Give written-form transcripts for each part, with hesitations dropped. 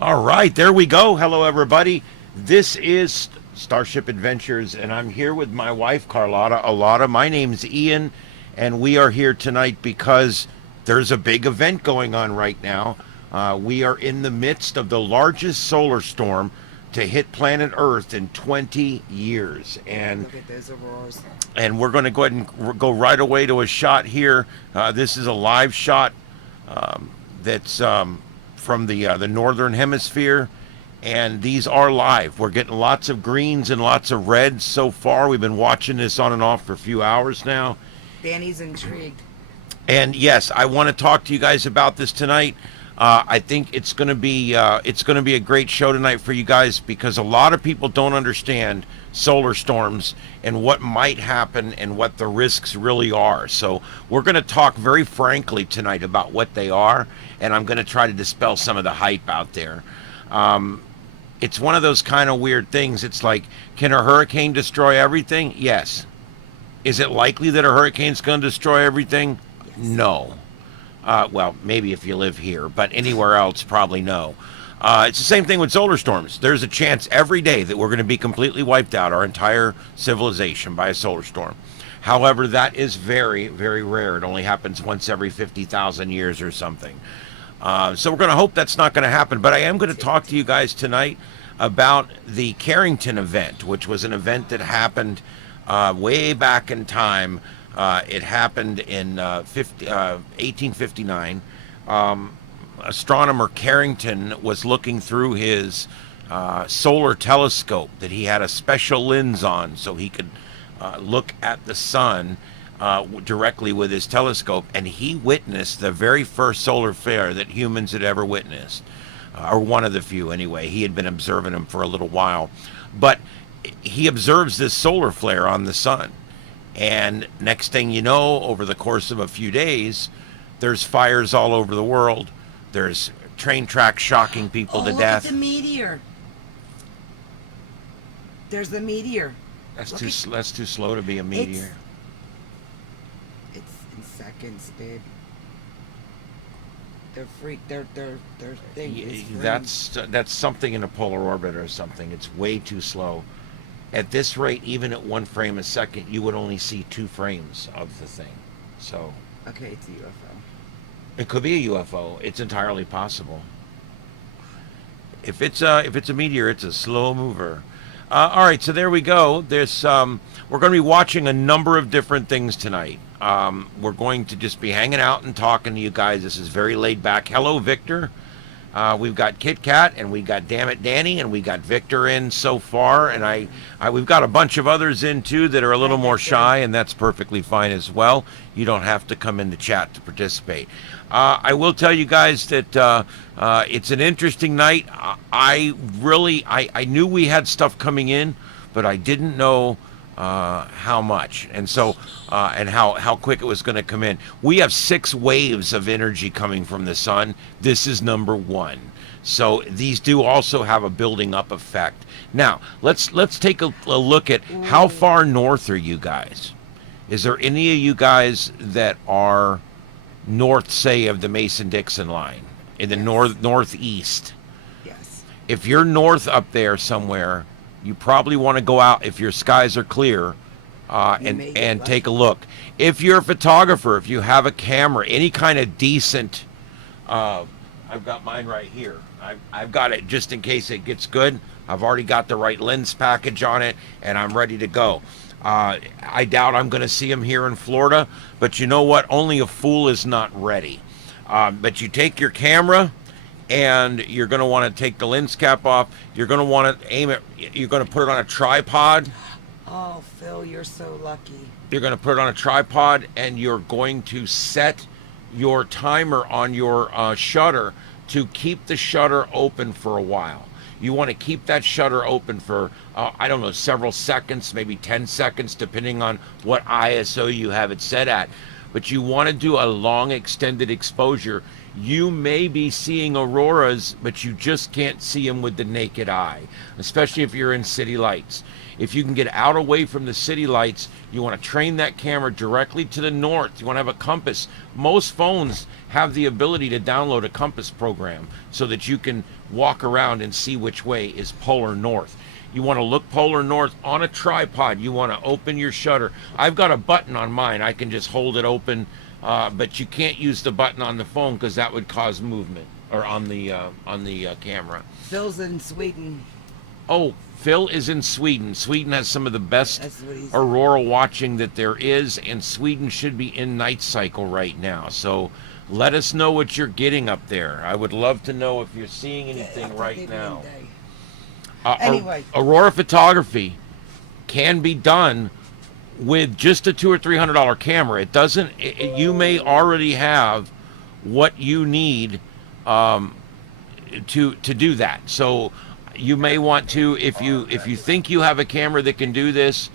All right, there we go. Hello, everybody. This is Starship Adventures, and I'm here with my wife, Carlotta. Allotta. My name's Ian, and we are here tonight because there's a big event going on right now. We are in the midst of the largest solar storm to hit planet Earth in 20 years, Look at those auroras. and we're going to go ahead and go right away to a shot here. This is a live shot that's from the northern hemisphere, and these are live. We're getting lots of greens and lots of reds so far. We've been watching this on and off for a few hours now. Danny's intrigued. And yes, I want to talk to you guys about this tonight. I think it's going to be a great show tonight for you guys because a lot of people don't understand solar storms and what might happen and what the risks really are. So we're going to talk very frankly tonight about what they are, and I'm going to try to dispel some of the hype out there. It's one of those kind of weird things. It's like, can a hurricane destroy everything? Yes. Is it likely that a hurricane's going to destroy everything? Yes. No. Well, maybe if you live here, but anywhere else, probably no. It's the same thing with solar storms. There's a chance every day that we're going to be completely wiped out, our entire civilization, by a solar storm. However, that is very, very rare. It only happens once every 50,000 years or something. So we're going to hope that's not going to happen. But I am going to talk to you guys tonight about the Carrington event, which was an event that happened way back in time. It happened in 1859. Astronomer Carrington was looking through his solar telescope that he had a special lens on so he could look at the sun directly with his telescope, and he witnessed the very first solar flare that humans had ever witnessed, or one of the few anyway. He had been observing them for a little while, but he observes this solar flare on the sun. And next thing you know, over the course of a few days, there's fires all over the world. There's train tracks shocking people to Look death. at the meteor. There's the meteor. That's too slow to be a meteor. It's in seconds, babe. They're That's something in a polar orbit or something. It's way too slow. At this rate, even at 1 frame a second, you would only see 2 frames of the thing. So okay, it's a UFO. it could be a UFO. It's entirely possible. If it's a meteor, it's a slow mover. All right, so there we go. There's we're going to be watching a number of different things tonight. We're going to just be hanging out and talking to you guys. This is very laid back. Hello, Victor. We've got Kit Kat, and we got Damn It Danny, and we got Victor in so far, and we've got a bunch of others in too that are a little more shy, and that's perfectly fine as well. You don't have to come in the chat to participate. I will tell you guys that it's an interesting night. I knew we had stuff coming in, but I didn't know how much, and so and how quick it was going to come in. We have 6 waves of energy coming from the sun. This is number 1. So these do also have a building up effect. Now let's take a look at how far north are you guys. Is there any of you guys that are north, say, of the Mason-Dixon line in the northeast? Yes. If you're north up there somewhere, you probably want to go out if your skies are clear and take a look. If you're a photographer, if you have a camera, any kind of decent, I've got mine right here. I've got it just in case it gets good. I've already got the right lens package on it, and I'm ready to go. I doubt I'm going to see them here in Florida, but you know what? Only a fool is not ready. But you take your camera, and you're going to want to take the lens cap off. You're going to want to aim it. You're going to put it on a tripod. Oh, Phil, you're so lucky. You're going to put it on a tripod, and you're going to set your timer on your shutter to keep the shutter open for a while. You want to keep that shutter open for, I don't know, several seconds, maybe 10 seconds, depending on what ISO you have it set at. but you want to do a long extended exposure. You may be seeing auroras, but you just can't see them with the naked eye, especially if you're in city lights. If you can get out away from the city lights, you want to train that camera directly to the north. You want to have a compass. Most phones have the ability to download a compass program so that you can walk around and see which way is polar north. You want to look polar north on a tripod. You want to open your shutter. I've got a button on mine. I can just hold it open, but you can't use the button on the phone because that would cause movement, or on the camera. Phil's in Sweden. Oh, Phil is in Sweden. Sweden has some of the best That's what he's. aurora watching that there is, and Sweden should be in night cycle right now. So let us know what you're getting up there. I would love to know if you're seeing anything right now. Anyway. Aurora photography can be done with just a $200 or $300 camera. It doesn't. You may already have what you need to do that. So you may want to, if you think you have a camera that can do this,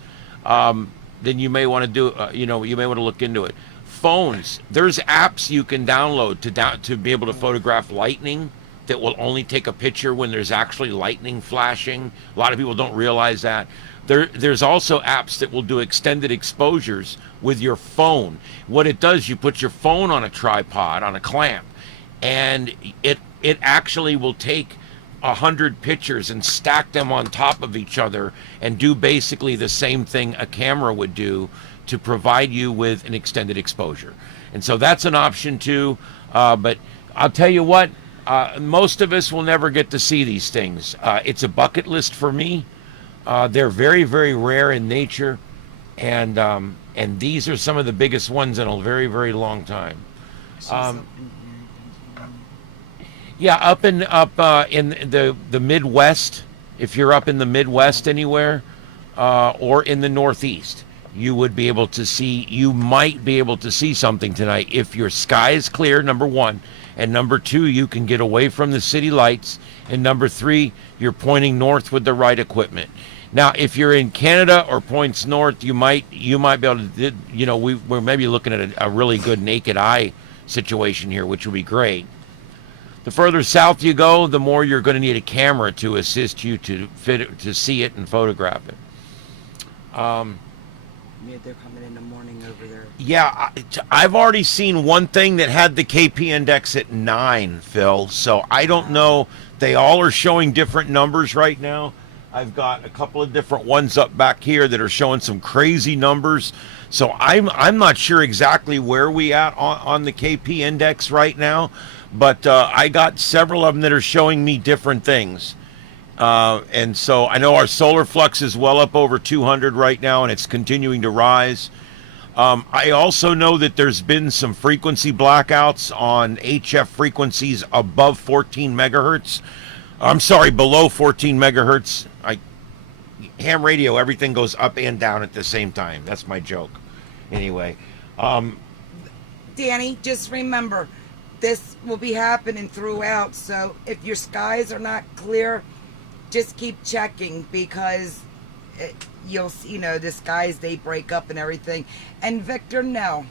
then you may want to do. You may want to look into it. Phones. There's apps you can download to be able to photograph lightning that will only take a picture when there's actually lightning flashing. A lot of people don't realize that. There's also apps that will do extended exposures with your phone. What it does, you put your phone on a tripod, on a clamp, and it actually will take 100 pictures and stack them on top of each other and do basically the same thing a camera would do to provide you with an extended exposure. And so that's an option too. But I'll tell you what, most of us will never get to see these things. It's a bucket list for me. They're very, very rare in nature, and these are some of the biggest ones in a very, very long time. Yeah, up in the Midwest, if you're up in the Midwest anywhere, or in the Northeast, you would be able to see. You might be able to see something tonight if your sky is clear. Number one. And number two, you can get away from the city lights. And number three, you're pointing north with the right equipment. Now, if you're in Canada or points north, you might be able to, we're maybe looking at a really good naked eye situation here, which would be great. The further south you go, the more you're going to need a camera to assist you to see it and photograph it. Yeah, they're coming in the morning over there. Yeah, I've already seen one thing that had the KP index at 9, Phil. So I don't know. They all are showing different numbers right now. I've got a couple of different ones up back here that are showing some crazy numbers. So I'm not sure exactly where we at on the KP index right now, but I got several of them that are showing me different things. And so I know our solar flux is well up over 200 right now, and it's continuing to rise. I also know that there's been some frequency blackouts on HF frequencies above 14 megahertz. I'm sorry, below 14 megahertz. Ham radio, everything goes up and down at the same time. That's my joke. Anyway. Danny, just remember, this will be happening throughout. So if your skies are not clear, just keep checking, because you'll see, the skies, they break up and everything. And Victor, no.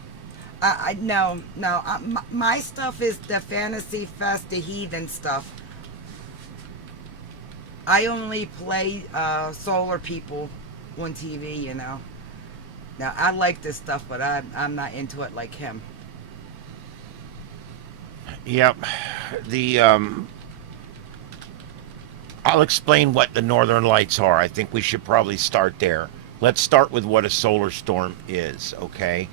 My stuff is the Fantasy Fest, the Heathen stuff. I only play solar people on TV, Now, I like this stuff, but I'm not into it like him. Yep. I'll explain what the northern lights are. I think we should probably start there. Let's start with what a solar storm is, okay?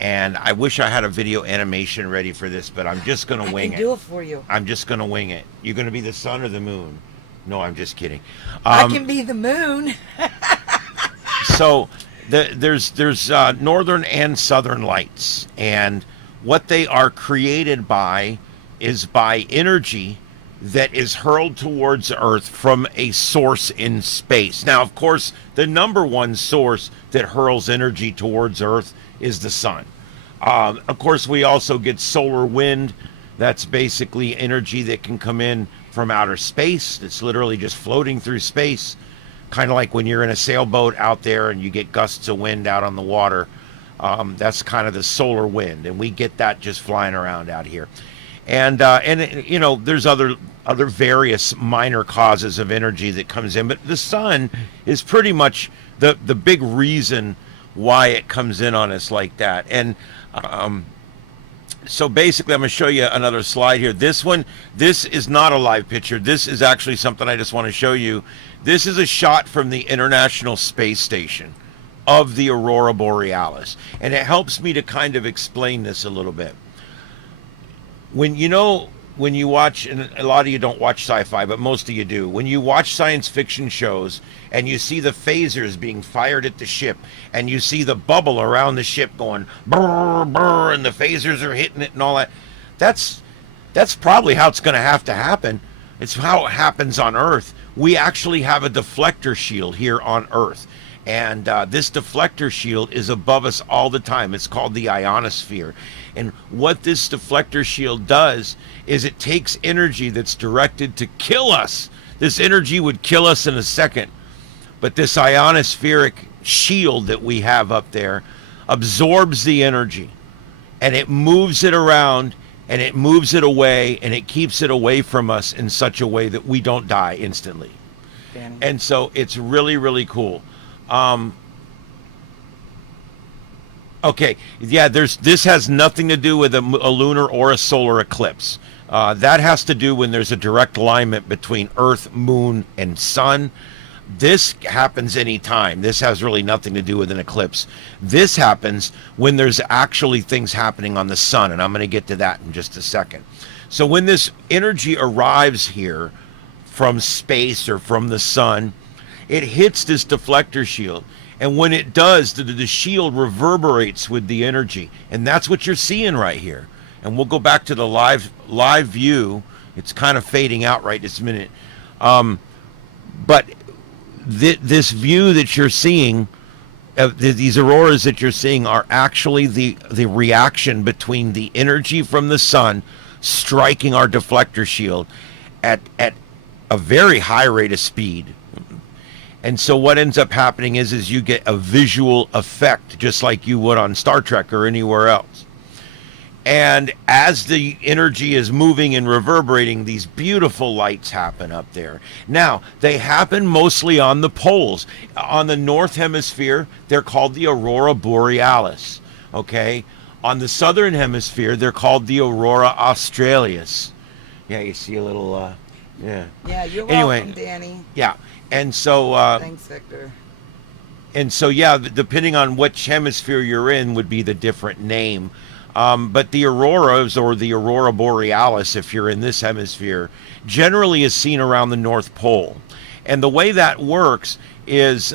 And I wish I had a video animation ready for this, but I'm just going to wing it. I can do it for you. I'm just going to wing it. You're going to be the sun or the moon? No, I'm just kidding. I can be the moon. So there's northern and southern lights, and what they are created by is by energy that is hurled towards Earth from a source in space. Now, of course, the number one source that hurls energy towards Earth is the sun. Of course, we also get solar wind. That's basically energy that can come in from outer space. It's literally just floating through space, kind of like when you're in a sailboat out there and you get gusts of wind out on the water. That's kind of the solar wind, and we get that just flying around out here. And you know, there's other various minor causes of energy that comes in, but the sun is pretty much the big reason why it comes in on us like that. And so basically, I'm going to show you another slide here. This is not a live picture. This is actually something I just want to show you. This is a shot from the International Space Station of the Aurora Borealis. And it helps me to kind of explain this a little bit. When you watch, and a lot of you don't watch sci-fi, but most of you do, when you watch science fiction shows and you see the phasers being fired at the ship and you see the bubble around the ship going brr, brr, and the phasers are hitting it and all that, that's probably how it's going to have to happen. It's how it happens on Earth. We actually have a deflector shield here on Earth. And this deflector shield is above us all the time. It's called the ionosphere. And what this deflector shield does is it takes energy that's directed to kill us. This energy would kill us in a second. But this ionospheric shield that we have up there absorbs the energy. And it moves it around, and it moves it away, and it keeps it away from us in such a way that we don't die instantly. Danny. And so it's really, really cool. Okay, yeah, this has nothing to do with a lunar or a solar eclipse. That has to do when there's a direct alignment between Earth, Moon, and Sun. This happens anytime. This has really nothing to do with an eclipse. This happens when there's actually things happening on the Sun, and I'm going to get to that in just a second. So when this energy arrives here from space or from the Sun, it hits this deflector shield. And when it does, the shield reverberates with the energy. And that's what you're seeing right here. And we'll go back to the live view. It's kind of fading out right this minute. But this view that you're seeing, these auroras that you're seeing, are actually the reaction between the energy from the sun striking our deflector shield at a very high rate of speed. And so what ends up happening is you get a visual effect, just like you would on Star Trek or anywhere else. And as the energy is moving and reverberating, these beautiful lights happen up there. Now, they happen mostly on the poles. On the north hemisphere, they're called the Aurora Borealis, okay? On the southern hemisphere, they're called the Aurora Australis. Yeah, you see a little, yeah. Yeah, you're anyway, welcome, Danny. Yeah. And so Thanks, Victor. And so yeah, depending on which hemisphere you're in would be the different name. But the auroras, or the Aurora Borealis, if you're in this hemisphere, generally is seen around the North Pole. And the way that works is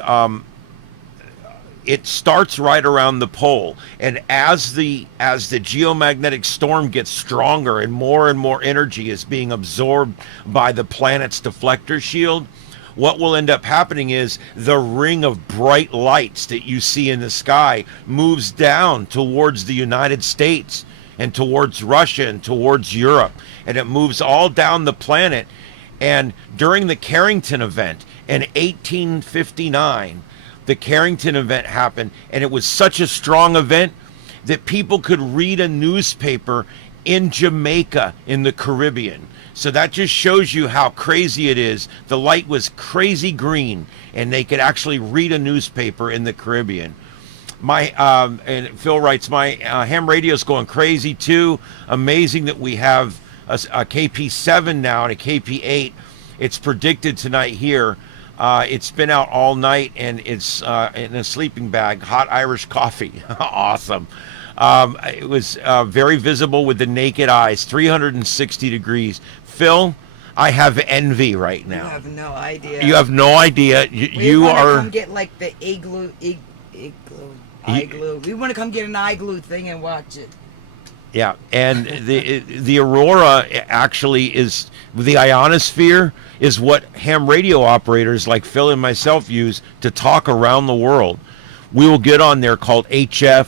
it starts right around the pole, and as the geomagnetic storm gets stronger and more energy is being absorbed by the planet's deflector shield, what will end up happening is the ring of bright lights that you see in the sky moves down towards the United States and towards Russia and towards Europe, and it moves all down the planet. And during the Carrington event in 1859, the Carrington event happened, and it was such a strong event that people could read a newspaper in Jamaica in the Caribbean. So that just shows you how crazy it is. The light was crazy green, and they could actually read a newspaper in the Caribbean. And Phil writes, my ham radio's going crazy too. Amazing that we have a KP7 now and a KP8. It's predicted tonight here. It's been out all night, and it's in a sleeping bag. Hot Irish coffee. Awesome. It was very visible with the naked eyes, 360 degrees. Phil, I have envy right now. You have no idea. You have no idea. You are. Come get like the igloo. We want to come get an igloo thing and watch it. Yeah, and the aurora actually is, the ionosphere is what ham radio operators like Phil and myself use to talk around the world. We will get on there called HF.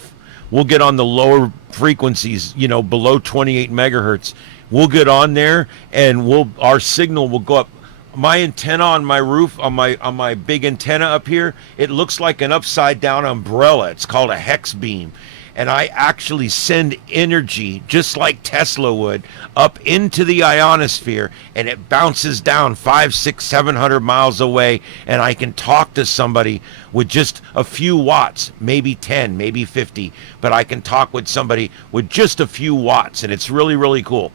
We'll get on the lower frequencies, below 28 megahertz. We'll get on there, and our signal will go up. My antenna on my roof, on my big antenna up here, it looks like an upside down umbrella. It's called a hex beam, and I actually send energy, just like Tesla would, up into the ionosphere, and it bounces down 5, 6, 700 miles away, and I can talk to somebody with just a few watts, maybe 10, maybe 50, but I can talk with somebody with just a few watts, and it's really, really cool.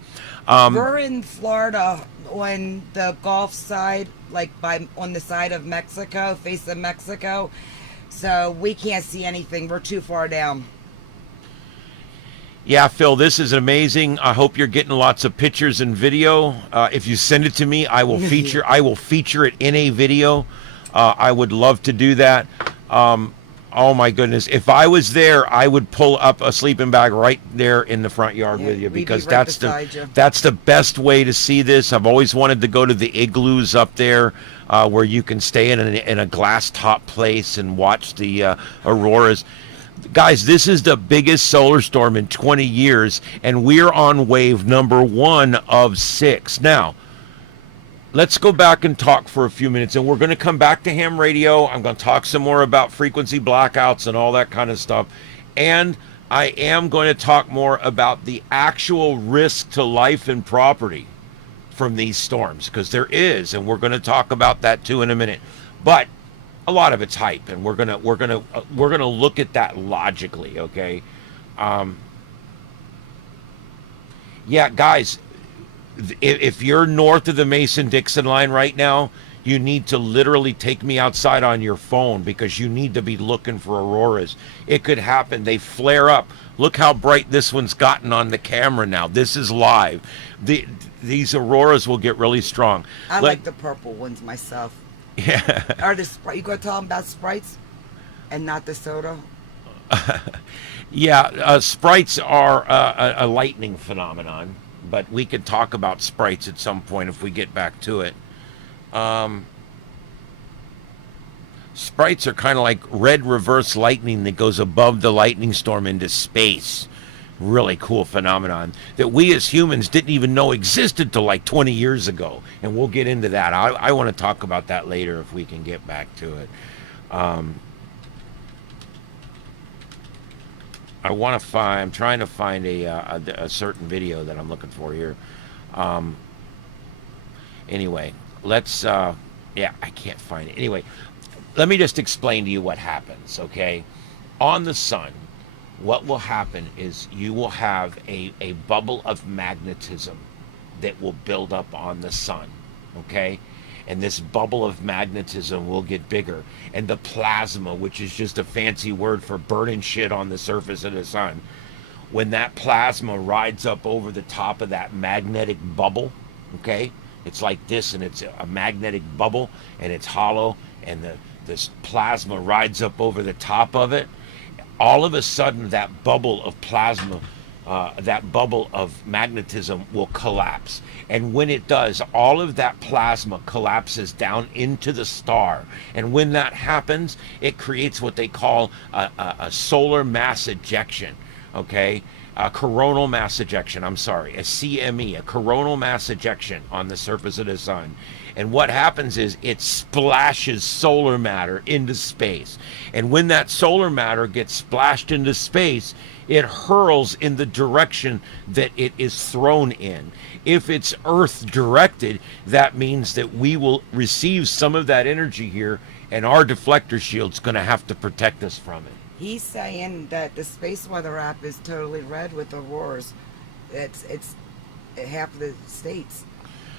We're in Florida on the Gulf side, like on the side of Mexico, face of Mexico. So we can't see anything. We're too far down. Yeah, Phil, this is amazing. I hope you're getting lots of pictures and video. If you send it to me, I will feature. I will feature it in a video. I would love to do that. Oh my goodness! If I was there, I would pull up a sleeping bag right there in the front yard with you, because right beside you. that's the best way to see this. I've always wanted to go to the igloos up there, where you can stay in a glass top place and watch the auroras. Guys, this is the biggest solar storm in 20 years, and we're on wave number 1 of 6. Now, let's go back and talk for a few minutes, and we're going to come back to ham radio. I'm going to talk some more about frequency blackouts and all that kind of stuff. And I am going to talk more about the actual risk to life and property from these storms, because there is, and we're going to talk about that too in a minute. But a lot of it's hype, and we're gonna look at that logically, okay? Yeah, guys, if you're north of the Mason-Dixon line right now, you need to literally take me outside on your phone, because you need to be looking for auroras. It could happen. They flare up. Look how bright this one's gotten on the camera now. This is live. These auroras will get really strong. I like the purple ones myself. Yeah. Are the you gonna tell them about Sprites and not the soda? Yeah, Sprites are a lightning phenomenon, but we could talk about Sprites at some point if we get back to it. Sprites are kind of like red reverse lightning that goes above the lightning storm into space. Really cool phenomenon that we as humans didn't even know existed till like 20 years ago, and we'll get into that. I want to talk about that later if we can get back to it. I'm trying to find a certain video that I'm looking for here. Anyway, let's yeah, I can't find it. Anyway, let me just explain to you what happens, okay? On the sun, what will happen is you will have a bubble of magnetism that will build up on the sun, okay? And this bubble of magnetism will get bigger. And the plasma, which is just a fancy word for burning shit on the surface of the sun, when that plasma rides up over the top of that magnetic bubble, okay? It's like this, and it's a magnetic bubble, and it's hollow, and this plasma rides up over the top of it. All of a sudden, that bubble of plasma, that bubble of magnetism will collapse. And when it does, all of that plasma collapses down into the star. And when that happens, it creates what they call a solar mass ejection, okay? A coronal mass ejection, a CME, a coronal mass ejection on the surface of the sun. And what happens is it splashes solar matter into space. And when that solar matter gets splashed into space, it hurls in the direction that it is thrown in. If it's Earth directed, that means that we will receive some of that energy here, and our deflector shield's going to have to protect us from it. He's saying that the space weather app is totally red with auroras. It's half of the states.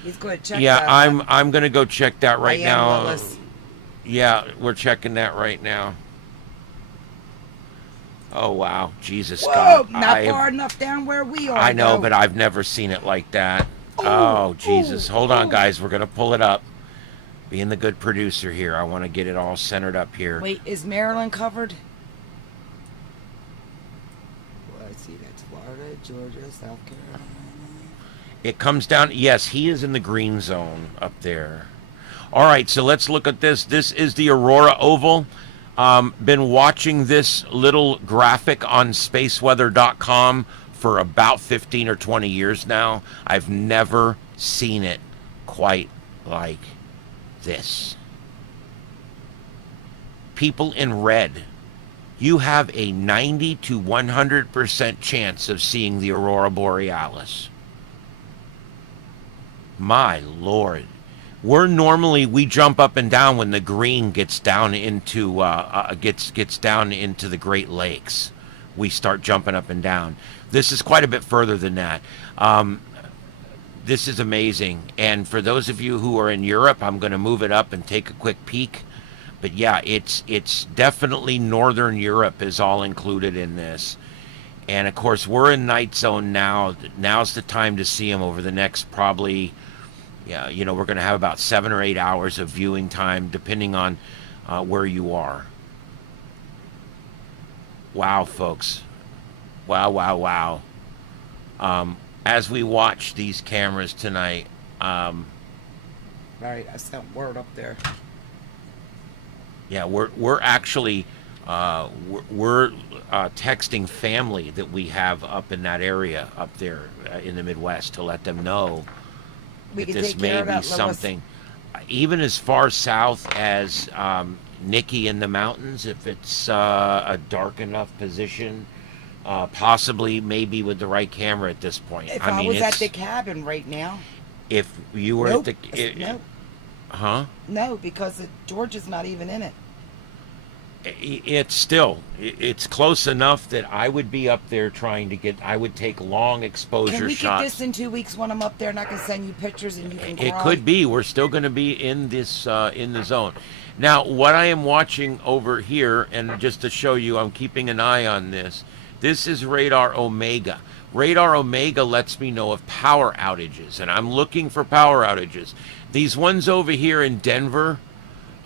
He's going to check. Yeah, that. I'm going to go check that right now. Willis. Yeah, we're checking that right now. Oh wow, Jesus Whoa, God! not far enough down where we are. I know, though. but I've never seen it like that. Oh Jesus! Hold on, guys. We're going to pull it up. Being the good producer here, I want to get it all centered up here. Wait, is Maryland covered? Well, I see that's Florida, Georgia, South Carolina. It comes down. Yes, he is in the green zone up there. All right, so let's look at this. This is the Aurora Oval. Been watching this little graphic on spaceweather.com for about 15 or 20 years now. I've never seen it quite like this. People in red you have a 90 to 100% chance of seeing the Aurora Borealis. My Lord. We jump up and down when the green gets down into gets down into the Great Lakes. We start jumping up and down. This is quite a bit further than that. This is amazing. And for those of you who are in Europe, I'm going to move it up and take a quick peek. But yeah, it's definitely Northern Europe is all included in this. And of course, we're in night zone now. Now's the time to see them over the next probably, yeah, we're going to have about 7 or 8 hours of viewing time, depending on where you are. Wow, folks. Wow, wow, wow. As we watch these cameras tonight, All right, I sent word up there. yeah, we're actually we're texting family that we have up in that area up there in the Midwest to let them know We that can this take may care of be that, Lois. something, even as far south as Nikki in the mountains, if it's a dark enough position, possibly maybe with the right camera at this point. If I I mean, was at it's, the cabin right now, if you were nope. at the, No, huh? no, because George is not even in it. It's still, it's close enough that I would be up there trying to get, I would take long exposure Can we shots. get this in 2 weeks when I'm up there and I can send you pictures and you can cry? It could be. We're still going to be in this in the zone. Now, what I am watching over here, and just to show you, I'm keeping an eye on this. This is Radar Omega. Radar Omega lets me know of power outages, and I'm looking for power outages. These ones over here in Denver,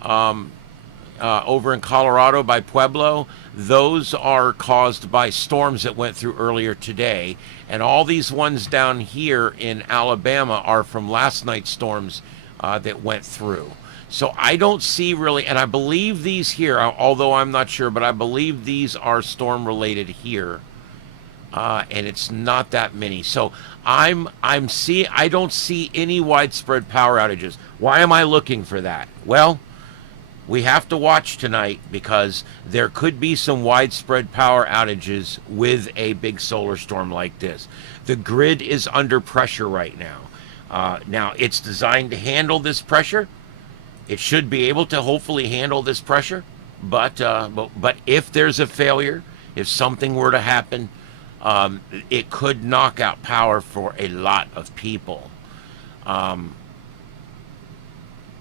over in Colorado by Pueblo, those are caused by storms that went through earlier today. And all these ones down here in Alabama are from last night's storms that went through. So I don't see really, and I believe these here, although I'm not sure, but I believe these are storm related here. And it's not that many. So I don't see any widespread power outages. Why am I looking for that? Well, we have to watch tonight because there could be some widespread power outages with a big solar storm like this. The grid is under pressure right now. Now, it's designed to handle this pressure. It should be able to hopefully handle this pressure. But if there's a failure, if something were to happen, it could knock out power for a lot of people.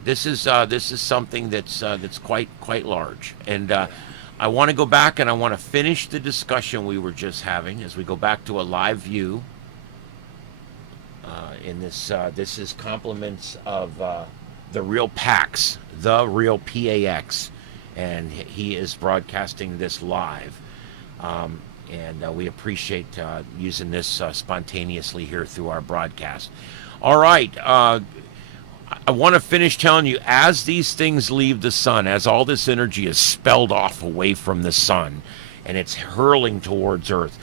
This is something that's quite large, and I want to go back and I want to finish the discussion we were just having as we go back to a live view. In this is compliments of the real PAX, the real PAX, and he is broadcasting this live, and we appreciate using this spontaneously here through our broadcast. All right. I want to finish telling you, as these things leave the sun, as all this energy is spelled off away from the sun, and it's hurling towards Earth,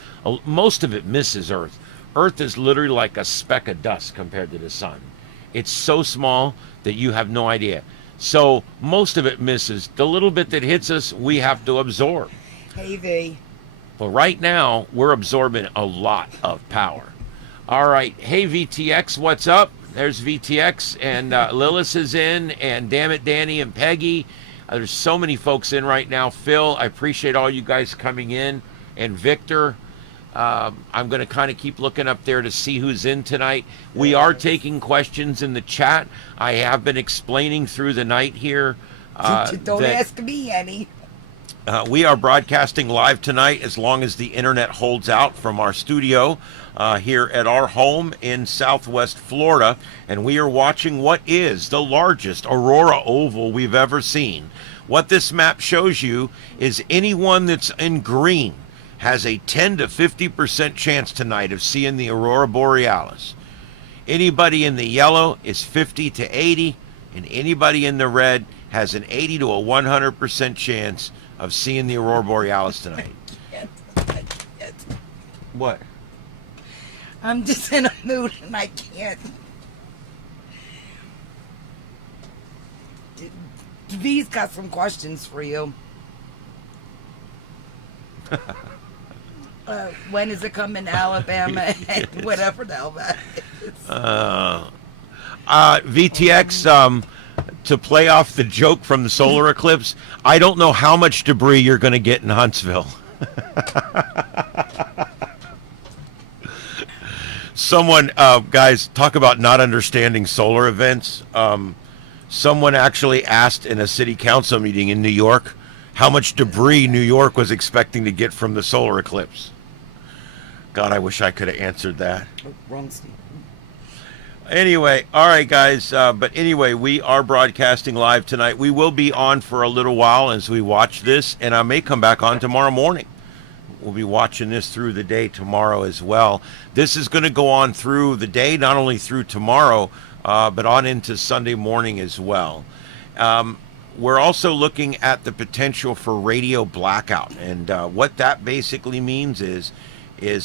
most of it misses Earth. Earth is literally like a speck of dust compared to the sun. It's so small that you have no idea. So most of it misses. The little bit that hits us, we have to absorb. Hey, V. But right now, we're absorbing a lot of power. All right. Hey, VTX, what's up? There's VTX, and Lilith is in, and damn it, Danny and Peggy. There's so many folks in right now. Phil, I appreciate all you guys coming in, and Victor. I'm going to kind of keep looking up there to see who's in tonight. We are taking questions in the chat. I have been explaining through the night here. Don't ask me any. We are broadcasting live tonight as long as the internet holds out from our studio here at our home in Southwest Florida, and we are watching what is the largest aurora oval we've ever seen. What this map shows you is anyone that's in green has a 10 to 50% chance tonight of seeing the aurora borealis. Anybody in the yellow is 50 to 80, and anybody in the red has an 80 to a 100% chance of seeing the aurora borealis tonight. I can't. What? I'm just in a mood and I can't. V's got some questions for you. When is it coming to Alabama and whatever the hell that is. VTX, to play off the joke from the solar eclipse, I don't know how much debris you're going to get in Huntsville. Someone, guys, talk about not understanding solar events. Someone actually asked in a city council meeting in New York how much debris New York was expecting to get from the solar eclipse. God, I wish I could have answered that. Oh, wrong Steve. Anyway, all right, guys. But anyway, we are broadcasting live tonight. We will be on for a little while as we watch this, and I may come back on tomorrow morning. We'll be watching this through the day tomorrow as well. This is going to go on through the day, not only through tomorrow, but on into Sunday morning as well. We're also looking at the potential for radio blackout, and what that basically means is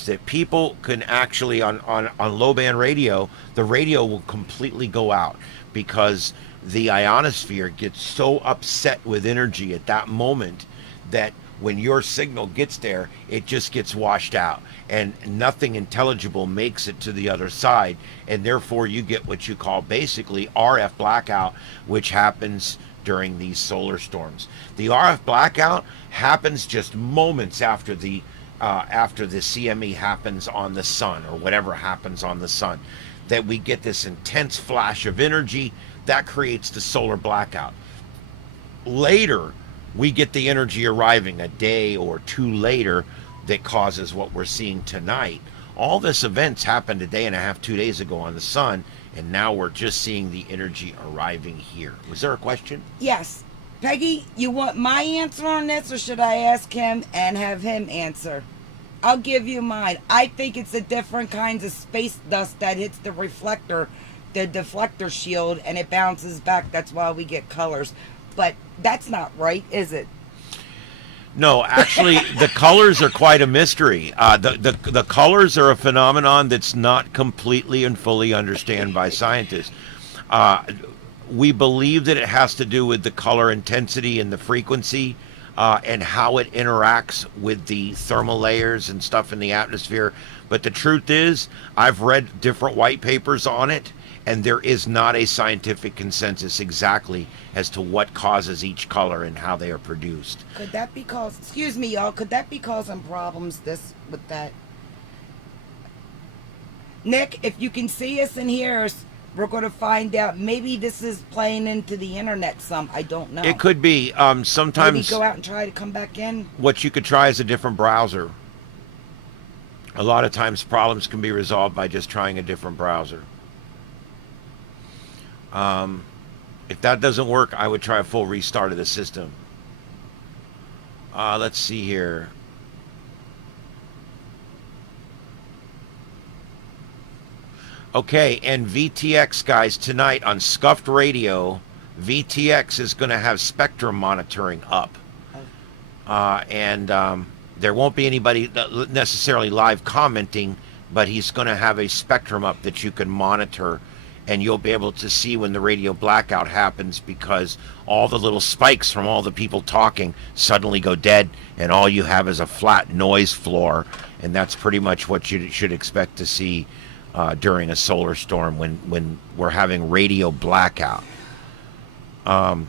that people can actually, on low band radio, the radio will completely go out because the ionosphere gets so upset with energy at that moment that when your signal gets there, it just gets washed out and nothing intelligible makes it to the other side. And therefore you get what you call basically RF blackout, which happens during these solar storms. The RF blackout happens just moments after the CME happens on the sun, or whatever happens on the sun, that we get this intense flash of energy that creates the solar blackout. Later, we get the energy arriving a day or two later that causes what we're seeing tonight. All this events happened a day and a half, 2 days ago on the sun, and now we're just seeing the energy arriving here. Was there a question? Yes. Peggy, you want my answer on this, or should I ask him and have him answer? I'll give you mine. I think it's the different kinds of space dust that hits the reflector, the deflector shield, and it bounces back. That's why we get colors. But that's not right, is it? No, actually, the colors are quite a mystery. The colors are a phenomenon that's not completely and fully understood by scientists. We believe that it has to do with the color intensity and the frequency, and how it interacts with the thermal layers and stuff in the atmosphere. But the truth is, I've read different white papers on it, and there is not a scientific consensus exactly as to what causes each color and how they are produced. Could that be causing, excuse me, y'all, could that be causing problems with that? Nick, if you can see us and hear us, we're going to find out. Maybe this is playing into the internet some. I don't know. It could be. Sometimes maybe go out and try to come back in. What you could try is a different browser. A lot of times problems can be resolved by just trying a different browser. If that doesn't work, I would try a full restart of the system. Let's see here. Okay, and VTX, guys, tonight on Scuffed Radio, VTX is going to have spectrum monitoring up. And there won't be anybody necessarily live commenting, but he's going to have a spectrum up that you can monitor, and you'll be able to see when the radio blackout happens, because all the little spikes from all the people talking suddenly go dead, and all you have is a flat noise floor, and that's pretty much what you should expect to see during a solar storm when we're having radio blackout. There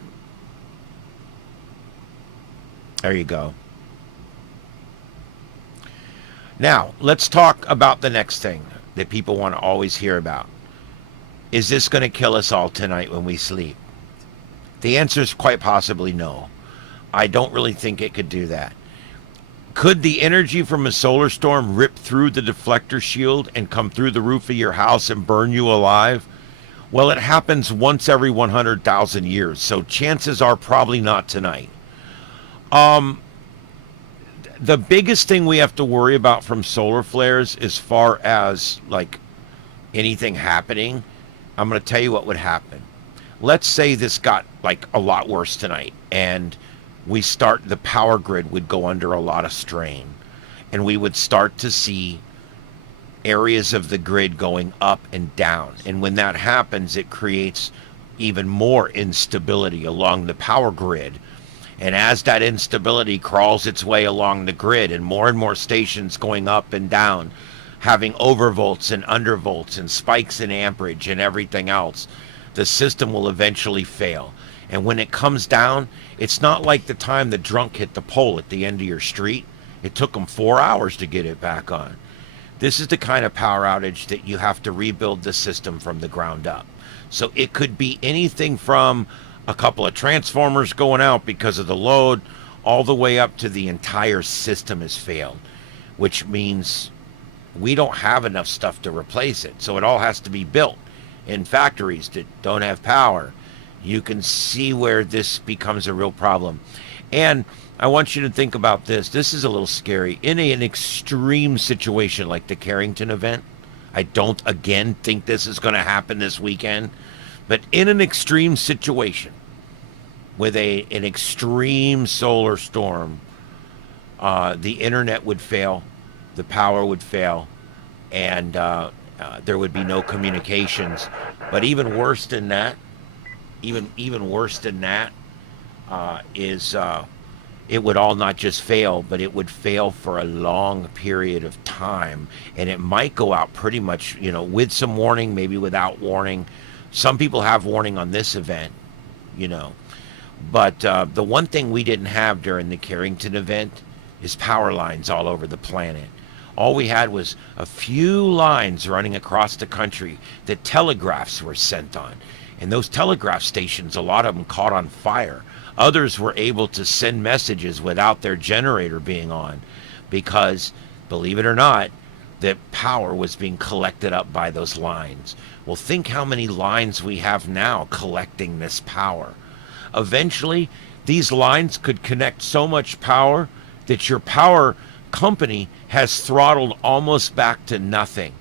you go. Now, let's talk about the next thing that people want to always hear about. Is this going to kill us all tonight when we sleep? The answer is quite possibly no. I don't really think it could do that. Could the energy from a solar storm rip through the deflector shield and come through the roof of your house and burn you alive? Well, it happens once every 100,000 years, so chances are probably not tonight. The biggest thing we have to worry about from solar flares, as far as like anything happening, I'm going to tell you what would happen. Let's say this got like a lot worse tonight, and the power grid would go under a lot of strain, and we would start to see areas of the grid going up and down. And when that happens, it creates even more instability along the power grid. And as that instability crawls its way along the grid and more stations going up and down, having overvolts and undervolts and spikes in amperage and everything else, the system will eventually fail. And when it comes down, it's not like the time the drunk hit the pole at the end of your street. It took them 4 hours to get it back on. This is the kind of power outage that you have to rebuild the system from the ground up. So it could be anything from a couple of transformers going out because of the load, all the way up to the entire system has failed, which means we don't have enough stuff to replace it. So it all has to be built in factories that don't have power. You can see where this becomes a real problem. And I want you to think about this. This is a little scary. In an extreme situation like the Carrington event, I don't again think this is going to happen this weekend, but in an extreme situation with an extreme solar storm, the internet would fail, the power would fail, and there would be no communications. But even worse than that, even worse than that, is it would all not just fail, but it would fail for a long period of time, and it might go out pretty much, with some warning, maybe without warning. Some people have warning on this event, but the one thing we didn't have during the Carrington event is power lines all over the planet. All we had was a few lines running across the country that telegraphs were sent on. And those telegraph stations, a lot of them caught on fire. Others were able to send messages without their generator being on because, believe it or not, that power was being collected up by those lines. Well, think how many lines we have now collecting this power. Eventually, these lines could connect so much power that your power company has throttled almost back to nothing,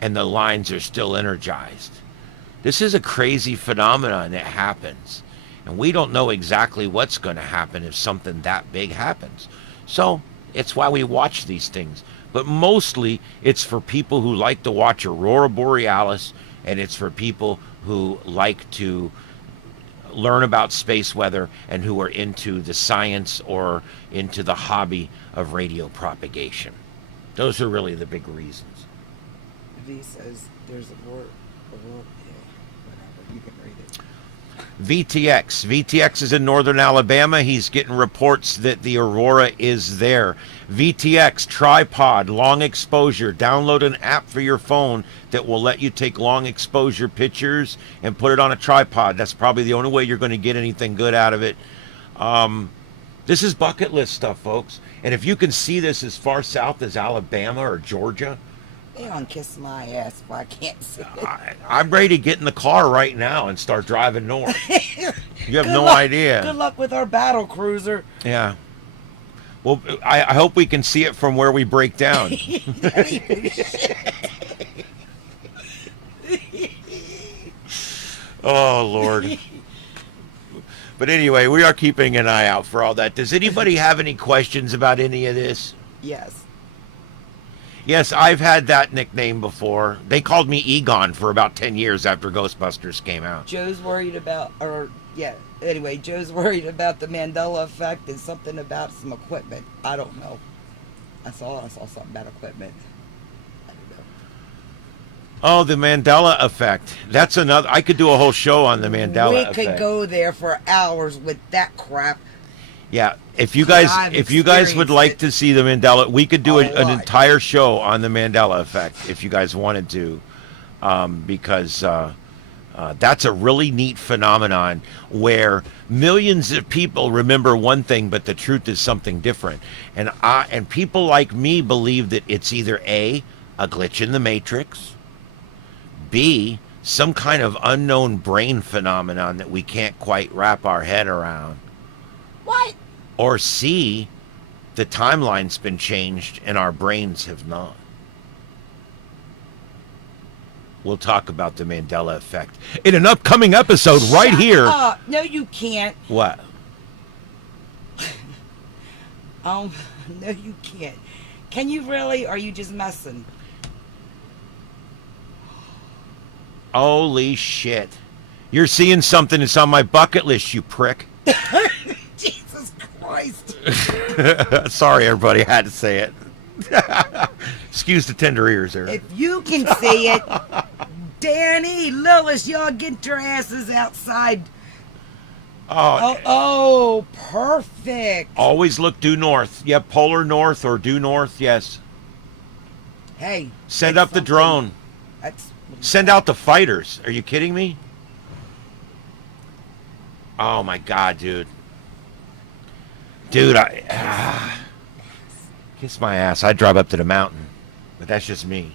and the lines are still energized. This is a crazy phenomenon that happens, and we don't know exactly what's going to happen if something that big happens. So it's why we watch these things. But mostly it's for people who like to watch Aurora Borealis, and it's for people who like to learn about space weather and who are into the science or into the hobby of radio propagation. Those are really the big reasons. V says there's a word, whatever, you can read it. VTX is in northern Alabama. He's getting reports that the Aurora is there. VTX tripod, long exposure. Download an app for your phone that will let you take long exposure pictures and put it on a tripod. That's probably the only way you're going to get anything good out of it. This is bucket list stuff, folks. And if you can see this as far south as Alabama or Georgia, They don't kiss my ass if I can't see it. I'm ready to get in the car right now and start driving north. You have no luck, idea. Good luck with our battle cruiser. Yeah. Well, I hope we can see it from where we break down. Oh, Lord. But anyway, we are keeping an eye out for all that. Does anybody have any questions about any of this? Yes. Yes, I've had that nickname before. They called me Egon for about 10 years after Ghostbusters came out. Joe's worried about, anyway, Joe's worried about the Mandela effect and something about some equipment. I don't know. I saw something about equipment. I don't know. Oh, the Mandela effect. That's another. I could do a whole show on the Mandela effect. We could go there for hours with that crap. Yeah, if you guys would like to see the Mandela, we could do an entire show on the Mandela effect if you guys wanted to, because that's a really neat phenomenon where millions of people remember one thing, but the truth is something different. And people like me believe that it's either A, a glitch in the Matrix, B, some kind of unknown brain phenomenon that we can't quite wrap our head around. What? Or C, the timeline's been changed and our brains have not. We'll talk about the Mandela effect in an upcoming episode right here. No, you can't. What? No, you can't. Can you really, or are you just messing? Holy shit. You're seeing something that's on my bucket list, you prick. Jesus Christ. Sorry, everybody. I had to say it. Excuse the tender ears there. If you can see it, Danny, Lillis, y'all get your asses outside. Oh, perfect. Always look due north. Yep, polar north or due north, yes. Hey. Send up the drone. Send out the fighters. Are you kidding me? Oh, my God, dude. Dude, kiss my ass. I'd drive up to the mountain. But that's just me.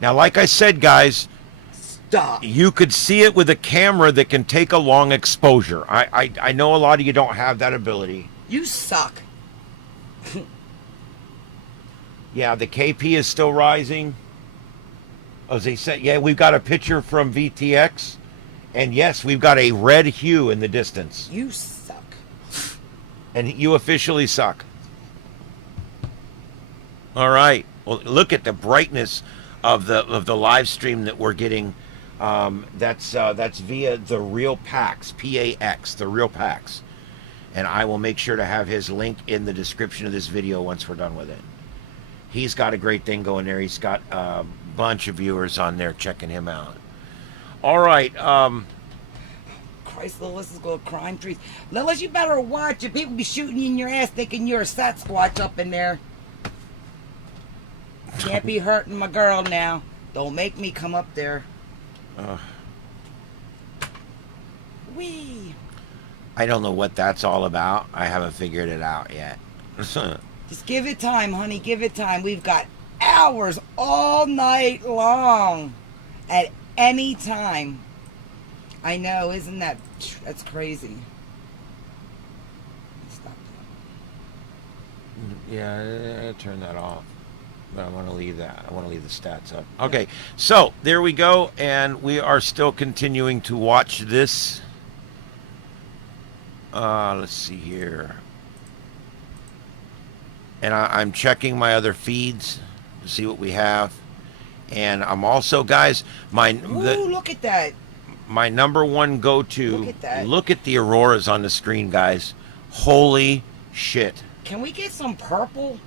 Now, like I said, guys, stop. You could see it with a camera that can take a long exposure. I know a lot of you don't have that ability. You suck. Yeah, the KP is still rising. As they said, yeah, we've got a picture from VTX. And yes, we've got a red hue in the distance. You suck. And you officially suck. All right. Well, look at the brightness of the live stream that we're getting. That's via the Real Pax, PAX, the Real Pax. And I will make sure to have his link in the description of this video once we're done with it. He's got a great thing going there. He's got a bunch of viewers on there checking him out. All right. Christ, Lillis is going to climb trees. Lillis, you better watch it. People be shooting you in your ass thinking you're a Sasquatch up in there. Can't be hurting my girl now. Don't make me come up there. Wee. I don't know what that's all about. I haven't figured it out yet. Just give it time, honey. Give it time. We've got hours all night long. At any time. I know, isn't that's crazy. Stop that. Yeah, turn that off. But I want to leave that. I want to leave the stats up. Okay, so there we go, and we are still continuing to watch this. Let's see here. And I'm checking my other feeds to see what we have. And I'm also, guys, look at that. My number one go-to. Look at that. Look at the auroras on the screen, guys. Holy shit. Can we get some purple?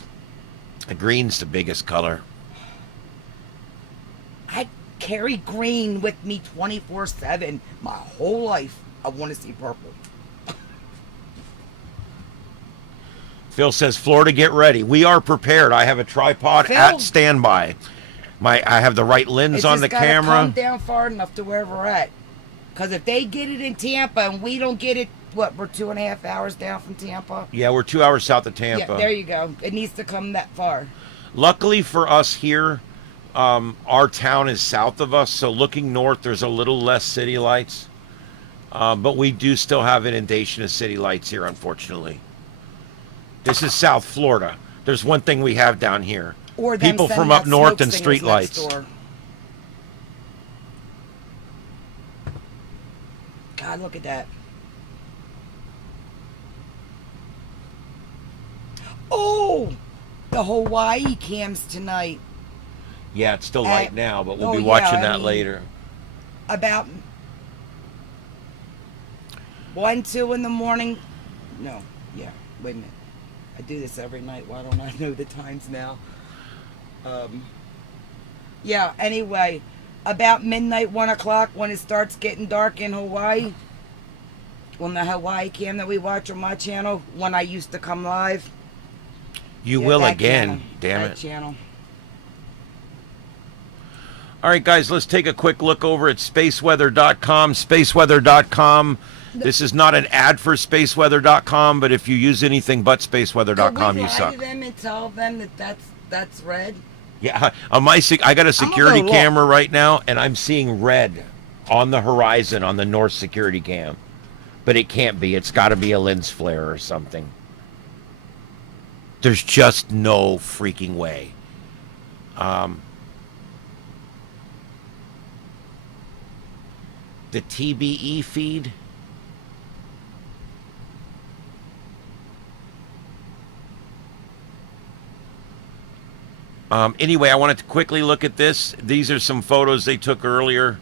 The green's the biggest color. I carry green with me 24/7. My whole life, I want to see purple. Phil says, Florida, get ready. We are prepared. I have a tripod at standby. I have the right lens on the camera. Come down far enough to where we're at. Because if they get it in Tampa and we don't get it, what, we're 2.5 hours down from Tampa? Yeah, we're 2 hours south of Tampa. Yeah, there you go. It needs to come that far. Luckily for us here, our town is south of us, so looking north, there's a little less city lights. But we do still have inundation of city lights here, unfortunately. This is South Florida. There's one thing we have down here. Or people from up north and street lights. God, look at that. Oh, the Hawaii cams tonight. Yeah, it's still light now, but we'll be watching that later. About 1, 2 in the morning. No, yeah, wait a minute. I do this every night. Why don't I know the times now? Yeah, anyway, about midnight, 1 o'clock, when it starts getting dark in Hawaii, on the Hawaii cam that we watch on my channel, when I used to come live. You will again, damn it. Channel. All right, guys, let's take a quick look over at spaceweather.com. Spaceweather.com. This is not an ad for spaceweather.com, but if you use anything but spaceweather.com, you suck. Can we lie to them and tell them that that's red? Yeah, on I got a security camera right now, and I'm seeing red on the horizon on the north security cam. But it can't be. It's got to be a lens flare or something. There's just no freaking way. The TBE feed. Anyway, I wanted to quickly look at this. These are some photos they took earlier.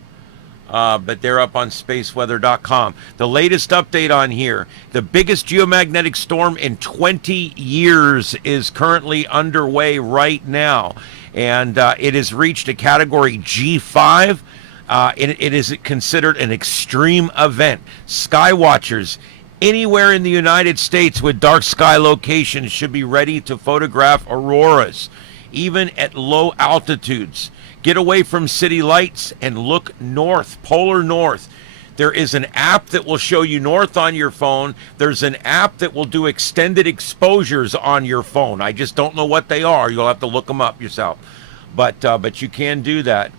but they're up on spaceweather.com. The latest update on here, the biggest geomagnetic storm in 20 years is currently underway right now, and it has reached a category G5. It is considered an extreme event. Sky watchers anywhere in the United States with dark sky locations should be ready to photograph auroras, even at low altitudes. Get away from city lights and look north, polar north. There is an app that will show you north on your phone. There's an app that will do extended exposures on your phone. I just don't know what they are. You'll have to look them up yourself. But you can do that.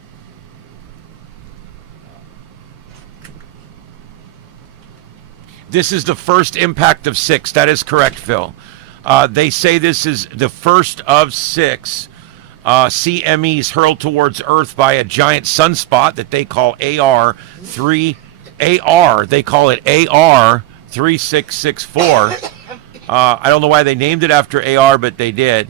This is the first impact of 6. That is correct, Phil. They say this is the first of 6 CMEs hurled towards Earth by a giant sunspot that they call AR3. They call it AR 3664. I don't know why they named it after AR, but they did.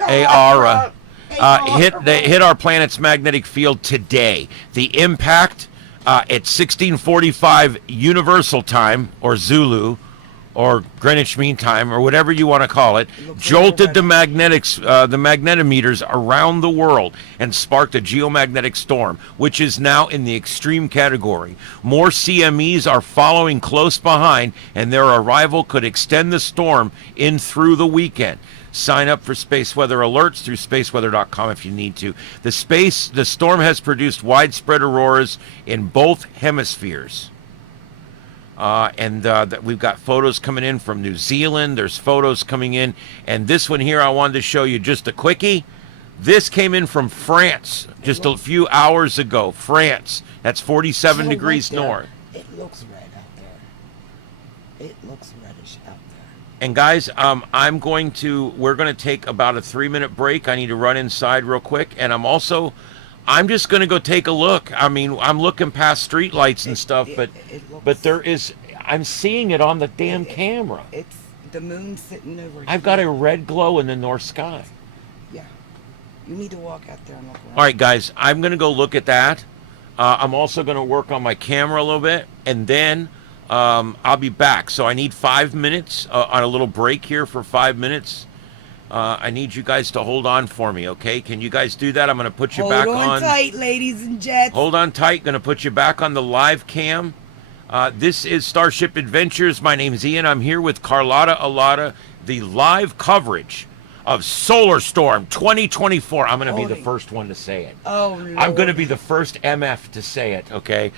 AR hit our planet's magnetic field today. The impact at 1645 Universal Time, or Zulu, or Greenwich Mean Time, or whatever you want to call it, jolted the magnetometers around the world and sparked a geomagnetic storm, which is now in the extreme category. More CMEs are following close behind, and their arrival could extend the storm in through the weekend. Sign up for space weather alerts through spaceweather.com if you need to. The storm has produced widespread auroras in both hemispheres. We've got photos coming in from New Zealand. There's photos coming in. And this one here, I wanted to show you just a quickie. This came in from France just a few hours ago. France. That's 47 degrees north. It looks red out there. It looks reddish out there. And guys, we're going to take about a 3-minute break. I need to run inside real quick. And I'm just going to go take a look. I mean, I'm looking past street lights and stuff, but I'm seeing it on the damn camera. It's the moon sitting over here. I've got a red glow in the north sky. Yeah. You need to walk out there and look around. All right, guys, I'm going to go look at that. I'm also going to work on my camera a little bit, and then I'll be back. So I need 5 minutes on a little break here for 5 minutes. I need you guys to hold on for me, okay? Can you guys do that? I'm going to put you back on. Hold on tight, ladies and gents. Hold on tight. Going to put you back on the live cam. This is Starship Adventures. My name's Ian. I'm here with Carlotta Alada, the live coverage of Solar Storm 2024. I'm going to be the first one to say it. Oh, Lord. I'm going to be the first MF to say it, okay?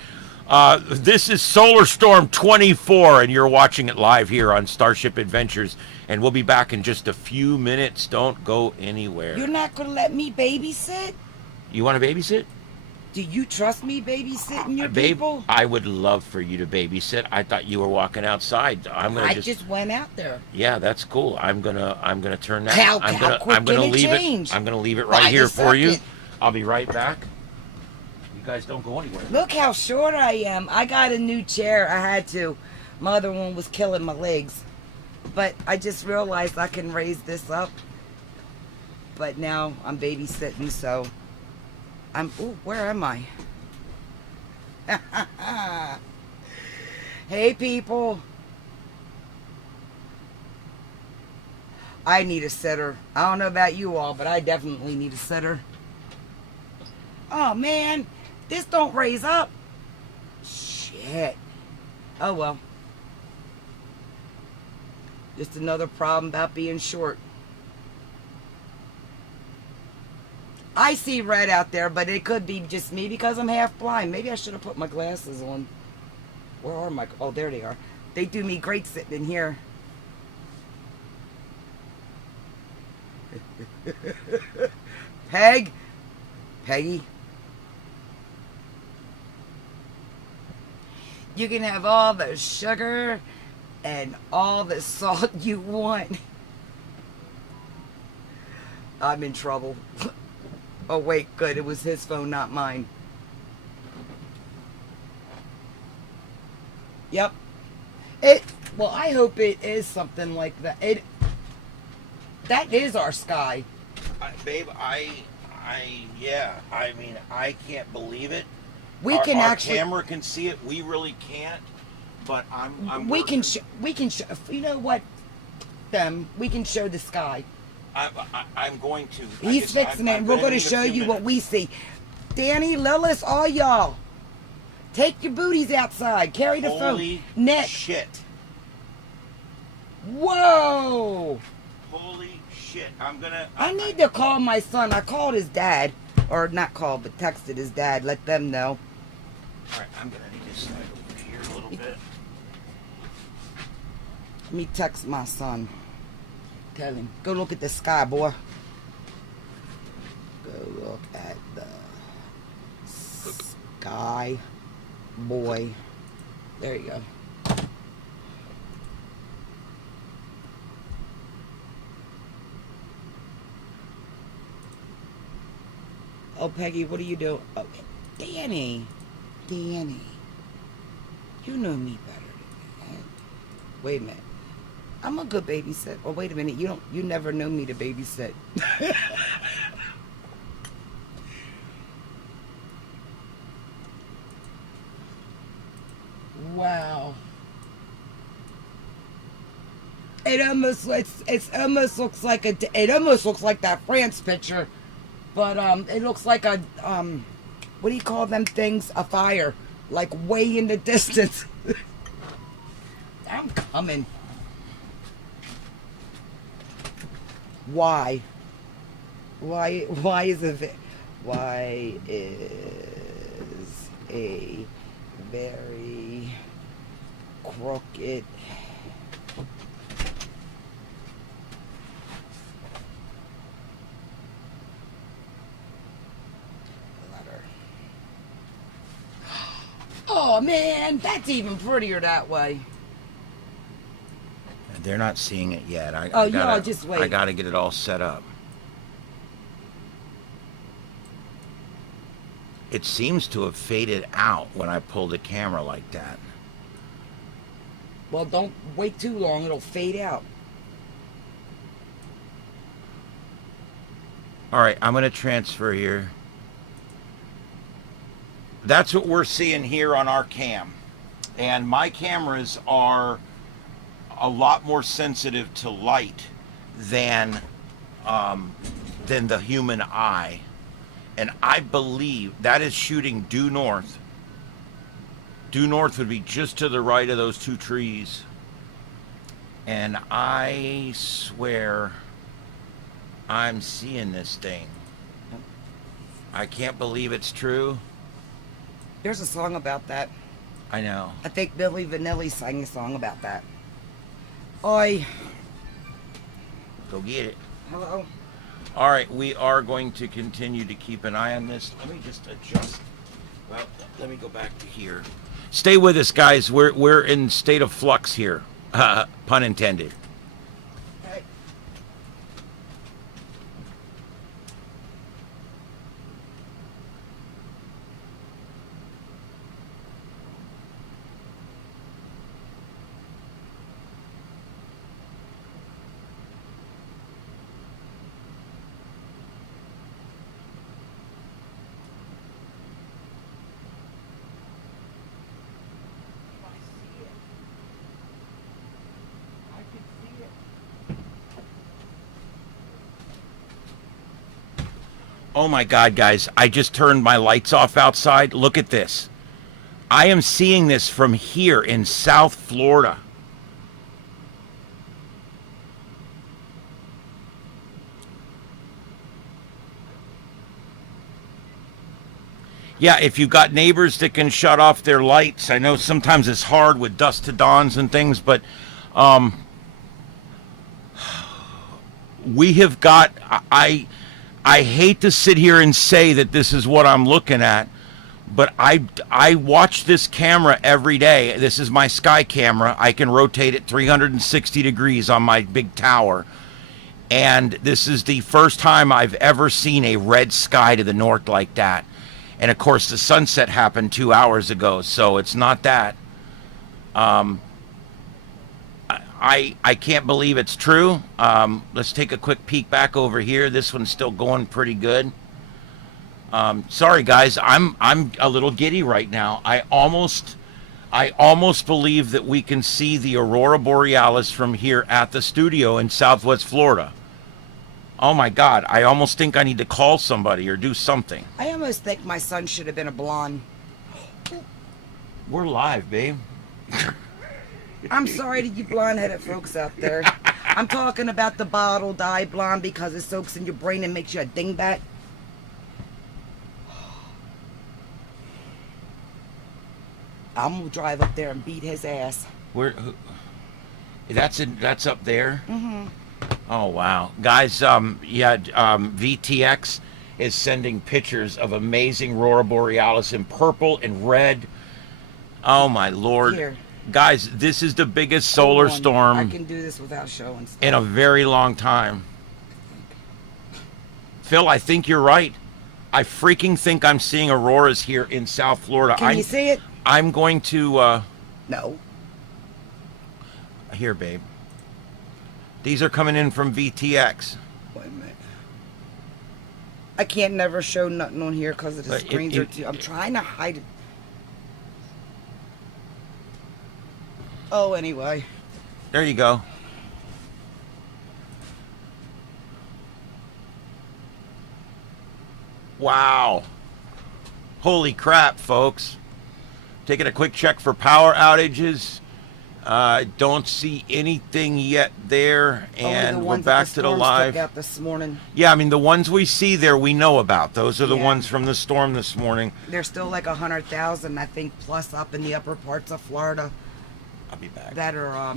This is Solar Storm 24, and you're watching it live here on Starship Adventures. And we'll be back in just a few minutes. Don't go anywhere. You're not going to let me babysit? You want to babysit? Do you trust me babysitting your people? I would love for you to babysit. I thought you were walking outside. I just went out there. Yeah, that's cool. I'm gonna turn that. How quick can it change? I'm gonna leave it right here for you. I'll be right back. You guys don't go anywhere. Look how short I am. I got a new chair. I had to. My other one was killing my legs. But I just realized I can raise this up. But now I'm babysitting, so where am I? Hey, people. I need a sitter. I don't know about you all, but I definitely need a sitter. Oh, man. This don't raise up. Shit. Oh, well. Just another problem about being short. I see red out there, but it could be just me because I'm half blind. Maybe I should have put my glasses on. Where are my... Oh, there they are. They do me great sitting in here. Peggy. You can have all the sugar and all the salt you want. I'm in trouble. Oh, wait, good. It was his phone, not mine. Yep. Well, I hope it is something like that. That is our sky. Babe, I mean, I can't believe it. We can our actually. camera can see it. We really can't. But I'm We working. can show. You know what? We can show the sky. I'm going to. He's fixing it, and we're going to show you what we see. Danny, Lillis, all y'all, take your booties outside. Carry the Holy phone. Nick. shit. Whoa. Holy shit. I'm going to. I need to call my son. I called his dad. Or not called, but texted his dad. Let them know. All right, I'm going to need to slide over here a little bit. Let me text my son. Tell him, go look at the sky, boy. Go look at the sky, boy. There you go. Oh, Peggy, what are you doing? Oh, Danny. Danny. You know me better than that. Wait a minute. I'm a good babysit. Oh, wait a minute. You never know me to babysit. Wow. It almost looks like that France picture, but it looks like a what do you call them things? A fire, like way in the distance. I'm coming. Why? Why is a very crooked letter? Oh man, that's even prettier that way. They're not seeing it yet. Y'all just wait. I got to get it all set up. It seems to have faded out when I pull the camera like that. Well, don't wait too long. It'll fade out. All right, I'm going to transfer here. That's what we're seeing here on our cam. And my cameras are a lot more sensitive to light than the human eye. And I believe that is shooting due north. Due north would be just to the right of those two trees. And I swear I'm seeing this thing. I can't believe it's true. There's a song about that. I know. I think Billy Vanilli sang a song about that. Oi. Go get it. Hello. All right, we are going to continue to keep an eye on this. Let me just adjust. Well, let me go back to here. Stay with us, guys. We're in state of flux here. Pun intended. Hey. Oh my God, guys. I just turned my lights off outside. Look at this. I am seeing this from here in South Florida. Yeah, if you've got neighbors that can shut off their lights, I know sometimes it's hard with dusk to dawns and things, but we have got, I hate to sit here and say that this is what I'm looking at, but I watch this camera every day. This is my sky camera. I can rotate it 360 degrees on my big tower. And this is the first time I've ever seen a red sky to the north like that. And of course, the sunset happened 2 hours ago, so it's not that. I can't believe it's true. Let's take a quick peek back over here. This one's still going pretty good. Sorry, guys. I'm a little giddy right now. I almost believe that we can see the Aurora Borealis from here at the studio in Southwest Florida. Oh my God! I almost think I need to call somebody or do something. I almost think my son should have been a blonde. We're live, babe. I'm sorry to you blonde-headed folks out there. I'm talking about the bottle dye blonde because it soaks in your brain and makes you a dingbat. I'm gonna drive up there and beat his ass. That's up there. Mm-hmm. Oh wow, guys! VTX is sending pictures of amazing Aurora Borealis in purple and red. Oh my lord! Here. Guys, this is the biggest solar I storm can do this without showing stuff. in a very long time. Phil, I think you're right. I freaking think I'm seeing auroras here in South Florida. Can you see it? I'm going to. No. Here, babe. These are coming in from VTX. Wait a minute. I can't never show nothing on here because the screens are too. I'm trying to hide it. Oh, anyway. There you go. Wow. Holy crap, folks. Taking a quick check for power outages. Don't see anything yet there, and we're back to the live. Out this morning. Yeah, I mean, the ones we see there we know about. Those are the ones from the storm this morning. There's still like 100,000, I think, plus up in the upper parts of Florida. I'll be back. That are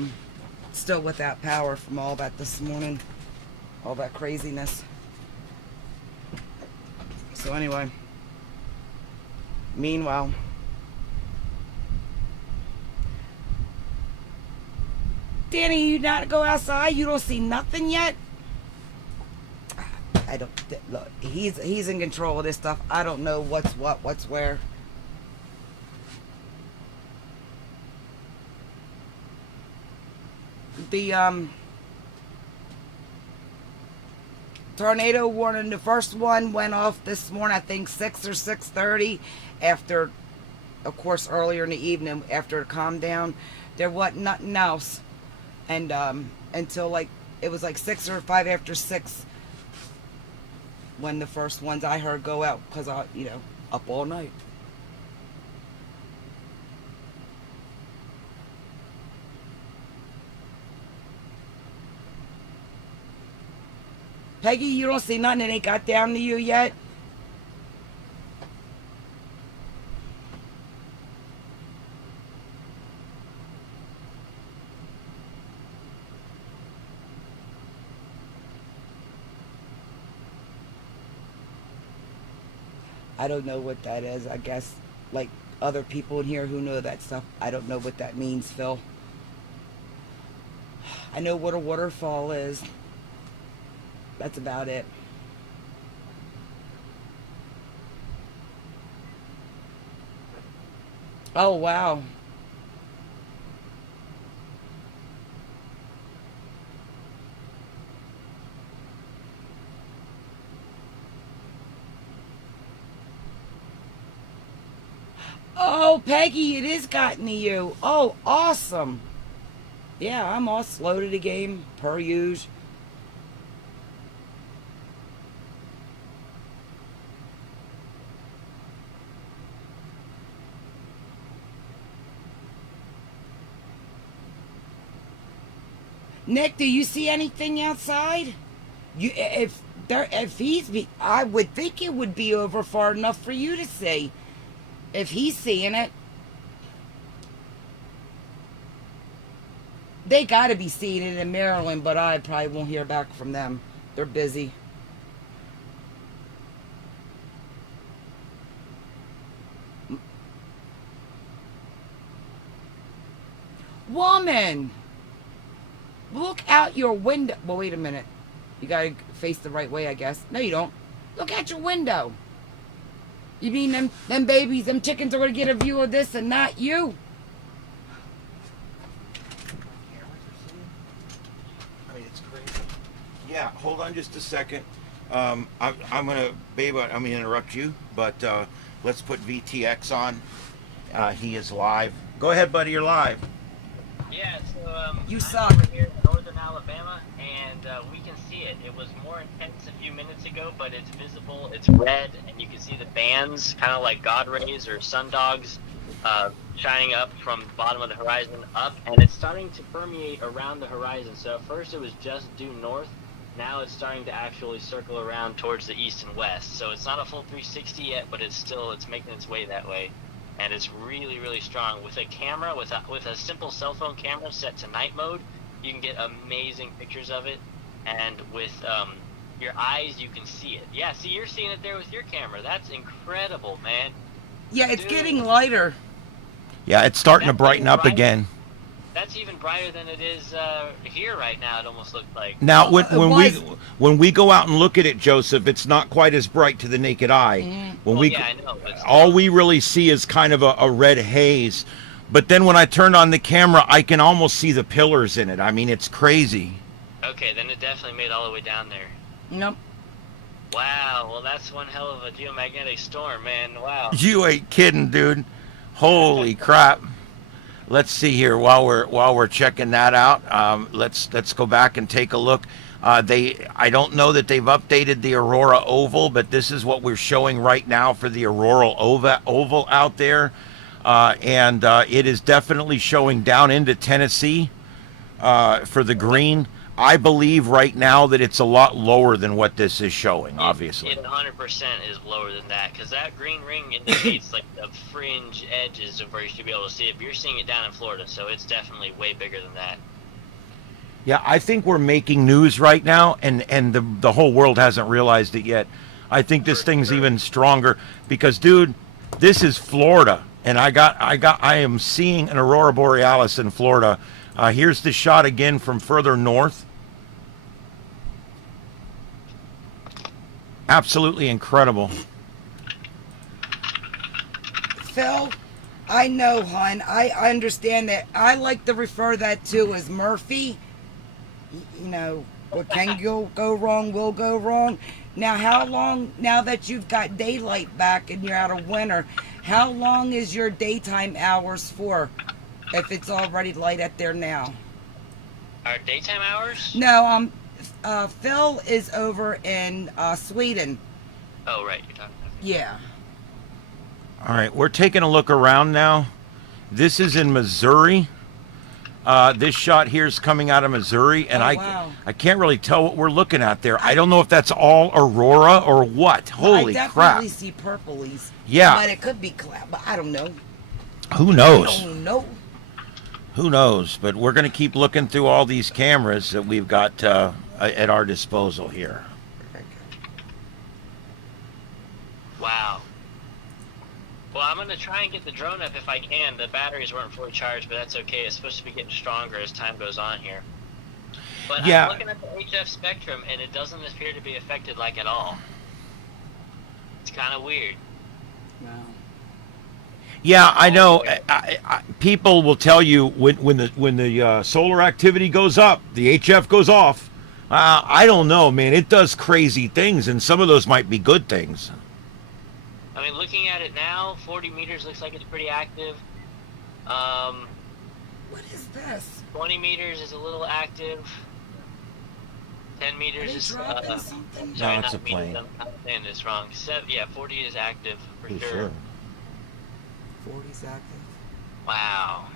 still without power from all that this morning. All that craziness. So anyway. Meanwhile. Danny, you not go outside? You don't see nothing yet? I don't look. He's in control of this stuff. I don't know what's what, what's where. The tornado warning, the first one went off this morning, I think 6 or 6:30, after, of course, earlier in the evening after it calmed down. There wasn't nothing else, and until like it was like 6 or 5 after 6 when the first ones I heard go out, because I up all night. Peggy, you don't see nothing that ain't got down to you yet? I don't know what that is. I guess, like other people in here who know that stuff, I don't know what that means, Phil. I know what a waterfall is. That's about it. Oh, wow. Oh, Peggy, it is gotten to you. Oh, awesome. Yeah, I'm all slow to the game, per usual. Nick, do you see anything outside? If I would think it would be over far enough for you to see. If he's seeing it, they got to be seeing it in Maryland, but I probably won't hear back from them. They're busy. Woman! Look out your window. Well, wait a minute. You gotta face the right way, I guess. No, you don't. Look out your window. You mean them babies, them chickens are gonna get a view of this and not you? I mean, it's crazy. Yeah, hold on just a second. I'm gonna, babe. I'm gonna interrupt you, but let's put VTX on. He is live. Go ahead, buddy. You're live. Yeah, so You I'm suck. over here in northern Alabama, and we can see it. It was more intense a few minutes ago, but it's visible. It's red, and you can see the bands, kind of like God rays or sundogs, shining up from the bottom of the horizon up, and it's starting to permeate around the horizon. So at first it was just due north. Now it's starting to actually circle around towards the east and west. So it's not a full 360 yet, but it's making its way that way. And it's really, really strong. With a camera, with a simple cell phone camera set to night mode, you can get amazing pictures of it. And with your eyes, you can see it. Yeah, see, you're seeing it there with your camera. That's incredible, man. Yeah, it's Dude, getting lighter. Yeah, it's starting to that's brighten even up brighter. again. That's even brighter than it is here right now. It almost looked like. Now, Well, it was. when we go out and look at it, Joseph, it's not quite as bright to the naked eye. When Well, we yeah, I know, but all still. we really see is kind of a red haze. But then when I turn on the camera, I can almost see the pillars in it. I mean, it's crazy. Okay, then it definitely made all the way down there. Nope. Wow, well, that's one hell of a geomagnetic storm, man. Wow. You ain't kidding, dude. Holy crap. Let's see here while we're checking that out. Let's go back and take a look. I don't know that they've updated the Aurora oval, but this is what we're showing right now for the Aurora oval out there, and it is definitely showing down into Tennessee for the green. I believe right now that it's a lot lower than what this is showing, obviously. It 100% is lower than that, because that green ring indicates like the fringe edges of where you should be able to see it. But you're seeing it down in Florida, so it's definitely way bigger than that. Yeah, I think we're making news right now, and the whole world hasn't realized it yet. I think this For thing's sure. even stronger because, dude, this is Florida, and I am seeing an Aurora Borealis in Florida. Here's the shot again from further north. Absolutely incredible. Phil, I know, hon. I understand that. I like to refer that to as Murphy. You know, what can go wrong will go wrong. Now, how long, now that you've got daylight back and you're out of winter, how long is your daytime hours for if it's already light out there now? Our daytime hours? No, Phil is over in Sweden. Oh, right, you're talking about. Yeah. All right, we're taking a look around now. This is in Missouri. This shot here is coming out of Missouri, and Oh, wow. I can't really tell what we're looking at there. I don't know if that's all Aurora or what. Holy I crap. definitely see purplies. Yeah. But it could be cloud, but I don't know. Who I knows? don't know. Who knows? But we're going to keep looking through all these cameras that we've got at our disposal here. Wow. Well, I'm going to try and get the drone up if I can. The batteries weren't fully charged, but that's okay. It's supposed to be getting stronger as time goes on here. But Yeah. I'm looking at the HF spectrum, and it doesn't appear to be affected like at all. It's kind of weird. Wow. Yeah, I know. People will tell you when the solar activity goes up, the HF goes off. I don't know, man. It does crazy things, and some of those might be good things. I mean, looking at it now, 40 meters looks like it's pretty active. What is this? 20 meters is a little active. 10 Are meters they is dropping something? No, it's a not meters, plane. I'm saying this wrong. 40 is active for For sure. sure. 40's active. Wow.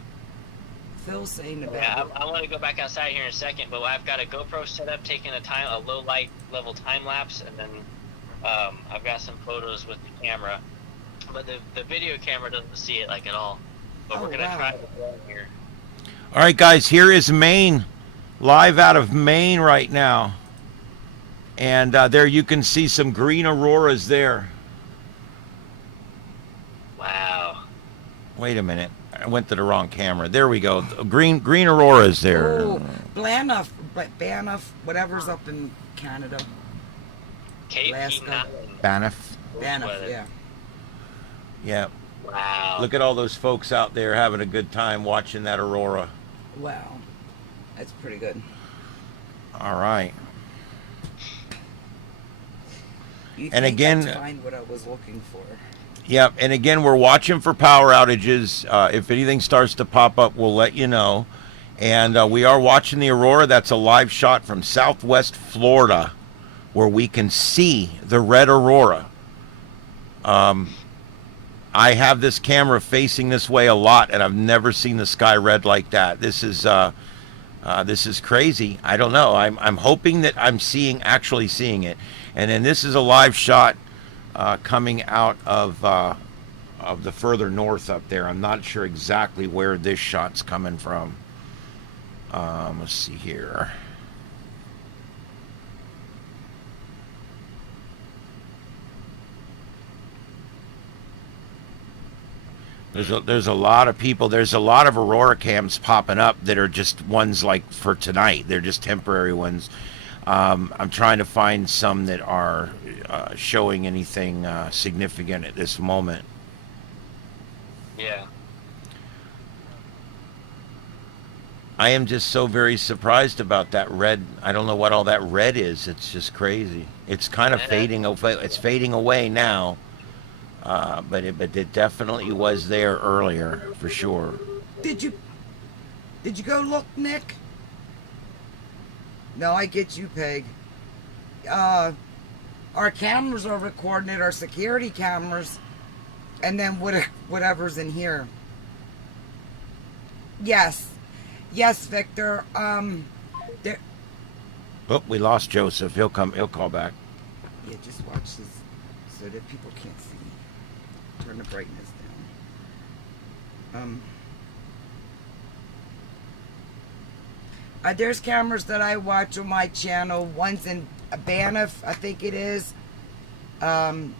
Phil's saying about Yeah, it. I want to go back outside here in a second, but I've got a GoPro set up taking a low light level time lapse, and then I've got some photos with the camera. But the video camera doesn't see it like at all. But Oh, we're gonna wow. try the drone here. All right, guys. Here is Maine, live out of Maine right now, and there you can see some green auroras there. Wow. Wait a minute. I went to the wrong camera. There we go. Green auroras there. Oh, Banff, whatever's up in Canada. Alaska. KP9. Banff. Banff, weather. yeah. Yeah. Wow. Look at all those folks out there having a good time watching that aurora. Wow. That's pretty good. All right. You And think again, I'd find what I was looking for? yeah, and again, we're watching for power outages. If anything starts to pop up, we'll let you know. And we are watching the Aurora. That's a live shot from Southwest Florida, where we can see the red Aurora. I have this camera facing this way a lot, and I've never seen the sky red like that. This is crazy. I don't know. I'm hoping that I'm actually seeing it. And then this is a live shot coming out of the further north up there. I'm not sure exactly where this shot's coming from. Let's see here. There's a lot of people. There's a lot of Aurora cams popping up that are just ones like for tonight. They're just temporary ones. I'm trying to find some that are showing anything significant at this moment. Yeah. I am just so very surprised about that red. I don't know what all that red is. It's just crazy. It's kind of fading away. It's fading away now. But it definitely was there earlier, for sure. Did you go look, Nick? No, I get you, Peg. Our cameras are recording it, our security cameras, and then whatever's in here. Yes, Victor. There. Oh, we lost Joseph. He'll call back. Yeah, just watch this so that people can't see. Turn the brightness down. There's cameras that I watch on my channel. One's in Banff, I think it is. One's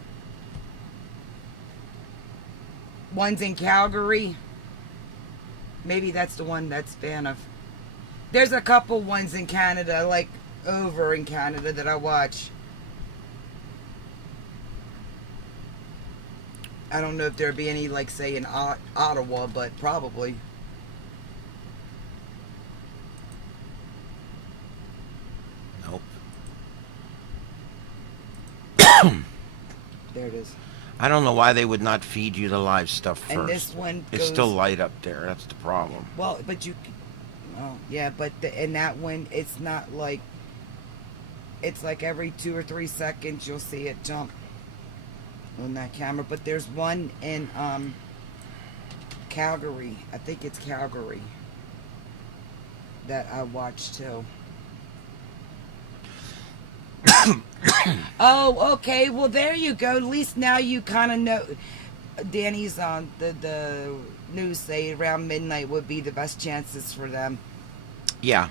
in Calgary. Maybe that's the one that's Banff. There's a couple ones in Canada, like over in Canada, that I watch. I don't know if there'd be any, like, say, in Ottawa, but probably. Nope. There it is. I don't know why they would not feed you the live stuff first. And this one It's goes, still light up there. That's the problem. well, but you, oh, yeah, but in that one, it's not like, it's like every 2 or 3 seconds you'll see it jump on that camera. But there's one in Calgary. I think it's Calgary that I watched too. Oh, okay. Well, there you go. At least now you kind of know. Danny's on the news say around midnight would be the best chances for them. Yeah.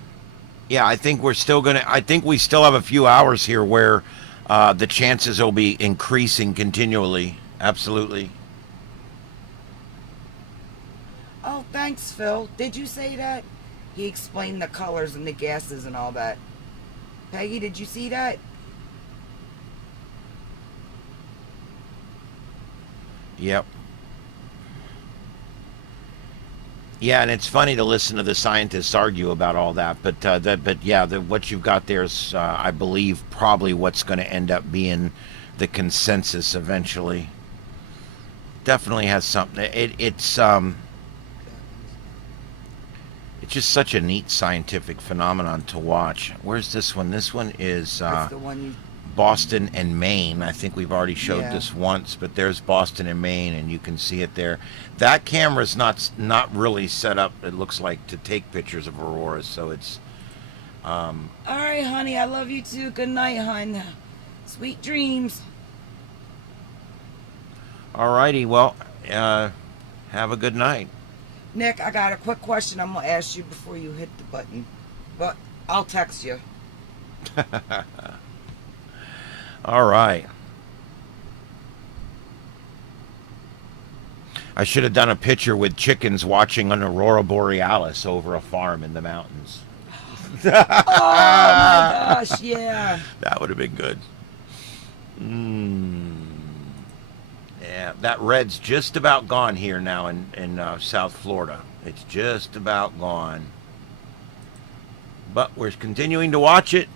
I think we still have a few hours here where the chances will be increasing continually. Absolutely. Oh, thanks, Phil. Did you say that? He explained the colors and the gases and all that. Peggy, did you see that? Yep. Yeah, and it's funny to listen to the scientists argue about all that, but what you've got there is, I believe, probably what's going to end up being the consensus eventually. Definitely has something. It's just such a neat scientific phenomenon to watch. Where's this one? This one is That's the one you. Boston and Maine. I think we've already showed Yeah. this once, but there's Boston and Maine, and you can see it there. That camera's not really set up, it looks like, to take pictures of auroras, so it's All right, honey. I love you too. Good night, hon. Sweet dreams. alrighty. Well, have a good night. Nick, I got a quick question I'm gonna ask you before you hit the button, but I'll text you. All right. I should have done a picture with chickens watching an aurora borealis over a farm in the mountains. Oh my gosh, yeah. That would have been good. Yeah, that red's just about gone here now in South Florida. It's just about gone. But we're continuing to watch it.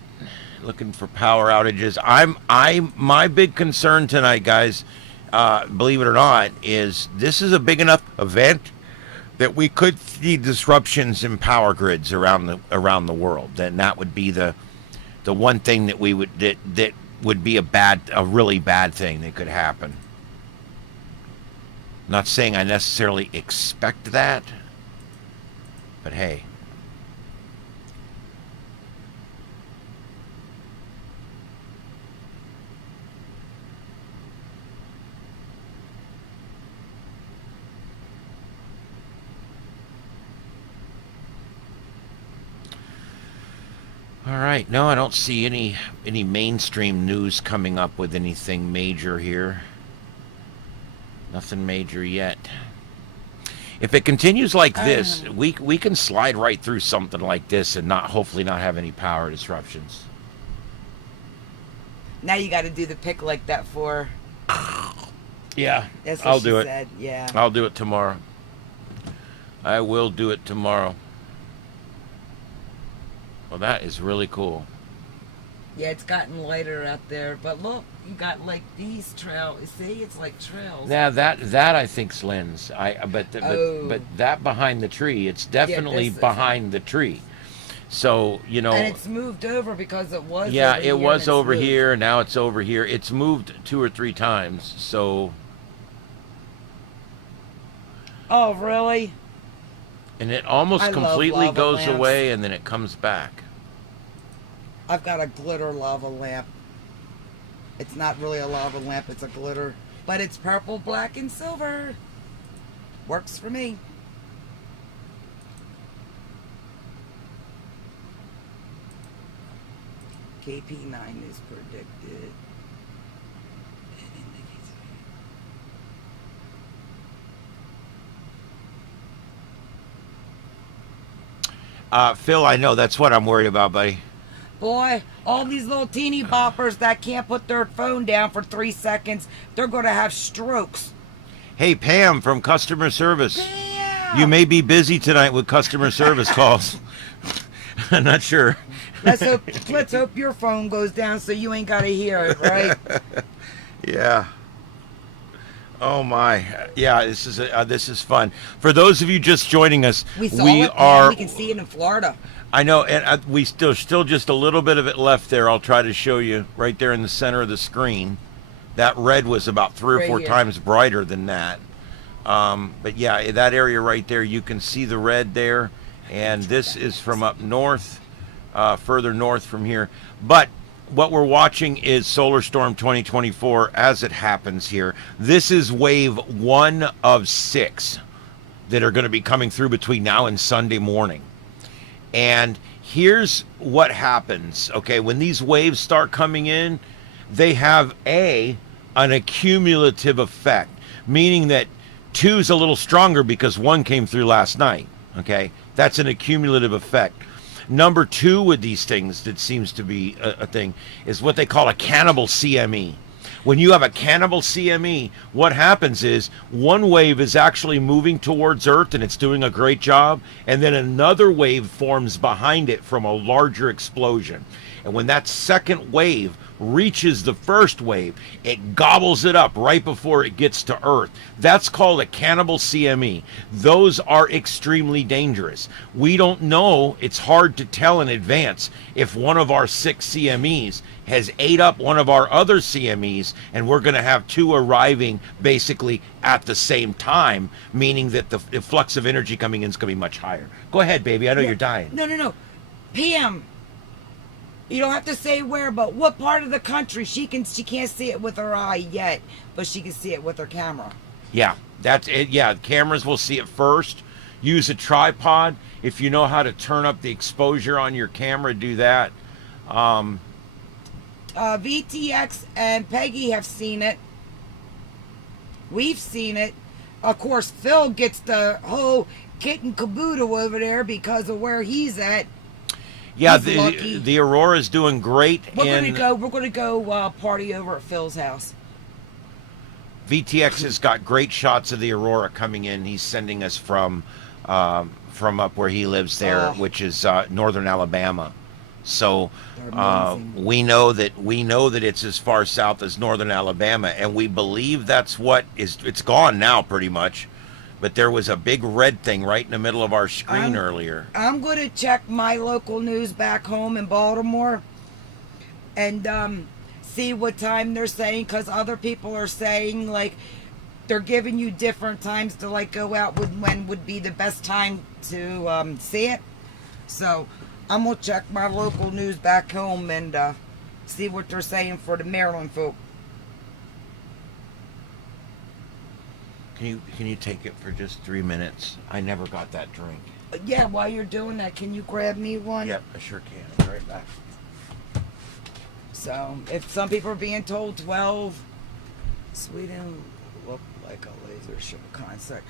Looking for power outages. My big concern tonight, guys, believe it or not, is this is a big enough event that we could see disruptions in power grids around the world. Then that would be the one thing that that would be a really bad thing that could happen. Not saying I necessarily expect that, but hey. All right. No, I don't see any mainstream news coming up with anything major here. Nothing major yet. If it continues like this, we can slide right through something like this and hopefully not have any power disruptions. Now you got to do the pick like that for. Yeah, That's what I'll she do it. said. Yeah. I'll do it tomorrow. I will do it tomorrow. Well, that is really cool. Yeah, it's gotten lighter out there, but look, you got like these trails. See, it's like trails. Yeah, that I think's lens. But that behind the tree, it's definitely behind the tree. So and it's moved over because it was. Yeah, over it was over moved. here. Now it's over here. It's moved 2 or 3 times. So. Oh, really? And it almost I completely love lava goes lamps. away, and then it comes back. I've got a glitter lava lamp. It's not really a lava lamp, it's a glitter. But it's purple, black, and silver. Works for me. KP9 is predicted. Phil, I know that's what I'm worried about, buddy. Boy, all these little teeny boppers that can't put their phone down for 3 seconds, they're going to have strokes. Hey, Pam from customer service. Damn! You may be busy tonight with customer service calls. I'm not sure. Let's hope your phone goes down so you ain't got to hear it, right? Yeah. Oh my. Yeah, this is fun. For those of you just joining us, We can see it in Florida. I know, and we still just a little bit of it left there. I'll try to show you right there in the center of the screen. That red was about 3 or Right 4 here. times brighter than that. But yeah, that area right there, you can see the red there. And this is from up north, further north from here. But what we're watching is Solar Storm 2024 as it happens here. This is wave 1 of 6 that are going to be coming through between now and Sunday morning. And here's what happens, okay? When these waves start coming in, they have an accumulative effect, meaning that 2 is a little stronger because 1 came through last night, okay? That's an accumulative effect. Number 2 with these things that seems to be a thing is what they call a cannibal CME. When you have a cannibal CME, what happens is one wave is actually moving towards Earth and it's doing a great job, and then another wave forms behind it from a larger explosion. And when that second wave reaches the first wave, it gobbles it up right before it gets to Earth. That's called a cannibal CME. Those are extremely dangerous. We don't know, it's hard to tell in advance if one of our 6 CMEs has ate up one of our other CMEs, and we're going to have 2 arriving basically at the same time, meaning that the flux of energy coming in is going to be much higher. Go ahead, baby. I know you're dying. No. PM. You don't have to say where, but what part of the country. She can't see it with her eye yet, but she can see it with her camera. Yeah, that's it. Yeah, cameras will see it first. Use a tripod. If you know how to turn up the exposure on your camera, do that. VTX and Peggy have seen it. We've seen it. Of course, Phil gets the whole kit and caboodle over there because of where he's at. Yeah, He's lucky. the Aurora is doing great. We're gonna go party over at Phil's house. VTX has got great shots of the Aurora coming in. He's sending us from up where he lives there, which is northern Alabama. So They're amazing. we know that it's as far south as northern Alabama, and we believe that's what is. It's gone now, pretty much. But there was a big red thing right in the middle of our screen earlier. I'm going to check my local news back home in Baltimore and see what time they're saying, because other people are saying like they're giving you different times to like go out with when would be the best time to see it. So I'm gonna check my local news back home and see what they're saying for the Maryland folk. Can you take it for just 3 minutes? I never got that drink. Yeah, while you're doing that, can you grab me one? Yep, I sure can. I'll be right back. So if some people are being told 12, Sweden looked like a laser show concert.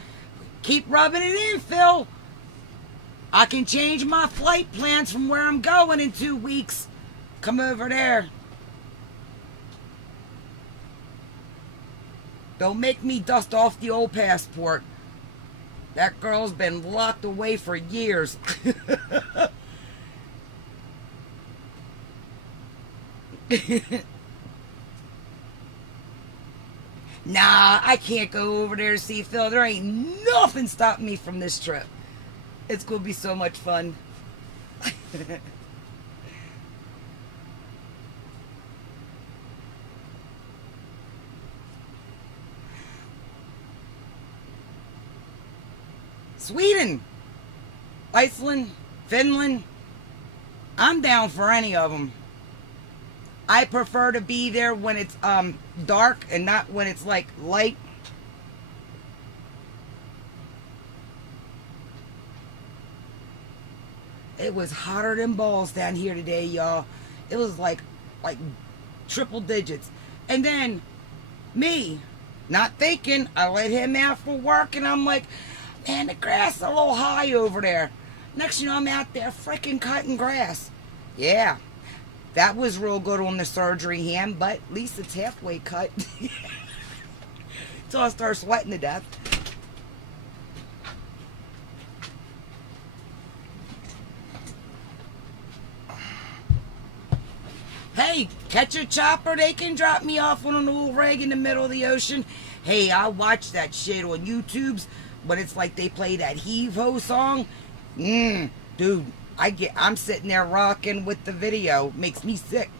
Keep rubbing it in, Phil. I can change my flight plans from where I'm going in 2 weeks. Come over there. Don't make me dust off the old passport. That girl's been locked away for years. Nah, I can't go over there to see Phil. There ain't nothing stopping me from this trip. It's gonna be so much fun. Sweden, Iceland, Finland. I'm down for any of them. I prefer to be there when it's dark and not when it's like light. It was hotter than balls down here today, y'all. It was like triple digits. And then me, not thinking, I let him out for work and I'm like, man, the grass is a little high over there. Next thing you know, I'm out there freaking cutting grass. Yeah, that was real good on the surgery hand, but at least it's halfway cut. Until I start sweating to death. Hey, catch a chopper, they can drop me off on an old rig in the middle of the ocean. Hey, I watch that shit on YouTube's, but it's like they play that heave ho song. Dude, I'm sitting there rocking with the video. Makes me sick.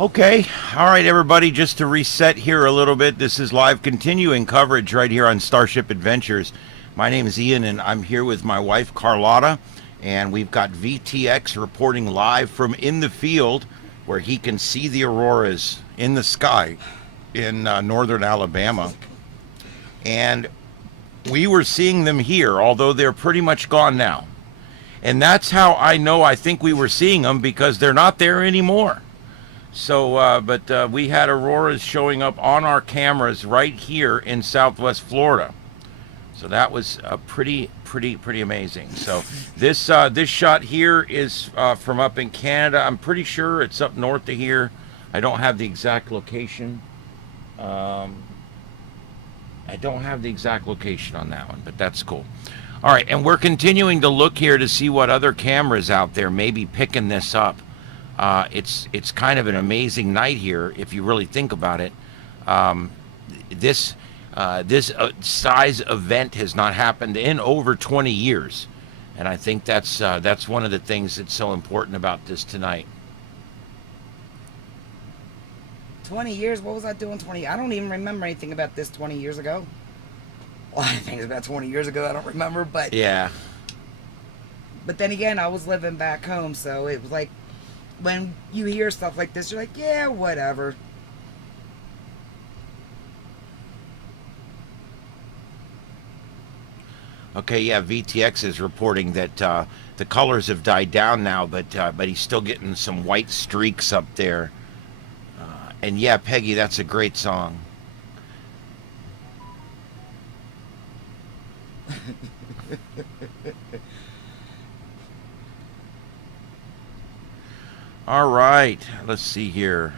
Okay. All right, everybody, just to reset here a little bit, this is live continuing coverage right here on Starship Adventures. My name is Ian, and I'm here with my wife, Carlotta, and we've got VTX reporting live from in the field where he can see the auroras in the sky in northern Alabama. And we were seeing them here, although they're pretty much gone now. And that's how I think we were seeing them, because they're not there anymore. So, but we had auroras showing up on our cameras right here in Southwest Florida. So that was pretty amazing. So this shot here is from up in Canada. I'm pretty sure it's up north of here. I don't have the exact location. I don't have the exact location on that one, but that's cool. All right, and we're continuing to look here to see what other cameras out there may be picking this up. It's kind of an amazing night here if you really think about it. This size event has not happened in over 20 years, and I think that's one of the things that's so important about this tonight. 20 years? What was I doing 20? I don't even remember anything about this 20 years ago. A lot of things about 20 years ago I don't remember, but yeah. But then again, I was living back home, so it was like when you hear stuff like this, you're like, yeah, whatever. Okay, yeah, VTX is reporting that the colors have died down now, but he's still getting some white streaks up there. And yeah, Peggy, that's a great song. All right, let's see here.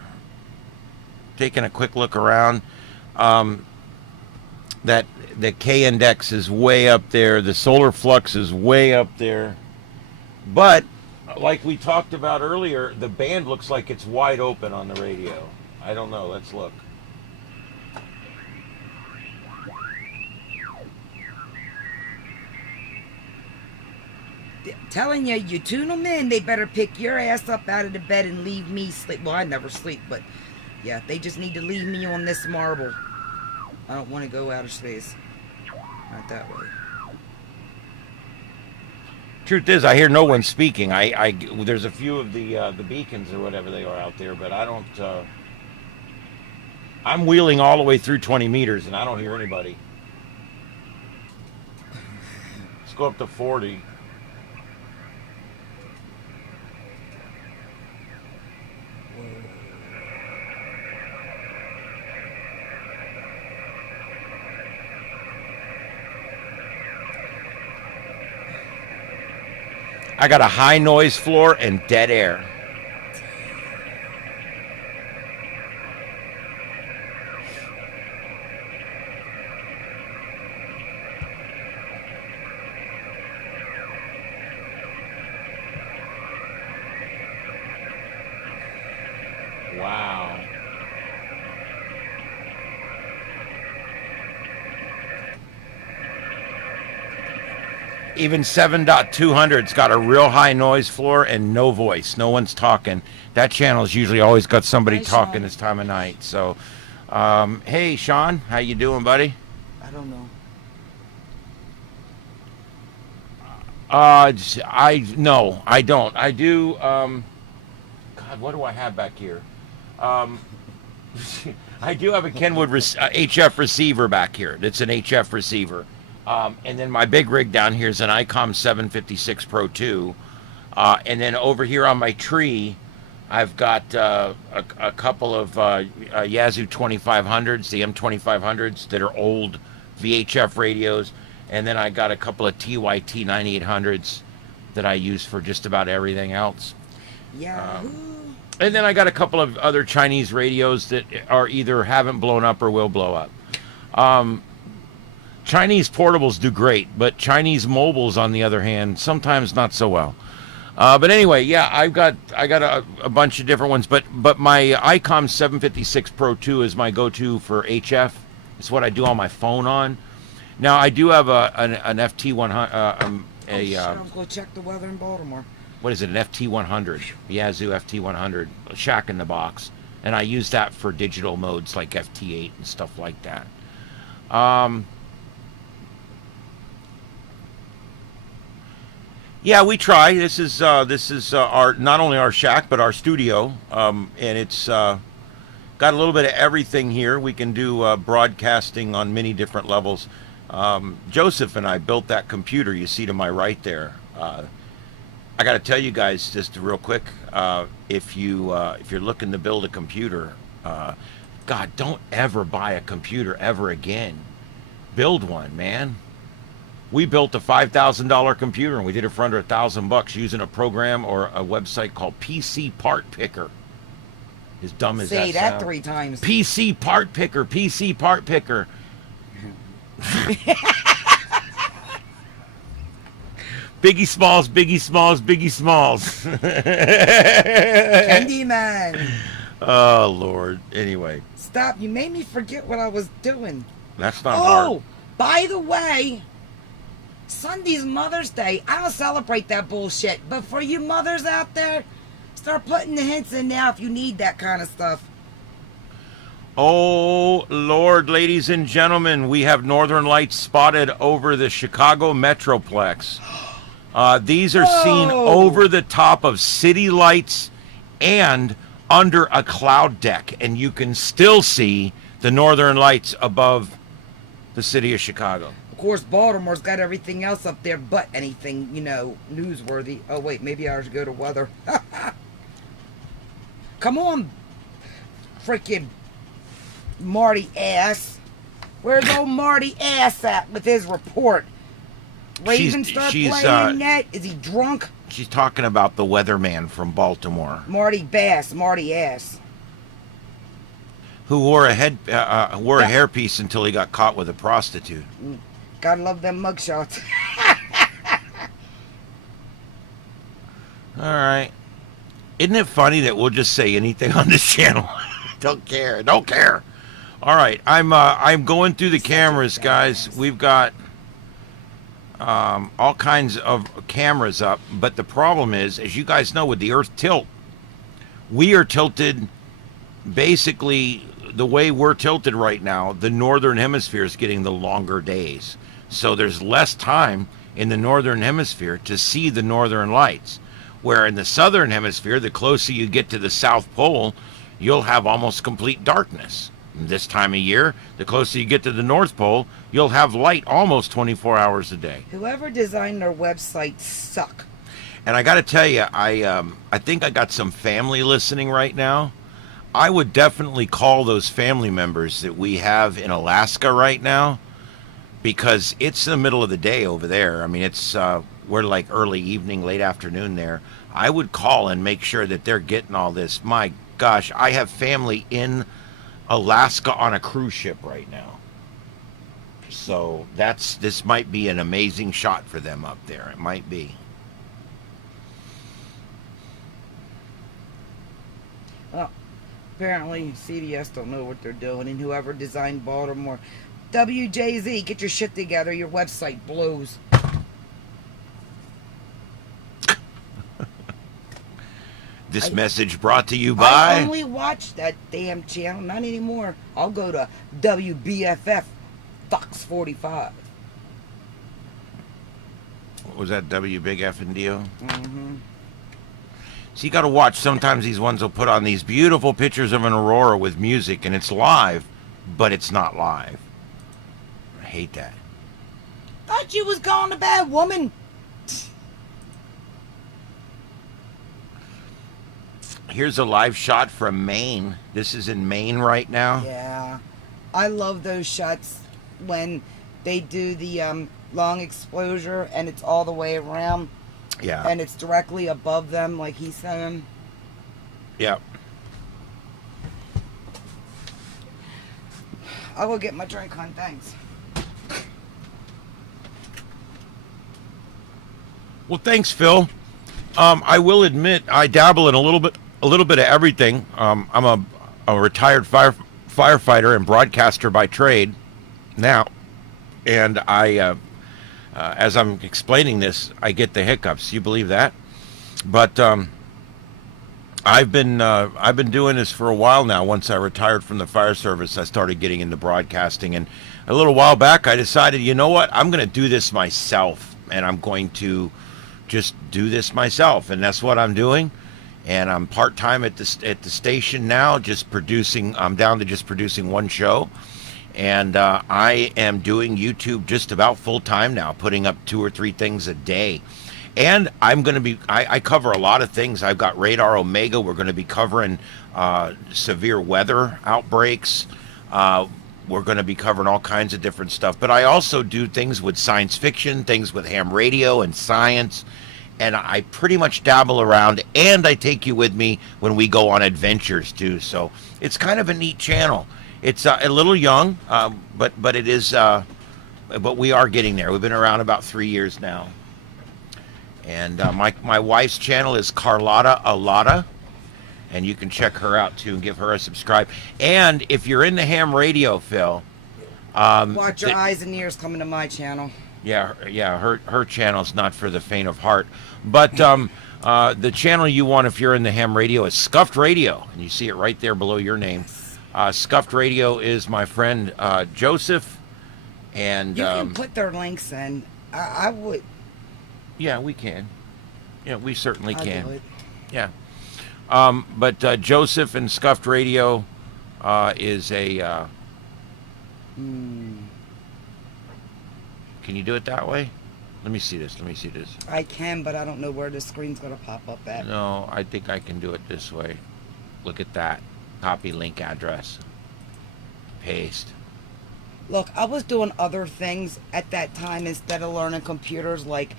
Taking a quick look around. that the K index is way up there. The solar flux is way up there. But like we talked about earlier, the band looks like it's wide open on the radio. I don't know. Let's look. Telling you, you tune them in, they better pick your ass up out of the bed and leave me sleep. Well, I never sleep, but yeah, they just need to leave me on this marble. I don't want to go outer space. Not that way. Truth is, I hear no one speaking. There's a few of the beacons or whatever they are out there, but I don't. I'm wheeling all the way through 20 meters, and I don't hear anybody. Let's go up to 40. I got a high noise floor and dead air. Wow. Even 7.200's got a real high noise floor and no voice. No one's talking. That channel's usually always got somebody Hi, talking Sean. this time of night. So, hey, Sean, how you doing, buddy? I don't know. No, I don't. I do. God, what do I have back here? I do have a Kenwood HF receiver back here. It's an HF receiver. And then my big rig down here is an ICOM 756 Pro 2. And then over here on my tree, I've got a couple of Yazoo 2500s, the M2500s that are old VHF radios. And then I got a couple of TYT 9800s that I use for just about everything else. Yahoo! And then I got a couple of other Chinese radios that are either haven't blown up or will blow up. Chinese portables do great, but Chinese mobiles, on the other hand, sometimes not so well. But anyway, yeah, I got a bunch of different ones, but my ICOM 756 Pro 2 is my go-to for HF. It's what I do on my phone on. Now I do have an FT100. Shit, I'm going to check the weather in Baltimore. What is it? An FT100, Yazoo FT100, a shack in the box, and I use that for digital modes like FT8 and stuff like that. Yeah, we try. This is our not only our shack but our studio, and it's got a little bit of everything here. We can do broadcasting on many different levels. Joseph and I built that computer you see to my right there. I got to tell you guys just real quick, if you're looking to build a computer, God, don't ever buy a computer ever again. Build one, man. We built a $5,000 computer and we did it for under $1,000 using a program or a website called PC Part Picker. As dumb as Say that that sounds. 3 times. PC Part Picker, PC Part Picker. Biggie Smalls, Biggie Smalls, Biggie Smalls. Candyman. Oh, Lord. Anyway, Stop. You made me forget what I was doing. that's not hard. Oh, by the way, Sunday's Mother's Day. I don't celebrate that bullshit. But for you mothers out there, start putting the hints in now if you need that kind of stuff. Oh, Lord, ladies and gentlemen, we have northern lights spotted over the Chicago Metroplex. These are seen Whoa. over the top of city lights and under a cloud deck. And you can still see the northern lights above the city of Chicago. Of course, Baltimore's got everything else up there but anything, newsworthy. Oh, wait, maybe I should go to weather. Come on, freaking Marty ass. Where's old Marty ass at with his report? Raven start playing net? Is he drunk? She's talking about the weatherman from Baltimore. Marty Bass, Marty ass. who wore a hairpiece until he got caught with a prostitute. Gotta love them mugshots. All right. Isn't it funny that we'll just say anything on this channel? Don't care. Don't care. All right. I'm going through the cameras, guys. We've got all kinds of cameras up, but the problem is, as you guys know, with the Earth tilt, we are tilted basically the way we're tilted right now. The northern hemisphere is getting the longer days, so there's less time in the northern hemisphere to see the northern lights, where in the southern hemisphere, the closer you get to the South Pole, you'll have almost complete darkness. This time of year, the closer you get to the North Pole, you'll have light almost 24 hours a day. Whoever designed their website suck. And I got to tell you, I think I got some family listening right now. I would definitely call those family members that we have in Alaska right now, because it's the middle of the day over there. I mean, it's we're like early evening, late afternoon there. I would call and make sure that they're getting all this. My gosh, I have family in Alaska on a cruise ship right now. So this might be an amazing shot for them up there. It might be. Well, apparently CBS don't know what they're doing, and whoever designed Baltimore, WJZ, get your shit together. Your website blows. This message brought to you I by... only watch that damn channel, not anymore. I'll go to WBFF Fox 45. What was that, W Big F and Dio? Mm-hmm. So you got to watch. Sometimes these ones will put on these beautiful pictures of an aurora with music, and it's live, but it's not live. I hate that. Thought you was going to bed, woman. Here's a live shot from Maine. This is in Maine right now. Yeah, I love those shots when they do the long exposure and it's all the way around. Yeah. And it's directly above them, like he's saying. Yeah. I will get my drink on, thanks. Well, thanks, Phil. I will admit I dabble in a little bit of everything. I'm a retired firefighter and broadcaster by trade now, and I, as I'm explaining this, I get the hiccups. You believe that? But I've been doing this for a while now. Once I retired from the fire service, I started getting into broadcasting, and a little while back, I decided, you know what, I'm going to do this myself, and I'm going to just do this myself, and that's what I'm doing. And I'm part-time at the station now, just producing. I'm down to just producing one show, and I am doing YouTube just about full-time now, putting up 2 or 3 things a day. And I'm going to be, I cover a lot of things. I've got Radar Omega. We're going to be covering severe weather outbreaks. We're going to be covering all kinds of different stuff. But I also do things with science fiction, things with ham radio and science. And I pretty much dabble around, and I take you with me when we go on adventures too. So it's kind of a neat channel. It's a little young, but it is. But we are getting there. We've been around about 3 years now. And my wife's channel is Carlotta Alada, and you can check her out too and give her a subscribe. And if you're in the ham radio, Phil, Watch your eyes and ears coming to my channel. Yeah, her channel's not for the faint of heart. But the channel you want if you're in the ham radio is Scuffed Radio, and you see it right there below your name. Scuffed Radio is my friend Joseph, and you can put their links in. I would. Yeah, we can. Yeah, we certainly I'll can. do it. Yeah. But Joseph and Scuffed Radio is a. Can you do it that way? Let me see this. I can, but I don't know where the screen's going to pop up at. No, I think I can do it this way. Look at that. Copy link address. Paste. Look, I was doing other things at that time instead of learning computers, like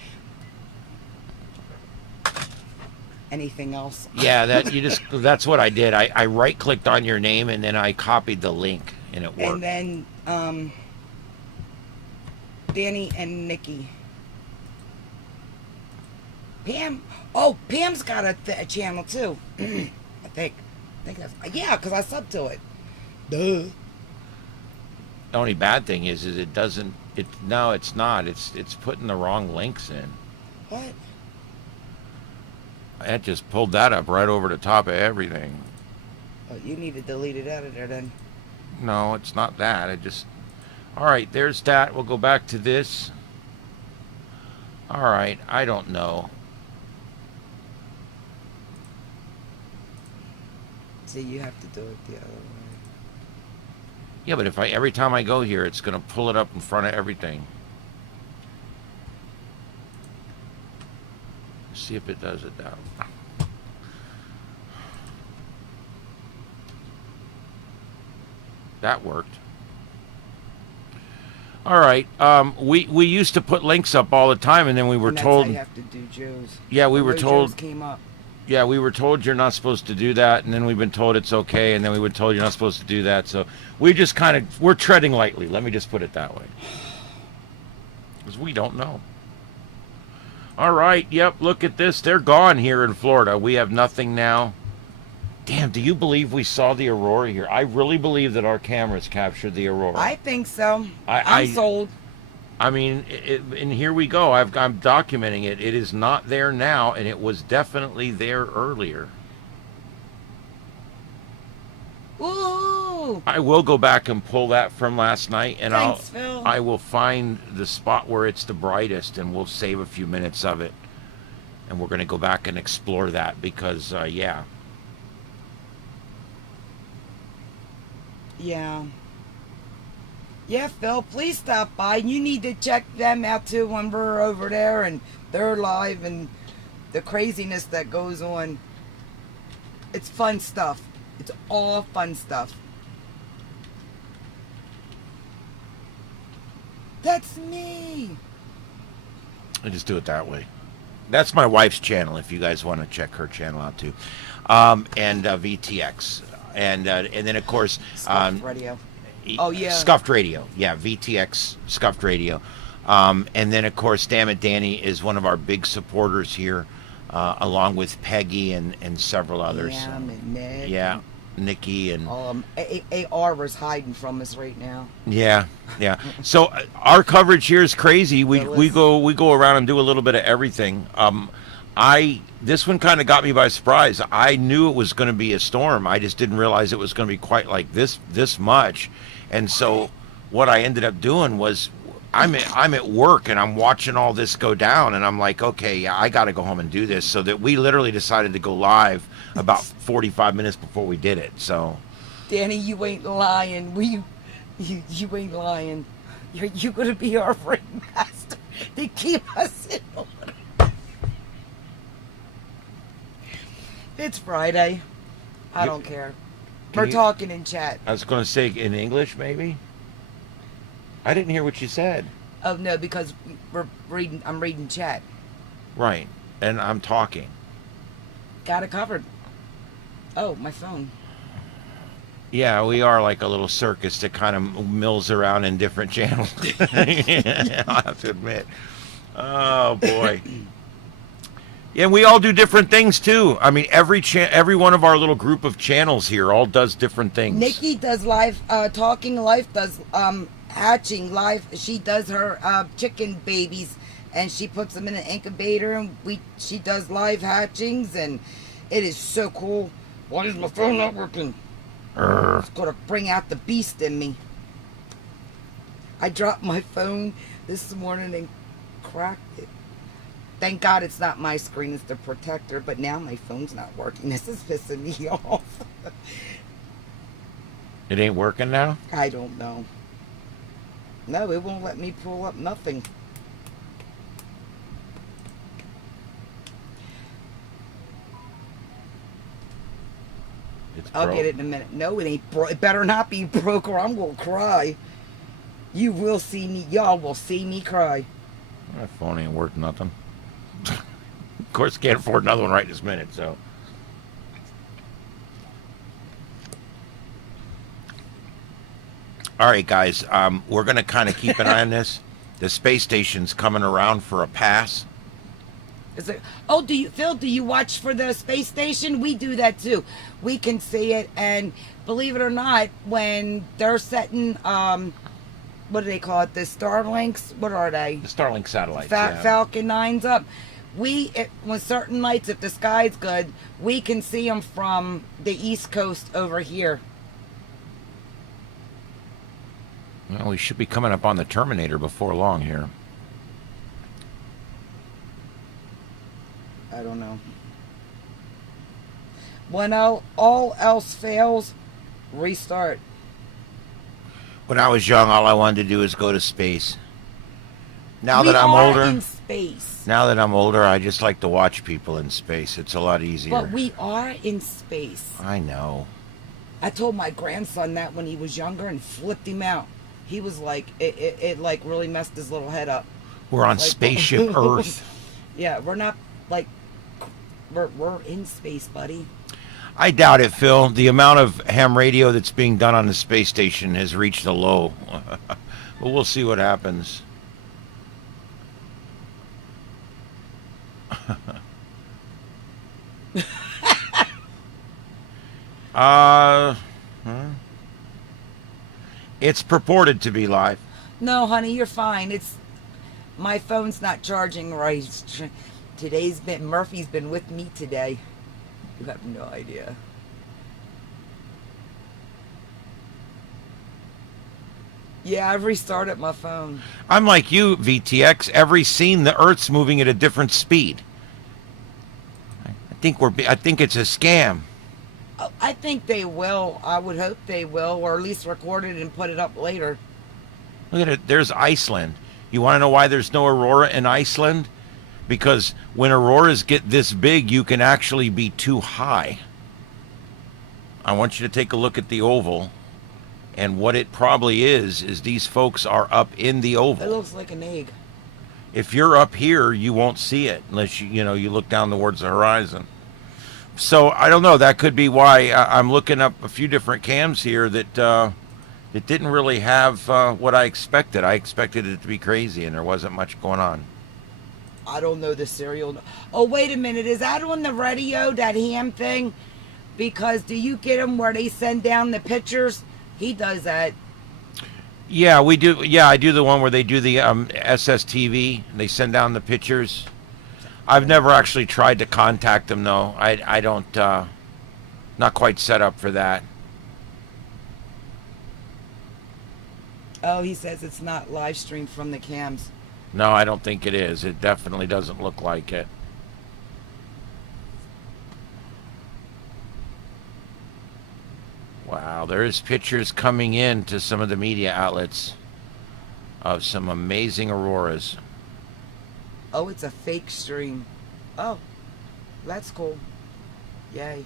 anything else. Yeah, that's what I did. I right clicked on your name and then I copied the link and it worked. And then Danny and Nikki. Pam. Oh, Pam's got a channel too. I think that's because I subbed to it. Duh. The only bad thing is it doesn't. No, it's not. It's putting the wrong links in. What? I just pulled that up right over the top of everything. Oh, you need to delete it out of there then. No, it's not that. All right, there's that. We'll go back to this. All right, I don't know. So you have to do it the other way. Yeah, but if every time I go here, it's going to pull it up in front of everything. See if it does it now. That worked. All right. We used to put links up all the time, and then we were And that's told. how you have to do Joe's. Yeah, we were Joe's told. came up. Yeah, we were told you're not supposed to do that, and then we've been told it's okay, and then we were told you're not supposed to do that. So we just we're treading lightly. Let me just put it that way, because we don't know. All right. Yep. Look at this. They're gone here in Florida. We have nothing now. Damn. Do you believe we saw the Aurora here? I really believe that our cameras captured the Aurora. I think so. I'm sold. I mean, and here we go. I'm documenting it. It is not there now, and it was definitely there earlier. Ooh. I will go back and pull that from last night, and Thanks, Phil. I will find the spot where it's the brightest, and we'll save a few minutes of it, and we're going to go back and explore that because, yeah. Yeah. Yeah, Phil, please stop by. You need to check them out too when we're over there and they're live and the craziness that goes on. It's fun stuff. It's all fun stuff. That's me. I just do it that way. That's my wife's channel if you guys want to check her channel out too. And VTX. And then, of course... Radio. Oh, yeah. Scuffed Radio. Yeah, VTX Scuffed Radio. And then, of course, Damn It Danny is one of our big supporters here, along with Peggy and several others. Yeah, and Nick. Yeah, Nikki and... AR was hiding from us right now. Yeah. So our coverage here is crazy. We go around and do a little bit of everything. This one kind of got me by surprise. I knew it was going to be a storm. I just didn't realize it was going to be quite like this much. And so what I ended up doing was I'm at work and I'm watching all this go down and I'm like, okay, yeah, I got to go home and do this. So that we literally decided to go live about 45 minutes before we did it. So Danny, you ain't lying. You ain't lying. You're going to be our ringmaster to keep us in order. It's Friday. I don't care. We're talking in chat. I was going to say in English, maybe. I didn't hear what you said. Oh no, because I'm reading chat. Right, and I'm talking. Got it covered. Oh, my phone. Yeah, we are like a little circus that kind of mills around in different channels. I'll have to admit. Oh boy. Yeah, and we all do different things too. I mean, every one of our little group of channels here all does different things. Nikki does live talking. Life does hatching. Live. She does her chicken babies, and she puts them in an incubator. And she does live hatchings, and it is so cool. Why is my phone not working? It's gonna bring out the beast in me. I dropped my phone this morning and cracked it. Thank God it's not my screen, it's the protector, but now my phone's not working. This is pissing me off. It ain't working now? I don't know. No, it won't let me pull up nothing. I'll get it in a minute. No, it ain't broke. It better not be broke or I'm going to cry. You will see me. Y'all will see me cry. My phone ain't worth nothing. Of course, can't afford another one right this minute, so. All right, guys, we're going to kind of keep an eye on this. The space station's coming around for a pass. Is it? Oh, Phil? Do you watch for the space station? We do that too. We can see it, and believe it or not, when they're setting, what do they call it? The Starlinks. What are they? The Starlink satellites. Yeah. Falcon 9s up. When certain nights, if the sky's good, we can see them from the East Coast over here. Well, we should be coming up on the Terminator before long here. I don't know. When all else fails, restart. When I was young, all I wanted to do was go to space. Now We that I'm are older, in space. now that I'm older, I just like to watch people in space. It's a lot easier. But we are in space. I know. I told my grandson that when he was younger and flipped him out. He was like, it like really messed his little head up. We're on Like, spaceship Earth. Yeah, we're not like, we're in space, buddy. I doubt it, Phil. The amount of ham radio that's being done on the space station has reached a low. But we'll see what happens. It's purported to be live. No, honey, you're fine. My phone's not charging right. Murphy's been with me today. You have no idea. Yeah, I've restarted my phone. I'm like you, VTX. Every scene, the Earth's moving at a different speed. I think it's a scam. I think they will. I would hope they will, or at least record it and put it up later. Look at it. There's Iceland. You want to know why there's no aurora in Iceland? Because when auroras get this big, you can actually be too high. I want you to take a look at the oval. And what it probably is these folks are up in the oval. It looks like an egg. If you're up here, you won't see it unless you look down towards the horizon. So I don't know. That could be why I'm looking up a few different cams here that it didn't really have what I expected. I expected it to be crazy, and there wasn't much going on. I don't know the serial. Oh, wait a minute. Is that on the radio, that ham thing? Because do you get them where they send down the pictures? He does that. Yeah, we do. Yeah, I do the one where they do the SSTV. They send down the pictures. I've never actually tried to contact them, though. I don't, not quite set up for that. Oh, he says it's not live streamed from the cams. No, I don't think it is. It definitely doesn't look like it. Wow, there's pictures coming in to some of the media outlets of some amazing auroras. Oh, it's a fake stream. Oh, that's cool. Yay.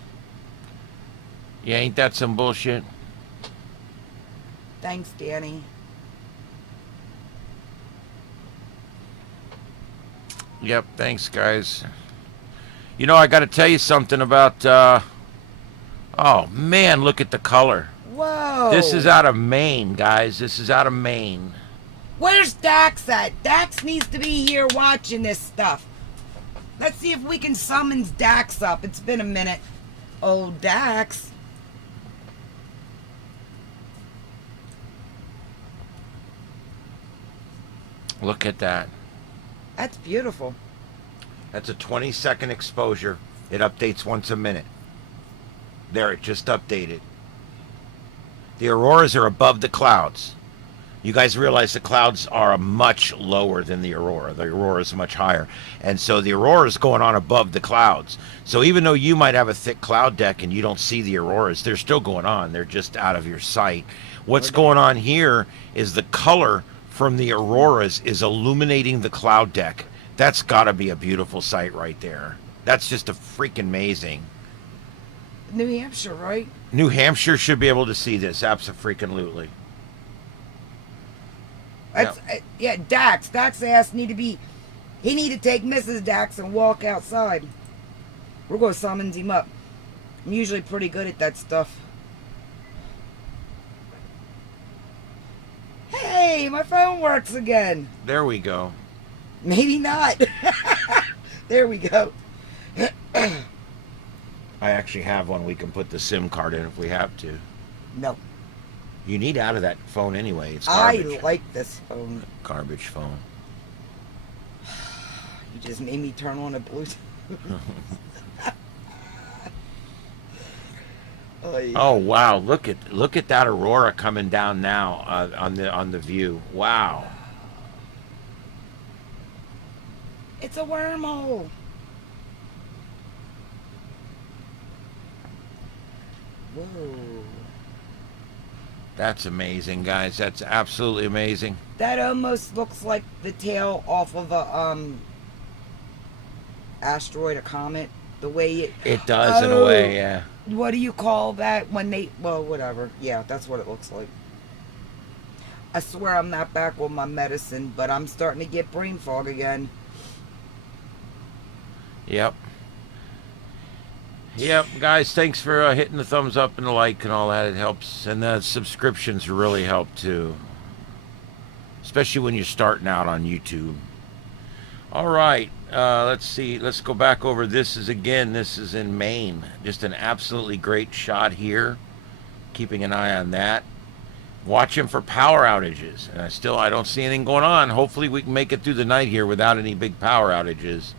Yeah, ain't that some bullshit? Thanks, Danny. Yep, thanks, guys. You know, I got to tell you something about... oh, man, look at the color. Whoa. This is out of Maine, guys. This is out of Maine. Where's Dax at? Dax needs to be here watching this stuff. Let's see if we can summons Dax up. It's been a minute. Oh, Dax. Look at that. That's beautiful. That's a 20-second exposure. It updates once a minute. There, it just updated. The auroras are above the clouds. You guys realize the clouds are much lower than the aurora. The aurora is much higher. And so the aurora is going on above the clouds. So even though you might have a thick cloud deck and you don't see the auroras, they're still going on. They're just out of your sight. What's going on here is the color from the auroras is illuminating the cloud deck. That's got to be a beautiful sight right there. That's just a freaking amazing. New Hampshire, right? New Hampshire should be able to see this. Abso-freaking-lutely. Yeah, Dax. Dax asked me to be He need to take Mrs. Dax and walk outside. We're going to summons him up. I'm usually pretty good at that stuff. Hey, my phone works again. There we go. Maybe not. There we go. I actually have one we can put the SIM card in if we have to. No. You need out of that phone anyway. It's I garbage. like this phone. Garbage phone. You just made me turn on a Bluetooth. Oh, yeah. Oh wow! Look at that Aurora coming down now on the view. Wow. It's a wormhole. Whoa. That's amazing, guys. That's absolutely amazing. That almost looks like the tail off of a asteroid or comet. The way It does in a way, yeah. What do you call that when they? Well, whatever. Yeah, that's what it looks like. I swear I'm not back with my medicine, but I'm starting to get brain fog again. Yep. Yep, guys, thanks for hitting the thumbs up and the like and all that. It helps. And the subscriptions really help too. Especially when you're starting out on YouTube. All right, let's see. Let's go back over this is in Maine. Just an absolutely great shot here. Keeping an eye on that. Watching for power outages. And I don't see anything going on. Hopefully we can make it through the night here without any big power outages.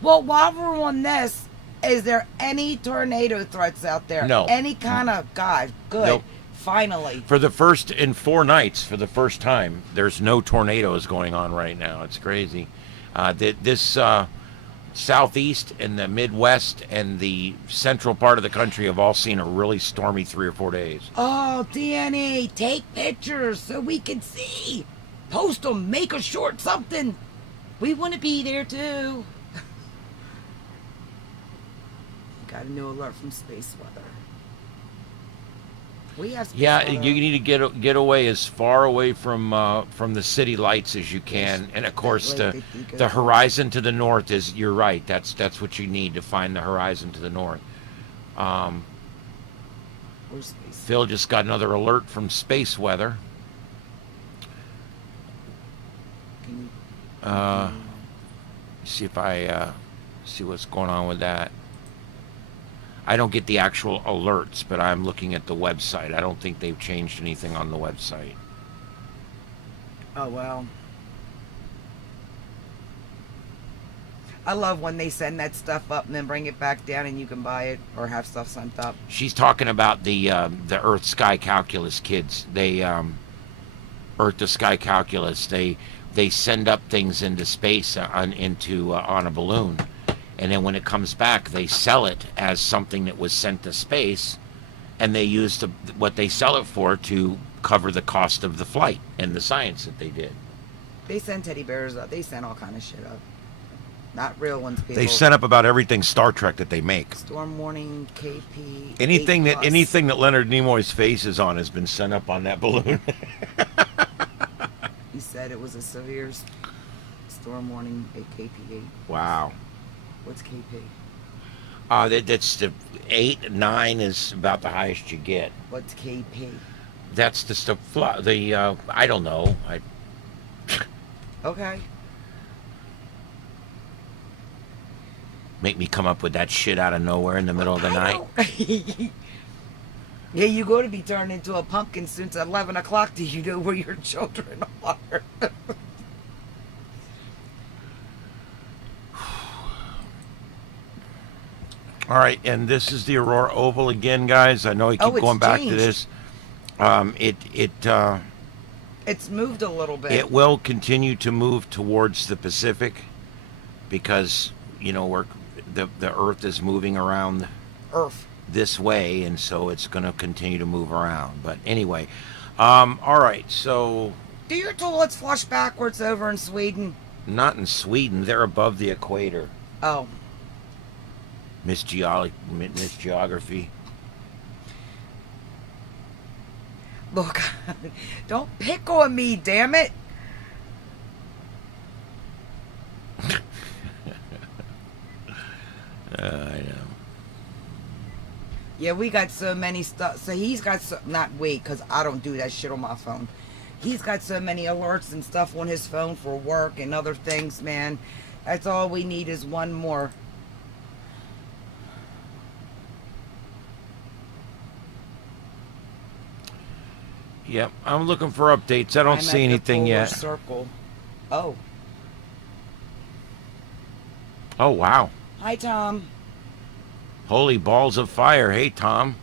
Well, while we're on this, is there any tornado threats out there? No. Any kind of, God, good. Nope. Finally. For the first in 4 nights, for the first time, there's no tornadoes going on right now. It's crazy. This southeast and the Midwest and the central part of the country have all seen a really stormy 3 or 4 days. Oh, DNA, take pictures so we can see. Post them, make a short something. We want to be there too. Got a new alert from space weather. We have space Yeah, weather. you need to get away as far away from the city lights as you can, and of course the horizon to the north is. You're right. That's what you need to find the horizon to the north. Where's space? Phil just got another alert from space weather. Can See if I see what's going on with that. I don't get the actual alerts, but I'm looking at the website. I don't think they've changed anything on the website. Oh, well. I love when they send that stuff up and then bring it back down and you can buy it or have stuff sent up. She's talking about the Earth Sky Calculus kids. They Earth to Sky Calculus. They send up things into space on a balloon. And then when it comes back, they sell it as something that was sent to space, and they use what they sell it for to cover the cost of the flight and the science that they did. They send teddy bears up. They send all kind of shit up. Not real ones, people. They sent up about everything Star Trek that they make. Storm warning, KP. Anything 8+. that Leonard Nimoy's face is on has been sent up on that balloon. He said it was a severe storm warning at KP8. Wow. What's KP? That's the 8, 9 is about the highest you get. What's KP? That's the I don't know. Okay. Make me come up with that shit out of nowhere in the middle of the night. Yeah, you go to be turned into a pumpkin since 11 o'clock. Do you know where your children are? All right, and this is the Aurora Oval again, guys. I know I keep it's going back to changed. this. It's moved a little bit. It will continue to move towards the Pacific because the Earth is moving around Earth. this way, and so it's going to continue to move around. But anyway, all right. So Do your toilets flush backwards over in Sweden? not in Sweden. They're above the equator. Oh. Miss Geography. Look, don't pick on me, damn it. Yeah, we got so many stuff. So he's got not we, because I don't do that shit on my phone. He's got so many alerts and stuff on his phone for work and other things, man. That's all we need is one more. Yep, I'm looking for updates. I don't I'm see at the anything polar yet. Circle. Oh, Oh, wow. hi Tom. Holy balls of fire. Hey, Tom.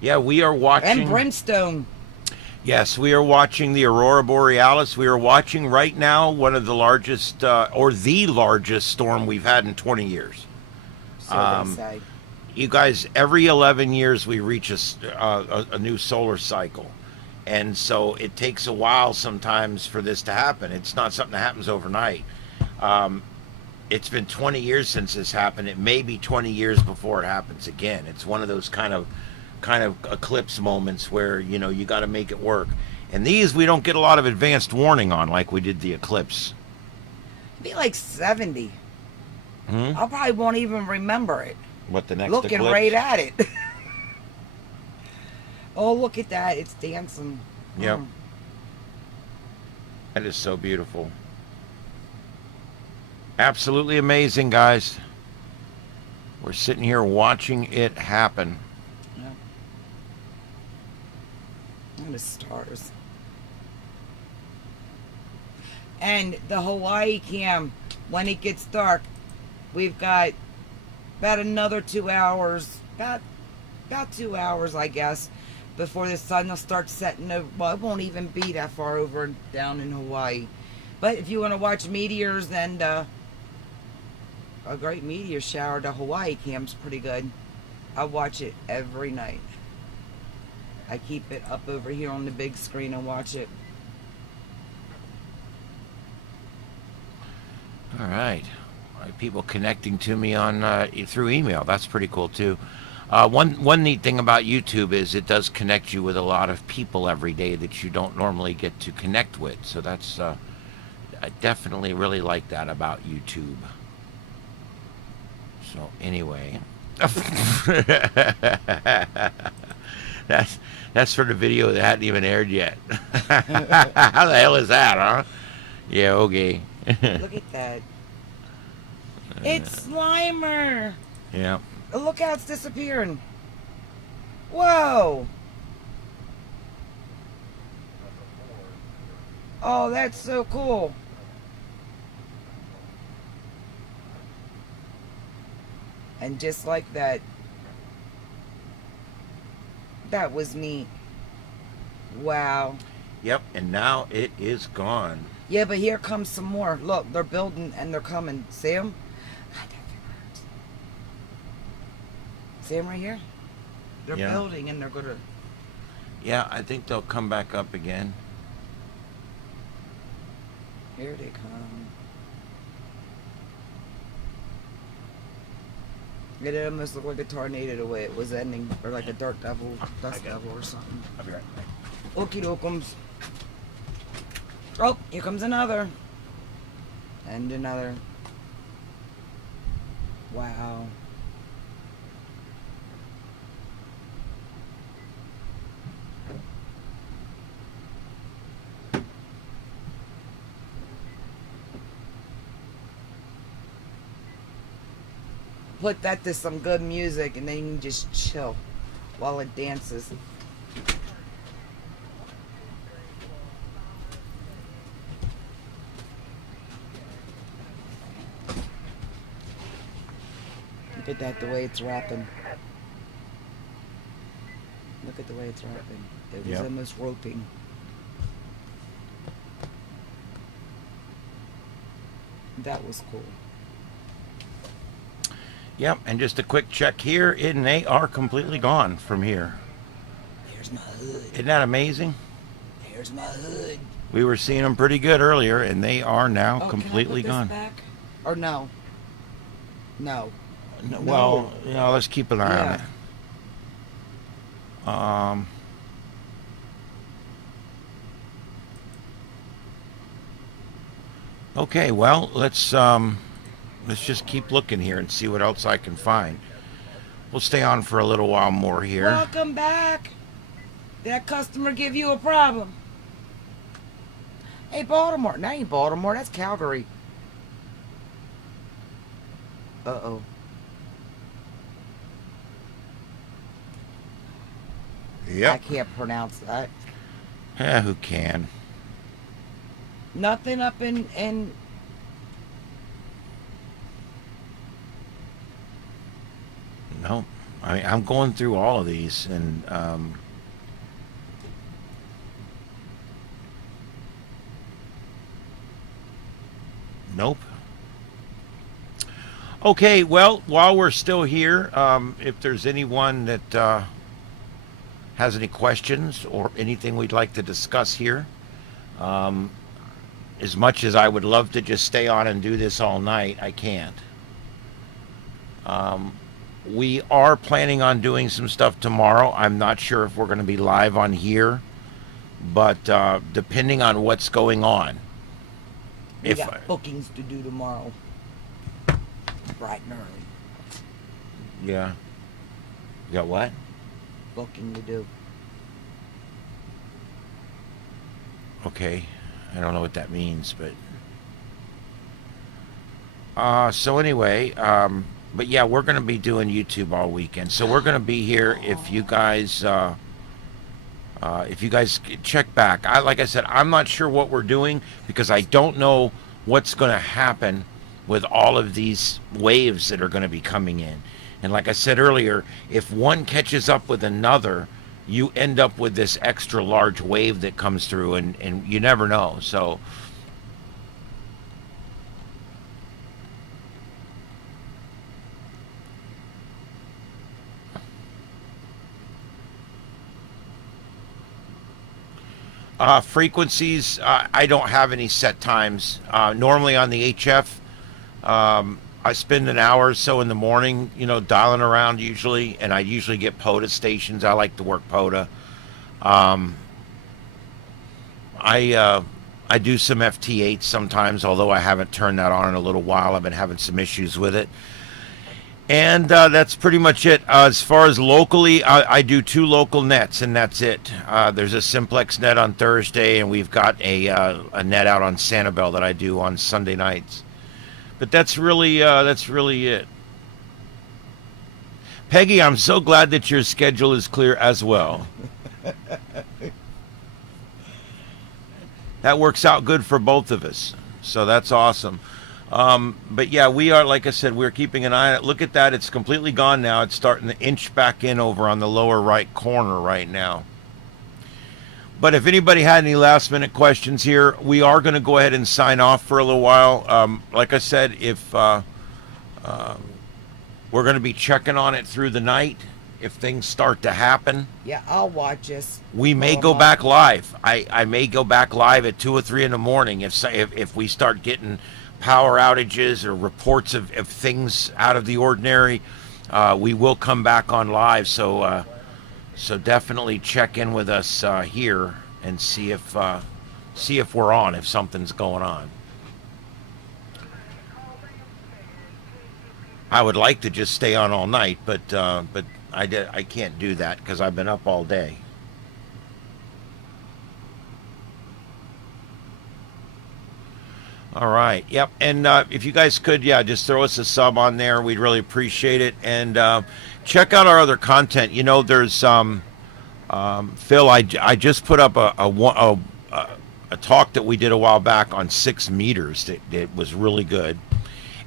Yeah, we are watching. And brimstone. Yes, we are watching the Aurora Borealis. We are watching right now one of the largest, or the largest storm we've had in 20 years. So they say. You guys, every 11 years we reach a new solar cycle. And so it takes a while sometimes for this to happen. It's not something that happens overnight. It's been 20 years since this happened. It may be 20 years before it happens again. It's one of those kind of eclipse moments where, you know, you got to make it work. And these we don't get a lot of advanced warning on like we did the eclipse. Be like 70. Hmm? I probably won't even remember it. What, the next Looking eclipse? right at it. Oh, look at that. It's dancing. Yep. Mm. That is so beautiful. Absolutely amazing, guys. We're sitting here watching it happen. Yeah. And the stars. And the Hawaii cam, when it gets dark, we've got about another 2 hours, about 2 hours, I guess, before the sun will start setting over. Well, it won't even be that far over down in Hawaii. But if you want to watch meteors and a great meteor shower, the Hawaii cam's pretty good. I watch it every night. I keep it up over here on the big screen and watch it. All right. People connecting to me on through email. That's pretty cool too. One neat thing about YouTube is it does connect you with a lot of people every day that you don't normally get to connect with. So that's I definitely really like that about YouTube. So anyway, that's for the video that hadn't even aired yet. How the hell is that, huh? Yeah, okay. Look at that. It's Slimer. Yeah. Look how it's disappearing. Whoa. Oh, that's so cool. And just like that. That was neat. Wow. Yep, and now it is gone. Yeah, but here comes some more. Look, they're building and they're coming. See them? See them right here? They're Yeah. building and they're going to... Yeah, I think they'll come back up again. Here they come. It almost looked like a tornado the way it was ending. Or like a dark devil, dust devil or something. I'll be right back. Okie dokums. Oh, here comes another. And another. Wow. Put that to some good music and then you can just chill while it dances. Look at that, the way it's wrapping. Look at the way it's wrapping. It was Yep. almost roping. That was cool. Yep, and just a quick check here, and they are completely gone from here. There's my hood. Isn't that amazing? There's my hood. We were seeing them pretty good earlier, and they are now Oh, completely can I put gone. this back? Or no? No. No, well, you know, let's keep an eye on it. Okay, well, let's just keep looking here and see what else I can find. We'll stay on for a little while more here. Welcome back. Did that customer give you a problem? Hey, Baltimore. That ain't Baltimore. That's Calgary. Uh-oh. I Yep. can't pronounce that. Who can? Nothing up in No. I mean, I'm going through all of these, and nope. Okay, well, while we're still here, if there's anyone that has any questions or anything we'd like to discuss here, as much as I would love to just stay on and do this all night, I can't. We are planning on doing some stuff tomorrow. I'm not sure if we're going to be live on here, but depending on what's going on. we got bookings to do tomorrow. Bright and early. Yeah. You got what? Booking to do. Okay. I don't know what that means, but so anyway, but yeah, we're going to be doing YouTube all weekend. So we're going to be here if you guys check back. Like I said, I'm not sure what we're doing because I don't know what's going to happen with all of these waves that are going to be coming in. And like I said earlier, if one catches up with another, you end up with this extra large wave that comes through, and you never know. So frequencies, I don't have any set times. Normally on the HF, I spend an hour or so in the morning, dialing around usually, and I usually get POTA stations. I like to work POTA. I do some FT8 sometimes, although I haven't turned that on in a little while. I've been having some issues with it. And that's pretty much it. As far as locally, I do 2 local nets, and that's it. There's a Simplex net on Thursday, and we've got a net out on Sanibel that I do on Sunday nights. But that's really it. Peggy, I'm so glad that your schedule is clear as well. That works out good for both of us. So that's awesome. But yeah, we are, like I said, we're keeping an eye on it. Look at that. It's completely gone now. It's starting to inch back in over on the lower right corner right now. But if anybody had any last minute questions here, we are going to go ahead and sign off for a little while. Like I said, if we're going to be checking on it through the night, if things start to happen. Yeah, I'll watch this. We may go back live. I may go back live at 2 or 3 in the morning if we start getting power outages or reports of things out of the ordinary. We will come back on live. So definitely check in with us here and see if we're on, if something's going on. I would like to just stay on all night, but I can't do that because I've been up all day. All right. Yep. And if you guys could, just throw us a sub on there. We'd really appreciate it. And check out our other content. There's Phil. I just put up a talk that we did a while back on 6 meters. That was really good.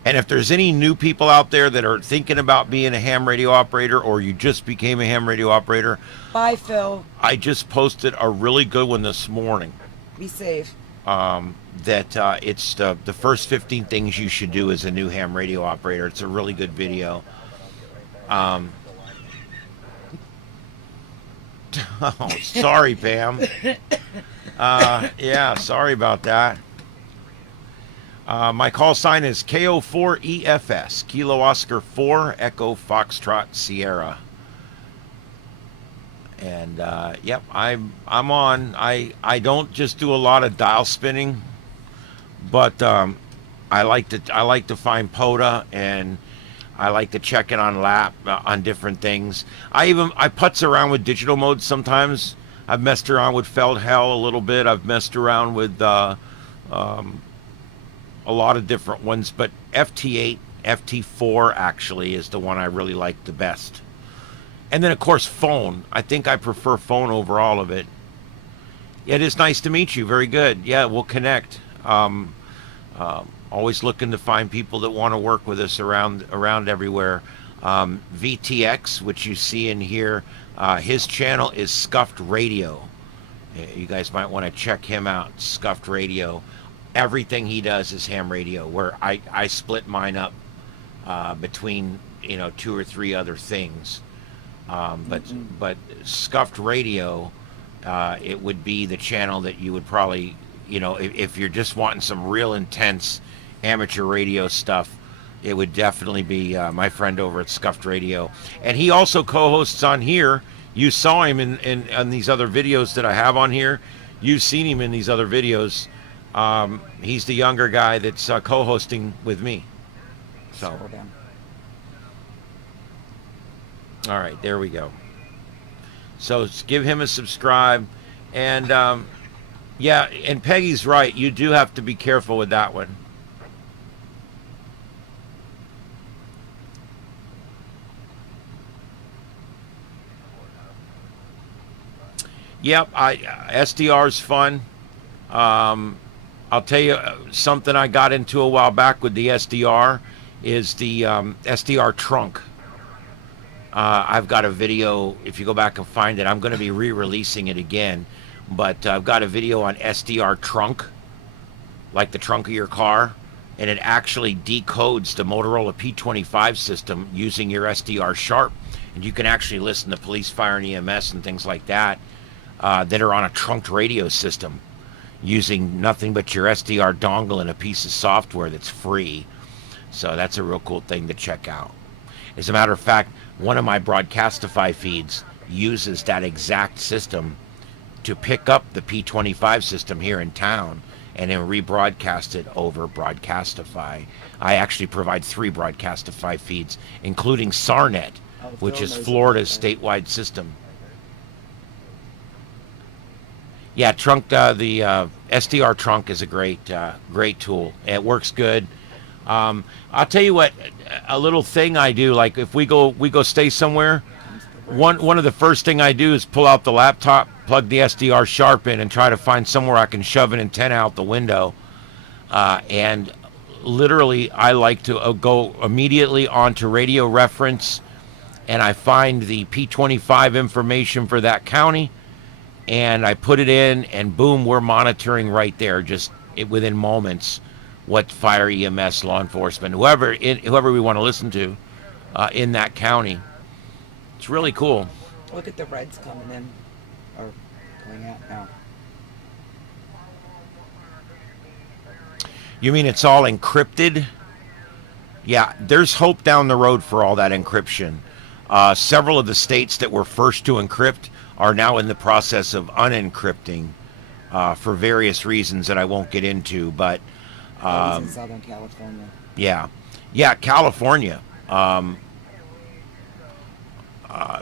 And if there's any new people out there that are thinking about being a ham radio operator, or you just became a ham radio operator, Bye, Phil. I just posted a really good one this morning. Be safe. That it's the first 15 things you should do as a new ham radio operator. It's a really good video. Oh, sorry, Pam. Yeah, sorry about that. My call sign is KO4EFS, Kilo Oscar 4, Echo Foxtrot Sierra. And yep, I'm on. I don't just do a lot of dial spinning, but I like to find POTA, and I like to check in on on different things. I putz around with digital modes sometimes. I've messed around with Feldhell a little bit. I've messed around with a lot of different ones, but FT8, FT4 actually is the one I really like the best. And then of course phone. I think I prefer phone over all of it. Yeah, it is nice to meet you. Very good. Yeah, we'll connect. Always looking to find people that want to work with us around everywhere. VTX, which you see in here, his channel is Scuffed Radio. You guys might want to check him out. Scuffed Radio. Everything he does is ham radio, where I split mine up between 2 or 3 other things. But Scuffed Radio, it would be the channel that you would probably, if you're just wanting some real intense amateur radio stuff, it would definitely be my friend over at Scuffed Radio. And he also co-hosts on here. You saw him in these other videos that I have on here. You've seen him in these other videos. He's the younger guy that's co-hosting with me. So, all right, there we go. So give him a subscribe, and yeah, and Peggy's right. You do have to be careful with that one. Yep, SDR's fun. I'll tell you something I got into a while back with the SDR is the SDR trunk. I've got a video, if you go back and find it, I'm going to be re-releasing it again, but I've got a video on SDR trunk, like the trunk of your car, and it actually decodes the Motorola P25 system using your SDR Sharp, and you can actually listen to police, fire, and EMS and things like that that are on a trunked radio system, using nothing but your SDR dongle and a piece of software that's free. So that's a real cool thing to check out. As a matter of fact, one of my Broadcastify feeds uses that exact system to pick up the P25 system here in town and then rebroadcast it over Broadcastify. I actually provide 3 Broadcastify feeds, including SARNet, which is Florida's statewide system. Yeah, trunk. The SDR trunk is a great tool. It works good. I'll tell you what. A little thing I do, like if we go stay somewhere, one of the first thing I do is pull out the laptop, plug the SDR Sharp in, and try to find somewhere I can shove an antenna out the window. And literally, I like to go immediately onto radio reference, and I find the P25 information for that county. And I put it in, and boom, we're monitoring right there, just within moments, what fire, EMS, law enforcement, whoever we want to listen to in that county. It's really cool. Look at the reds coming in, or going out now. You mean it's all encrypted? Yeah, there's hope down the road for all that encryption. Several of the states that were first to encrypt are now in the process of unencrypting for various reasons that I won't get into, but in Southern California. Yeah, California.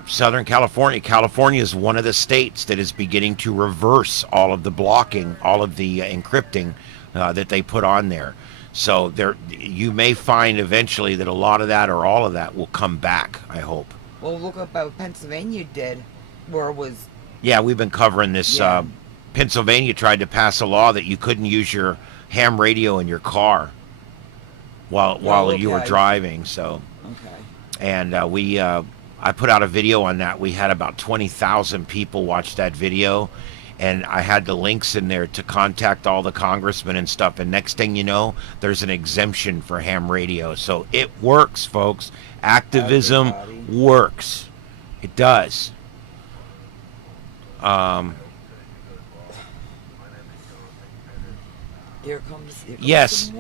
Southern California. California is one of the states that is beginning to reverse all of the blocking, all of the encrypting that they put on there. So you may find eventually that a lot of that or all of that will come back, I hope. Well, look at what Pennsylvania did. Where it was... Yeah, we've been covering this. Yeah. Pennsylvania tried to pass a law that you couldn't use your ham radio in your car while you were driving. So, okay. And I put out a video on that. We had about 20,000 people watch that video, and I had the links in there to contact all the congressmen and stuff. And next thing you know, there's an exemption for ham radio. So it works, folks. Activism works. It does. Here comes yes,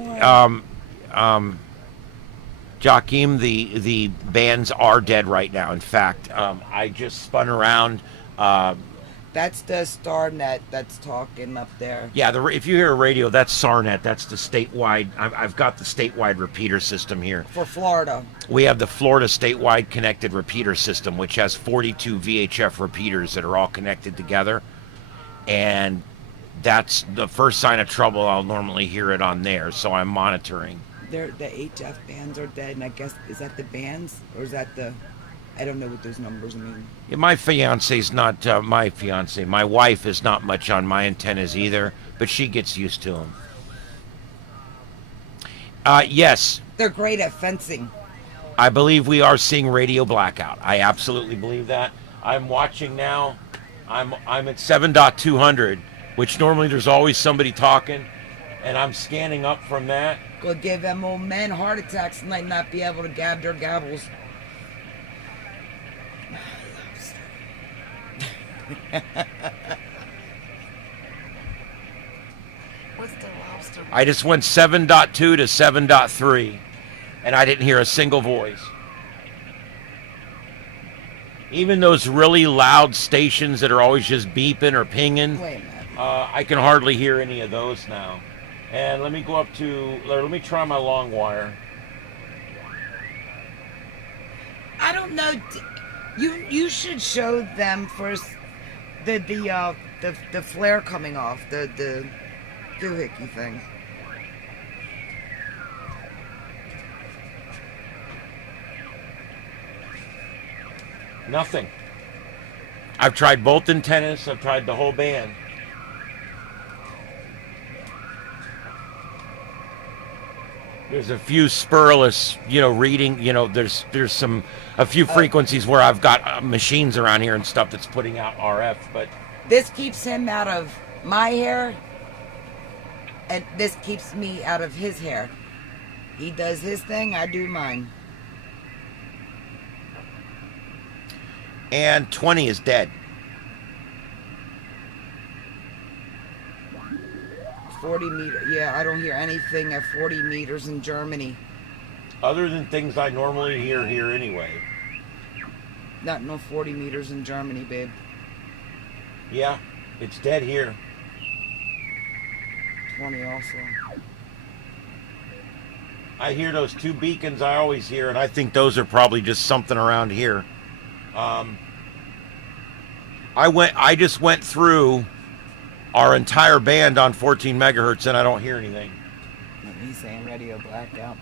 Joachim, the bands are dead right now. In fact, I just spun around That's the StarNet that's talking up there. Yeah, if you hear a radio, that's SARNet. That's the statewide. I've got the statewide repeater system here. For Florida. We have the Florida statewide connected repeater system, which has 42 VHF repeaters that are all connected together. And that's the first sign of trouble. I'll normally hear it on there, so I'm monitoring. The HF bands are dead, and I guess, is that the bands? Or is that the... I don't know what those numbers mean. Yeah, my fiance's not my fiance. My wife is not much on my antennas either, but she gets used to them. Yes, They're great at fencing. I believe we are seeing radio blackout. I absolutely believe that. I'm watching now. I'm at 7.200, which normally there's always somebody talking, and I'm scanning up from that. Could give them old men heart attacks and they not be able to gab their gabbles. What's the lobster? I just went 7.2 to 7.3, and I didn't hear a single voice. Even those really loud stations that are always just beeping or pinging, Wait a minute. I can hardly hear any of those now. And let me go up to, let me try my long wire. I don't know. You should show them first the flare coming off, the doohickey thing. Nothing. I've tried both antennas. I've tried the whole band. There's a few spurless, reading. There's a few frequencies where I've got machines around here and stuff that's putting out RF, but This keeps him out of my hair, and this keeps me out of his hair. He does his thing, I do mine. and 20 is dead. 40 meter. Yeah, I don't hear anything at 40 meters in Germany. Other than things I normally hear here anyway. Not no 40 meters in Germany, babe. Yeah, it's dead here. 20 also. I hear those two beacons I always hear, and I think those are probably just something around here. I just went through our entire band on 14 megahertz, and I don't hear anything. He's saying radio blackout.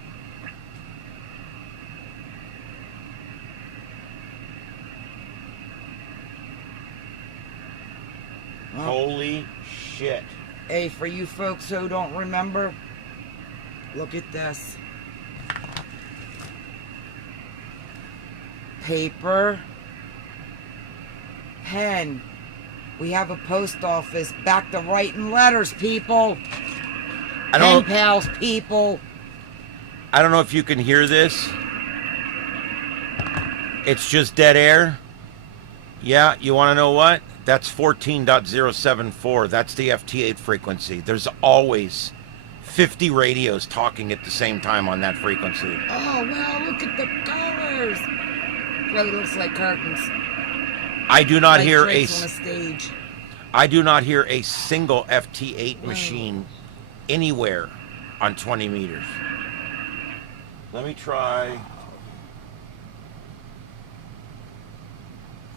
Well, Holy shit. hey, for you folks who don't remember, look at this. Paper, pen. We have a post office. Back to writing letters, people. I Pen don't, pals, people. I don't know if you can hear this. It's just dead air. Yeah, you want to know what? That's 14.074. That's the FT8 frequency. There's always 50 radios talking at the same time on that frequency. Oh, wow, look at the colors. Really looks like curtains. I do not Like hear drapes on a stage. I do not hear a single FT8 machine anywhere on 20 meters. Let me try.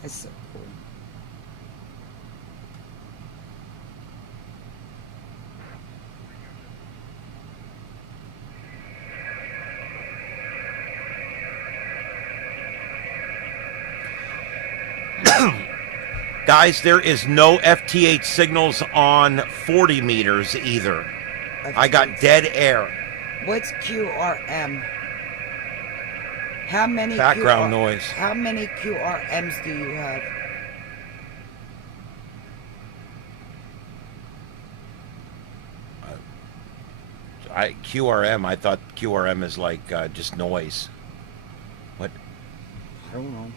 That's so cool. Guys, there is no FT8 signals on 40 meters either. I got dead air. What's QRM? How many Background noise. How many QRMs do you have? QRM, I thought QRM is like just noise. What? I don't know.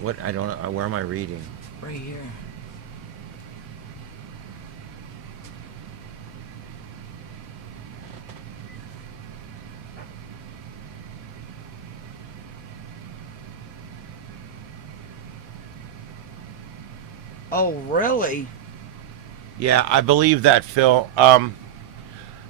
What? I don't know. Where am I reading? Right here. Oh, really? Yeah, I believe that, Phil. Wow.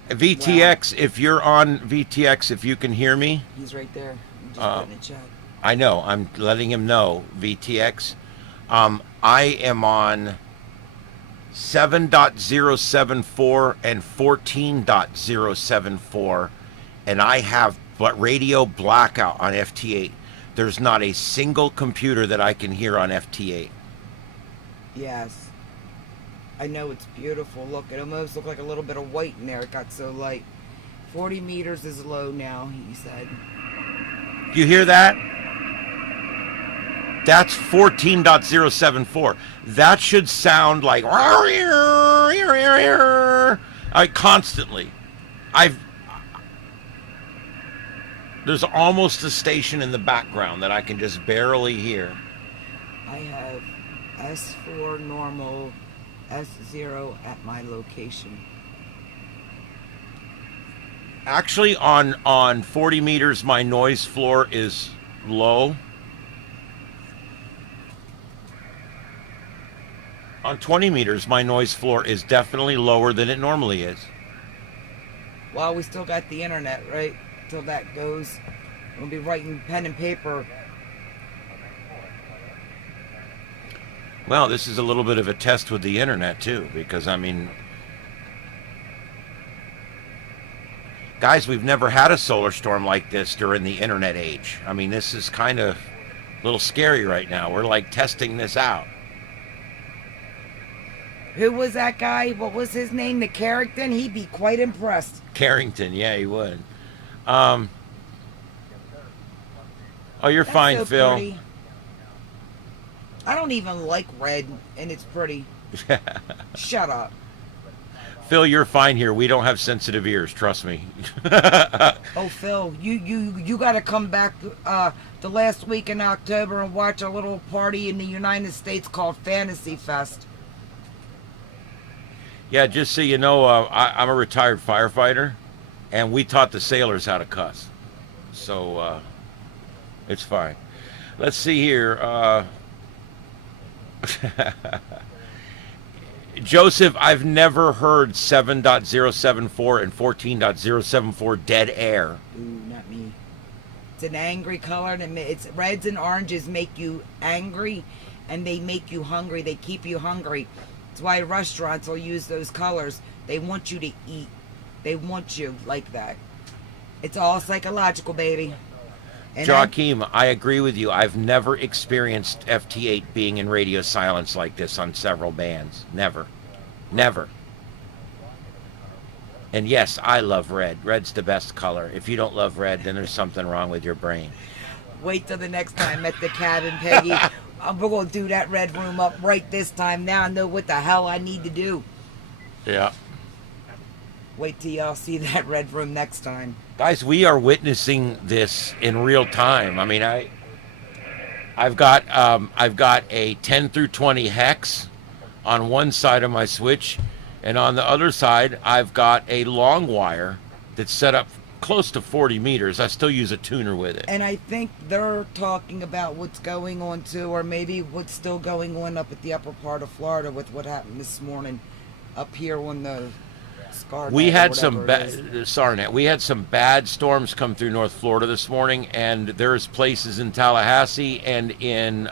VTX, if you're on VTX, if you can hear me, He's right there. I'm just uh, putting a chat. I know. I'm letting him know, VTX. I am on 7.074 and 14.074, and I have radio blackout on FT8. There's not a single computer that I can hear on FT8. Yes. I know it's beautiful. Look, it almost looked like a little bit of white in there. It got so light. 40 meters is low now, he said. You hear that? That's 14.074. That should sound like constantly. I've There's almost a station in the background that I can just barely hear. I have S4 normal, S0 at my location. Actually, on 40 meters, my noise floor is low. On 20 meters, my noise floor is definitely lower than it normally is. Well, we still got the internet, right? Till that goes. We'll be writing pen and paper. Well, this is a little bit of a test with the internet, too, because, I mean, guys, we've never had a solar storm like this during the internet age. I mean, this is kind of a little scary right now. We're like testing this out. Who was that guy? What was his name? The Carrington? He'd be quite impressed. Carrington, yeah, he would. Oh, you're That's fine, so Phil. pretty. I don't even like red, and it's pretty. Shut up. Phil, you're fine here. We don't have sensitive ears, trust me. Oh, Phil, you got to come back the last week in October and watch a little party in the United States called Fantasy Fest. Yeah, just so you know, I'm a retired firefighter, and we taught the sailors how to cuss. So, it's fine. Let's see here. Joseph, I've never heard 7.074 and 14.074 dead air. Ooh, not me. It's an angry color, and it's reds and oranges make you angry, and they make you hungry. They keep you hungry. That's why restaurants will use those colors. They want you to eat. They want you like that. It's all psychological, baby. And Joaquim, I agree with you. I've never experienced FT8 being in radio silence like this on several bands. Never. Never. And yes, I love red. Red's the best color. If you don't love red, then there's something wrong with your brain. Wait till the next time at the cabin, Peggy. We're going to do that red room up right this time. Now I know what the hell I need to do. Yeah. Wait till y'all see that red room next time. Guys, we are witnessing this in real time. I mean, I've got a 10 through 20 hex on one side of my switch, and on the other side, I've got a long wire that's set up close to 40 meters. I still use a tuner with it. And I think they're talking about what's going on too, or maybe what's still going on up at the upper part of Florida with what happened this morning up here on the Scarnet. We had some Sarnet. We had some bad storms come through North Florida this morning, and there's places in Tallahassee and in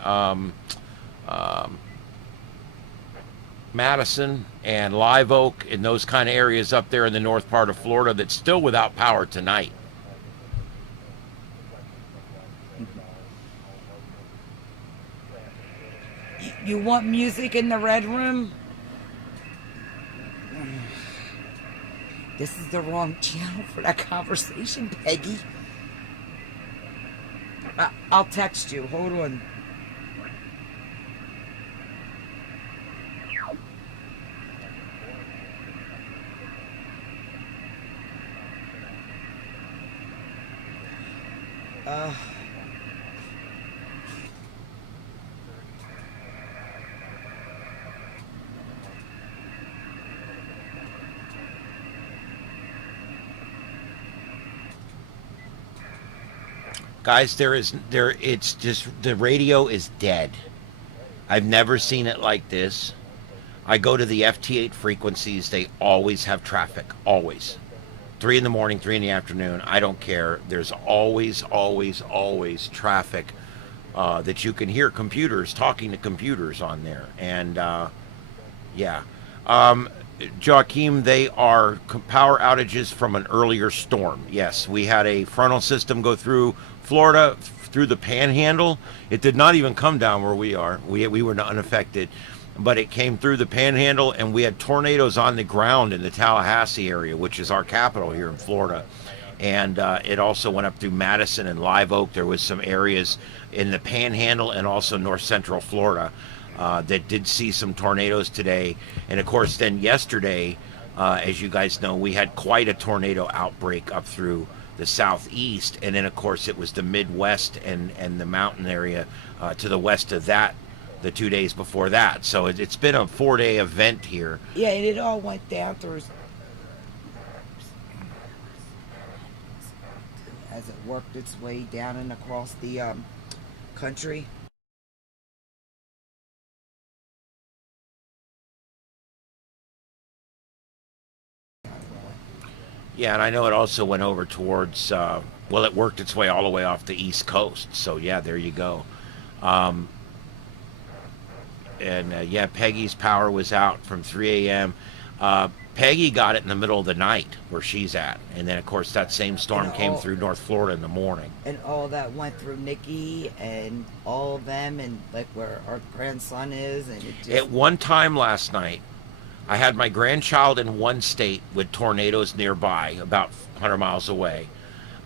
Madison and Live Oak and those kind of areas up there in the north part of Florida that's still without power tonight. You want music in the red room? This is the wrong channel for that conversation, Peggy. I'll text you. Hold on. Guys, it's just the radio is dead. I've never seen it like this. I go to the FT8 frequencies, they always have traffic, always. 3 in the morning, 3 in the afternoon, I don't care. There's always, always, always traffic that you can hear computers talking to computers on there. And yeah. Joaquim, they are power outages from an earlier storm. Yes, we had a frontal system go through Florida, through the Panhandle. It did not even come down where we are. We were unaffected, but it came through the Panhandle, and we had tornadoes on the ground in the Tallahassee area, which is our capital here in Florida. And it also went up through Madison and Live Oak. There was some areas in the Panhandle and also north central Florida that did see some tornadoes today. And of course, then yesterday, as you guys know, we had quite a tornado outbreak up through the southeast. And then, of course, it was the Midwest and the mountain area to the west of that the 2 days before that. So it's been a 4-day event here. Yeah, and it all went down through as it worked its way down and across the country. Yeah, and I know it also went over towards, well, it worked its way all the way off the East Coast. So, yeah, there you go. Yeah, Peggy's power was out from 3 a.m. Peggy got it in the middle of the night where she's at. And then, of course, that same storm came through North Florida in the morning. And all that went through Nikki and all of them and, like, where our grandson is. And it just... At one time last night, I had my grandchild in one state with tornadoes nearby, about 100 miles away.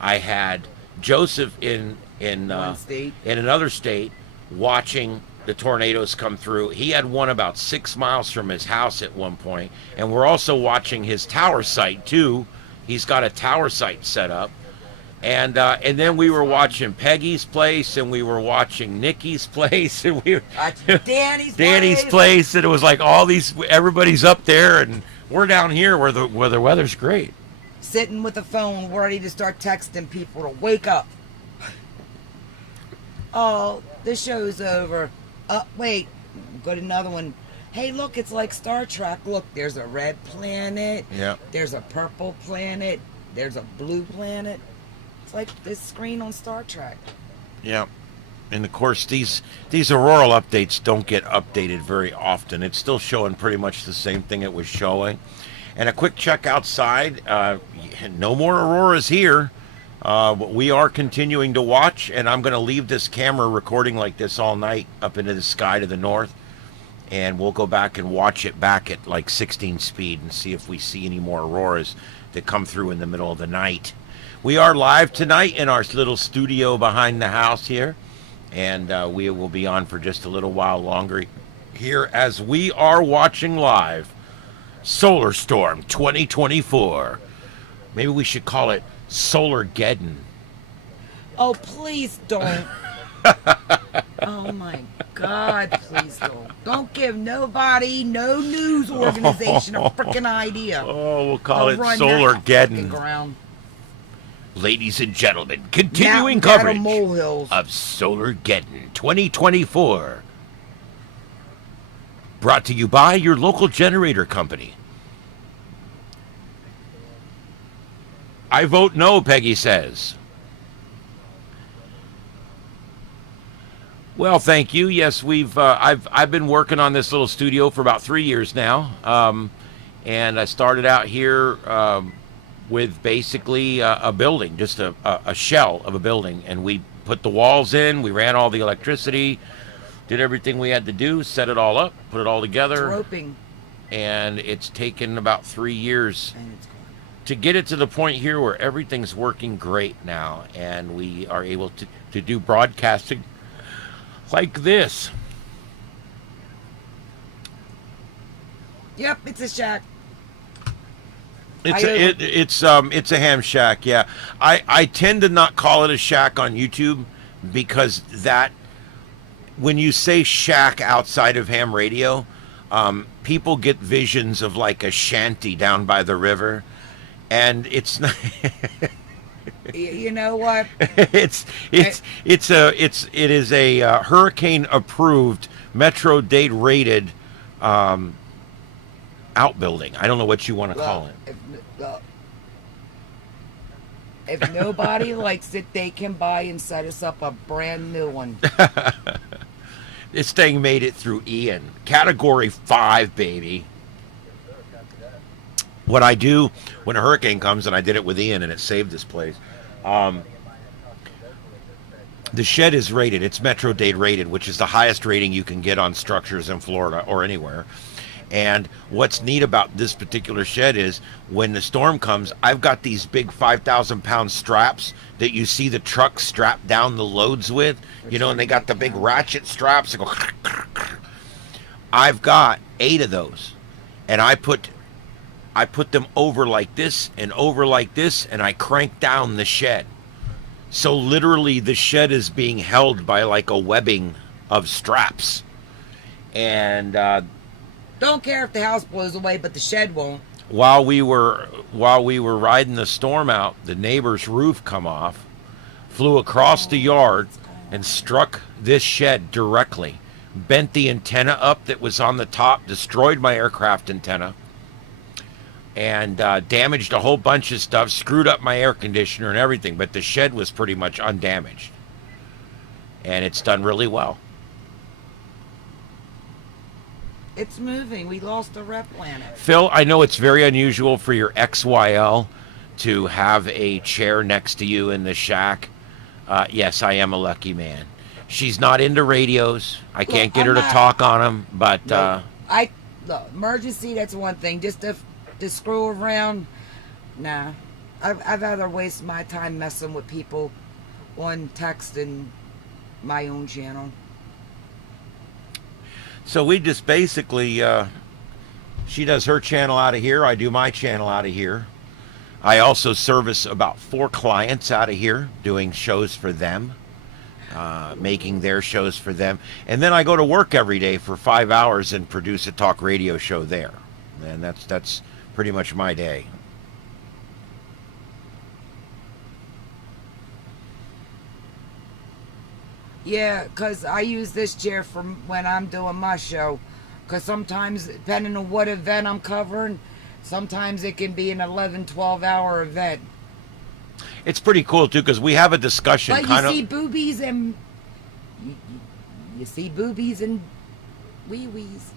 I had Joseph in one state. In another state watching the tornadoes come through. He had one about 6 miles from his house at one point, and we're also watching his tower site too. He's got a tower site set up. And then we were watching Peggy's place, and we were watching Nikki's place, and we were Danny's place, and it was like all these, everybody's up there, and we're down here where the weather's great. Sitting with the phone, ready to start texting people to wake up. Oh, the show's over. Wait, got another one. Hey, look, it's like Star Trek. Look, there's a red planet. Yeah. There's a purple planet. There's a blue planet. It's like this screen on Star Trek. Yeah. And of course, these auroral updates don't get updated very often. It's still showing pretty much the same thing it was showing. And a quick check outside. No more auroras here. We are continuing to watch, and I'm going to leave this camera recording like this all night up into the sky to the north. And we'll go back and watch it back at like 16 speed and see if we see any more auroras that come through in the middle of the night. We are live tonight in our little studio behind the house here, and we will be on for just a little while longer here as we are watching live Solar Storm 2024. Maybe we should call it Solargeddon. Oh, please don't. Oh my God, please don't. Don't give nobody, no news organization a freaking idea. Oh, we'll call it Solargeddon. Ground. Ladies and gentlemen, continuing Mountain coverage molehills. of Solargeddon 2024. Brought to you by your local generator company. I vote no, Peggy says. Well, thank you. Yes, I've been working on this little studio for about 3 years now, and I started out here with basically a building, just a shell of a building, and we put the walls in, we ran all the electricity, did everything we had to do, set it all up, put it all together. Roping. And it's taken about 3 years And it's gone. to get it to the point here where everything's working great now, and we are able to do broadcasting like this. Yep, it's a shack. It's a ham shack, yeah. I tend to not call it a shack on YouTube because that, when you say shack outside of ham radio, people get visions of like a shanty down by the river, and it's not. You know what? It is a hurricane approved Metro date rated outbuilding. I don't know what you want to call it. If nobody likes it, they can buy and set us up a brand new one. This thing made it through Ian. Category 5, baby. What I do when a hurricane comes, and I did it with Ian, and it saved this place. The shed is rated. It's Metro date rated, which is the highest rating you can get on structures in Florida or anywhere. And what's neat about this particular shed is when the storm comes, I've got these big 5,000-pound straps that you see the truck strap down the loads with, you know, and they got the big ratchet straps that go. I've got 8 of those, and I put them over like this and over like this, and I crank down the shed. So literally the shed is being held by like a webbing of straps. And don't care if the house blows away, but the shed won't. While we were riding the storm out, the neighbor's roof come off, flew across the yard, and struck this shed directly. Bent the antenna up that was on the top, destroyed my aircraft antenna, and damaged a whole bunch of stuff, screwed up my air conditioner and everything, but the shed was pretty much undamaged. And it's done really well. It's moving. We lost a rep planet. Phil, I know it's very unusual for your XYL to have a chair next to you in the shack. Yes, I am a lucky man. She's not into radios. I can't get her to talk on them, but... Look, emergency, that's one thing. Just to screw around, nah. I'd rather waste my time messing with people on text and my own channel. So we just basically, she does her channel out of here. I do my channel out of here. I also service about 4 clients out of here, doing shows for them, making their shows for them. And then I go to work every day for 5 hours and produce a talk radio show there. And that's pretty much my day. Yeah, because I use this chair for when I'm doing my show. Because sometimes, depending on what event I'm covering, sometimes it can be an 11, 12-hour event. It's pretty cool, too, because we have a discussion. But you see boobies and... You see boobies and wee-wees.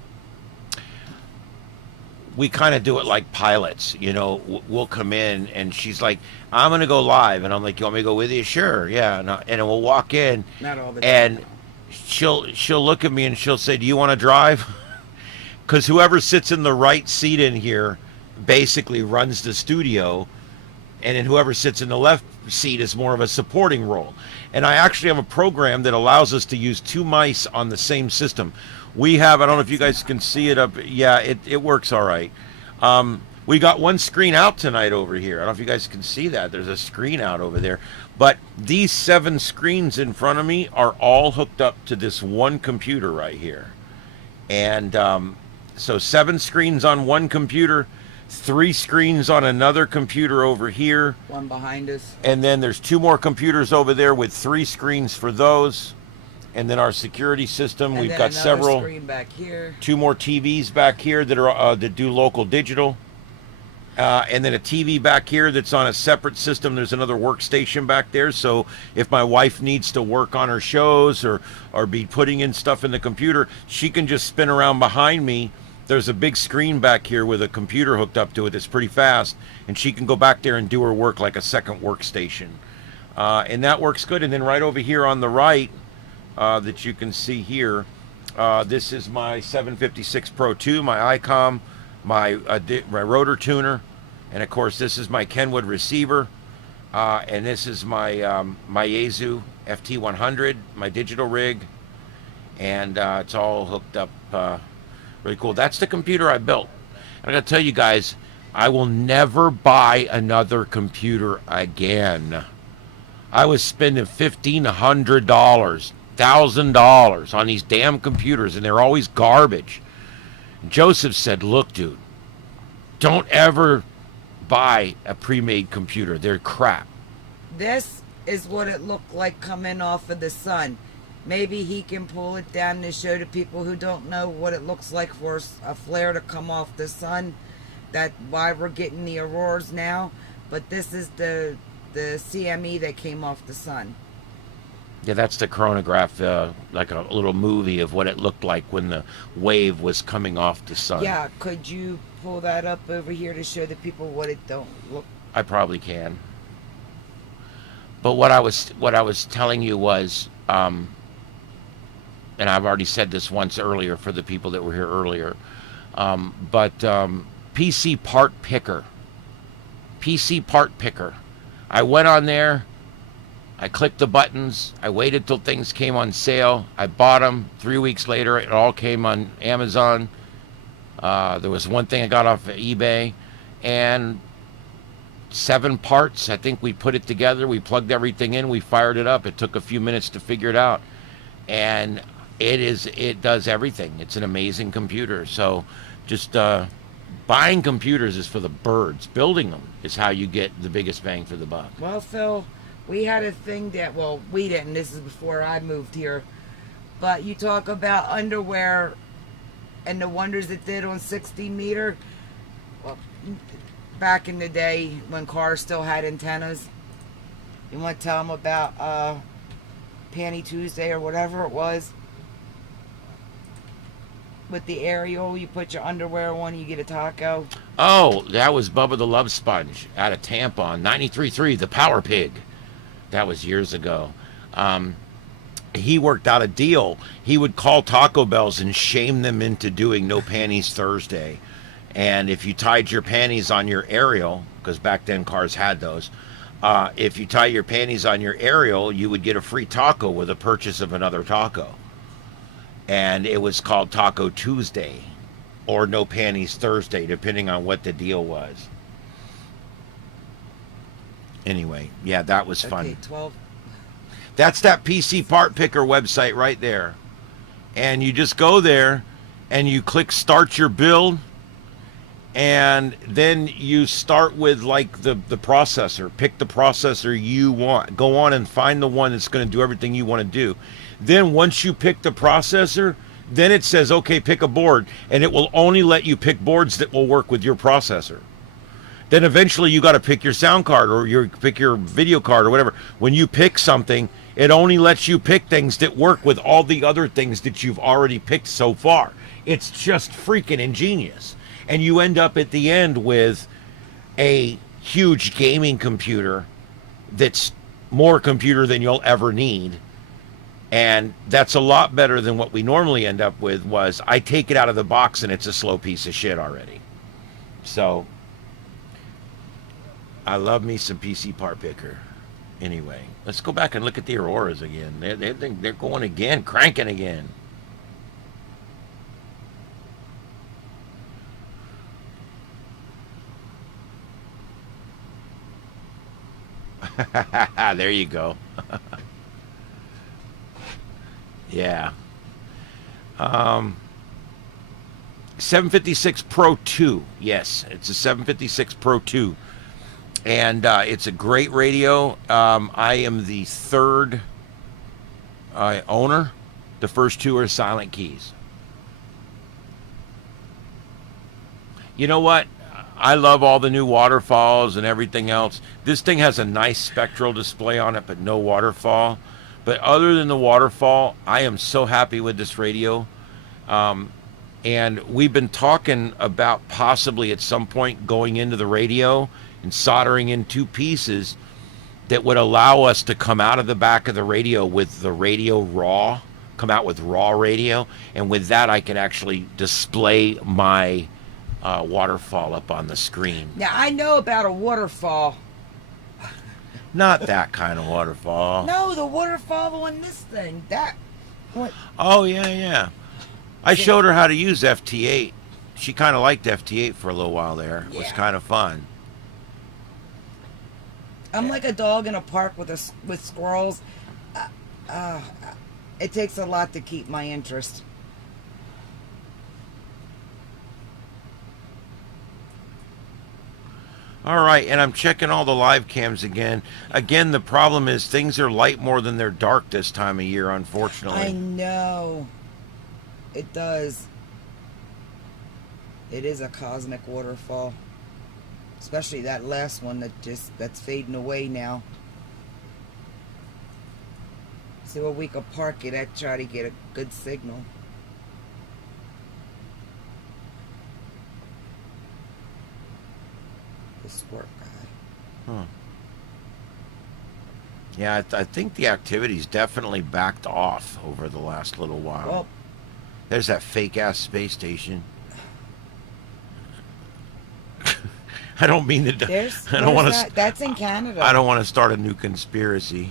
We kind of do it like pilots, you know. We'll come in and she's like, I'm going to go live. And I'm like, you want me to go with you? Sure, yeah. And we'll walk in. Not all the time. And she'll look at me and she'll say, do you want to drive? Because whoever sits in the right seat in here basically runs the studio. And then whoever sits in the left seat is more of a supporting role. And I actually have a program that allows us to use 2 mice on the same system. We have, I don't know if you guys can see it up. Yeah, it works all right. We got 1 screen out tonight over here. I don't know if you guys can see that. There's a screen out over there. But these 7 screens in front of me are all hooked up to this 1 computer right here. And so 7 screens on 1 computer, 3 screens on another computer over here. 1 behind us. And then there's 2 more computers over there with 3 screens for those. And then our security system, and we've then got several. Screen back here. 2 more TVs back here that are that do local digital. And then a TV back here that's on a separate system. There's another workstation back there. So if my wife needs to work on her shows or be putting in stuff in the computer, she can just spin around behind me. There's a big screen back here with a computer hooked up to it that's pretty fast. And she can go back there and do her work like a second workstation. And that works good. And then right over here on the right, that you can see here, this is my 756 Pro 2, my ICOM, my rotor tuner, and of course this is my Kenwood receiver, and this is my my Yaesu FT100, my digital rig, and it's all hooked up really cool. That's the computer I built. I gotta tell you guys, I will never buy another computer again. I was spending $1,500, $1,000 on these damn computers, and they're always garbage. And Joseph said, look, dude, don't ever buy a pre-made computer. They're crap. This is what it looked like coming off of the sun. maybe he can pull it down to show to people who don't know what it looks like for a flare to come off the sun. That's why we're getting the auroras now. But this is the CME that came off the sun. Yeah, that's the chronograph, like a little movie of what it looked like when the wave was coming off the sun. Yeah, could you pull that up over here to show the people what it don't look? I probably can. But what I was telling you was, and I've already said this once earlier for the people that were here earlier, but PC part picker. PC part picker. I went on there. I clicked the buttons. I waited till things came on sale. I bought them. 3 weeks later, it all came on Amazon. There was one thing I got off of eBay, and 7 parts. I think we put it together. We plugged everything in. We fired it up. It took a few minutes to figure it out, and it does everything. It's an amazing computer. So, just buying computers is for the birds. Building them is how you get the biggest bang for the buck. Well, Phil, we had a thing that, well, we didn't. This is before I moved here. But you talk about underwear and the wonders it did on 60 meter. Well, back in the day when cars still had antennas. You want to tell them about Panty Tuesday or whatever it was? With the aerial, you put your underwear on, you get a taco. Oh, that was Bubba the Love Sponge out of Tampon, 93.3, the Power Pig. That was years ago. He worked out a deal. He would call Taco Bells and shame them into doing No Panties Thursday. And if you tied your panties on your aerial, because back then cars had those, if you tie your panties on your aerial, you would get a free taco with a purchase of another taco. And it was called Taco Tuesday or No Panties Thursday, depending on what the deal was. Anyway, yeah, that was fun. Okay, 12. That's that PC part picker website right there. And you just go there and you click start your build. And then you start with like the processor. Pick the processor you want. Go on and find the one that's going to do everything you want to do. Then once you pick the processor, then it says, okay, pick a board. And it will only let you pick boards that will work with your processor. Then eventually you got to pick your sound card or pick your video card or whatever. When you pick something, it only lets you pick things that work with all the other things that you've already picked so far. It's just freaking ingenious. And you end up at the end with a huge gaming computer that's more computer than you'll ever need. And that's a lot better than what we normally end up with was I take it out of the box and it's a slow piece of shit already. So I love me some PC part picker. Anyway, let's go back and look at the Auroras again. They're going again, cranking again. There you go. Yeah. 756 Pro 2. Yes, it's a 756 Pro 2. And it's a great radio. I am the third owner. The first 2 are silent keys. You know what? I love all the new waterfalls and everything else. This thing has a nice spectral display on it, but no waterfall. But other than the waterfall, I am so happy with this radio. And we've been talking about possibly at some point going into the radio and soldering in 2 pieces that would allow us to come out of the back of the radio with the radio raw, come out with raw radio. And with that, I can actually display my waterfall up on the screen. Now, I know about a waterfall. Not that kind of waterfall. No, the waterfall on this thing. That. What? Oh, yeah. I showed her how to use FT8. She kind of liked FT8 for a little while there. It was kind of fun. I'm like a dog in a park with squirrels. It takes a lot to keep my interest. All right, and I'm checking all the live cams again. Again, the problem is things are light more than they're dark this time of year, I unfortunately. know. It does. It is a cosmic waterfall. Especially that last one that's fading away now. See where we could park it at, try to get a good signal. The squirt guy. Huh. Yeah, I think the activity's definitely backed off over the last little while. Well, There's that fake ass space station. I don't mean to. there's I don't want that? to. That's in Canada. I don't want to start a new conspiracy.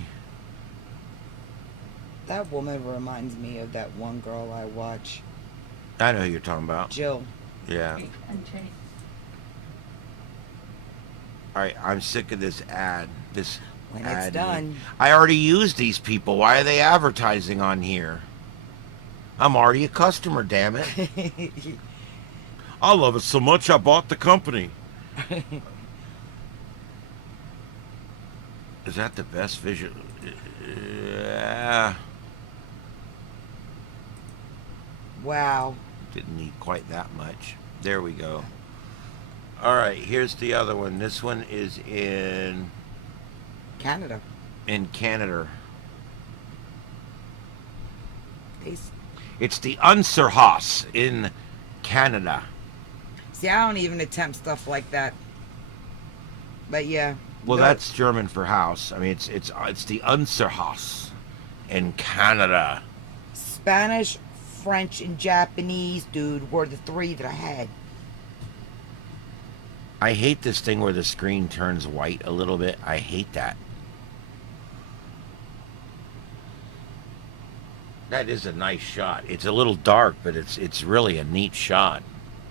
That woman reminds me of that one girl I watch, I know who you're talking about. Jill. Yeah. All right, I'm sick of this ad. This When ad. it's done. I already used these people. Why are they advertising on here? I'm already a customer, damn it. I love it so much I bought the company. Is that the best visual? Wow. Didn't need quite that much. There we go. All right, here's the other one. This one is in Canada. Canada. They, It's the Unserhaus in Canada. see, I don't even attempt stuff like that. But yeah. Well, no- that's German for house. I mean, it's the Unserhaus in Canada. Spanish, French, and Japanese, dude, were the three that I had. I hate this thing where the screen turns white a little bit. I hate that. That is a nice shot. It's a little dark, but it's really a neat shot.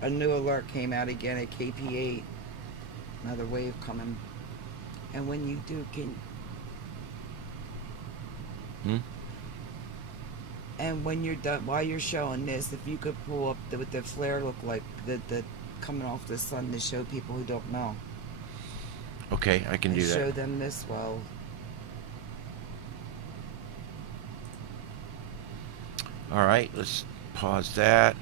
A new alert came out again at KP8. Another wave coming. And when you do, Hmm? and when you're done, while you're showing this, if you could pull up what the flare look like, the coming off the sun to show people who don't know. Okay, I can And do show that. them this well. All right, let's pause that.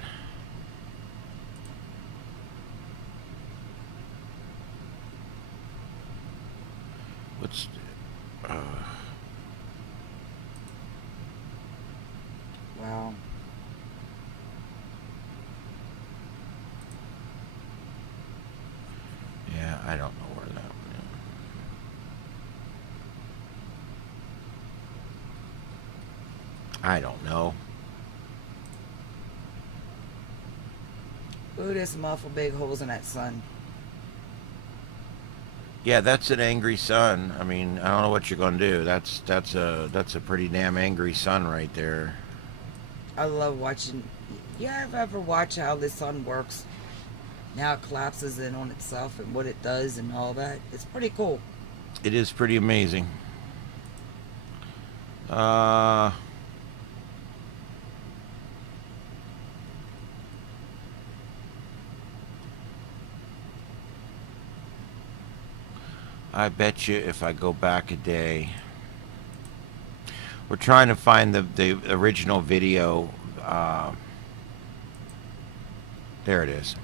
Let's. Wow. Yeah, I don't know where that one is. I don't know. Ooh, there's some awful big holes in that sun. Yeah, that's an angry sun. I mean, I don't know what you're gonna do. That's a pretty damn angry sun right there. I love watching. Yeah, I've ever watched how the sun works, and how it collapses in on itself and what it does and all that. It's pretty cool. It is pretty amazing. I bet you if I go back a day, we're trying to find the original video. There it is.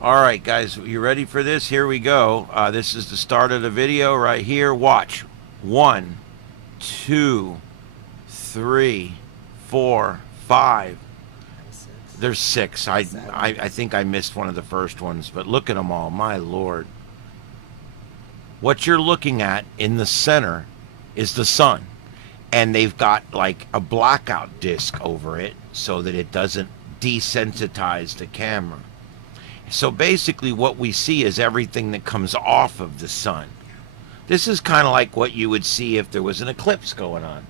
All right, guys, you ready for this? Here we go. This is the start of the video right here. Watch. 1, 2, 3, 4, 5. There's 6. I think I missed one of the first ones, but look at them all. My Lord. What you're looking at in the center is the sun. And they've got like a blackout disc over it so that it doesn't desensitize the camera. So basically what we see is everything that comes off of the sun. This is kind of like what you would see if there was an eclipse going on,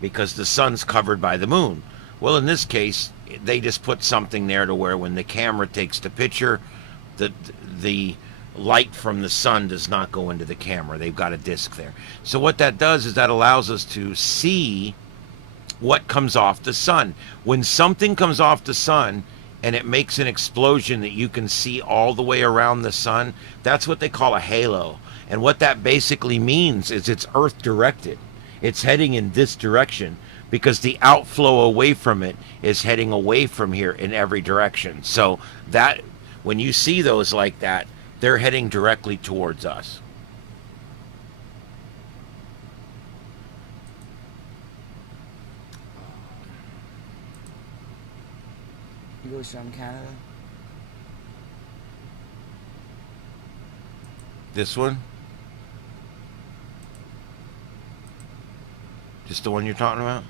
because the sun's covered by the moon. Well, in this case, they just put something there to where when the camera takes the picture, the light from the sun does not go into the camera. They've got a disc there. So what that does is that allows us to see what comes off the sun. When something comes off the sun and it makes an explosion that you can see all the way around the sun, that's what they call a halo. And what that basically means is it's Earth directed. It's heading in this direction because the outflow away from it is heading away from here in every direction. So that when you see those like that, they're heading directly towards us. You go show them Canada? This one? Just the one you're talking about?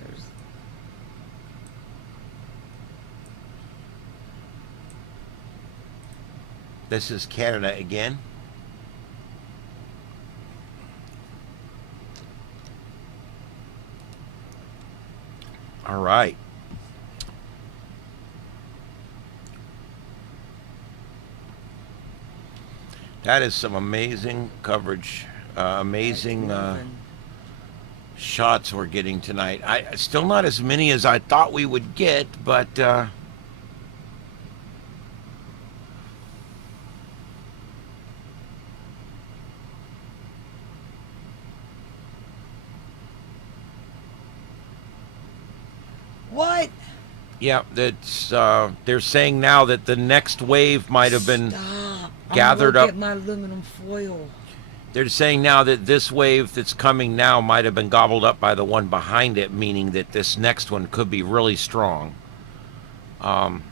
There's This is Canada again. All right. That is some amazing coverage, amazing moving. shots we're getting tonight. I still not as many as I thought we would get, but What? yeah, that's they're saying now that the next wave might have been Stop. gathered I'm up. Get my aluminum foil. They're saying now that this wave that's coming now might have been gobbled up by the one behind it, meaning that this next one could be really strong. Thought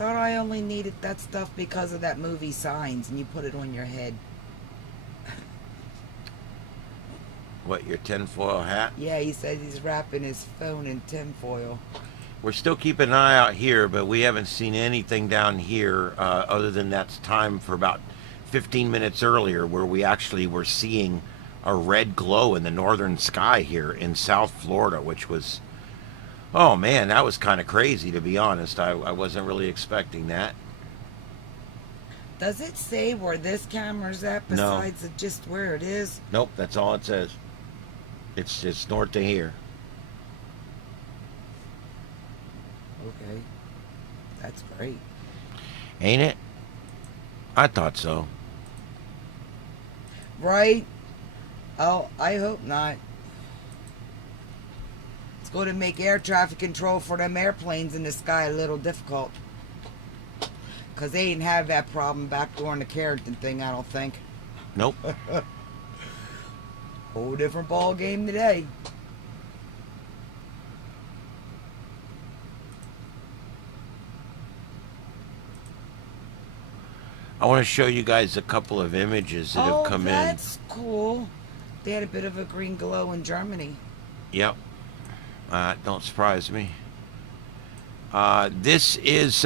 I only needed that stuff because of that movie Signs, and you put it on your head. What, your tinfoil hat? Yeah, he said he's wrapping his phone in tinfoil. We're still keeping an eye out here, but we haven't seen anything down here other than that's time for about 15 minutes earlier where we actually were seeing a red glow in the northern sky here in South Florida, which was, oh man, that was kind of crazy, to be honest. I wasn't really expecting that. Does it say where this camera's at No. besides just where it is? Nope, that's all it says. It's north of here. Okay. That's great. Ain't it? I thought so. Right? Oh, I hope not. It's going to make air traffic control for them airplanes in the sky a little difficult. Because they didn't have that problem back during the Carrington thing, I don't think. Nope. Whole different ball game today. I want to show you guys a couple of images that have come in. That's cool. They had a bit of a green glow in Germany. Yep. Don't surprise me. This is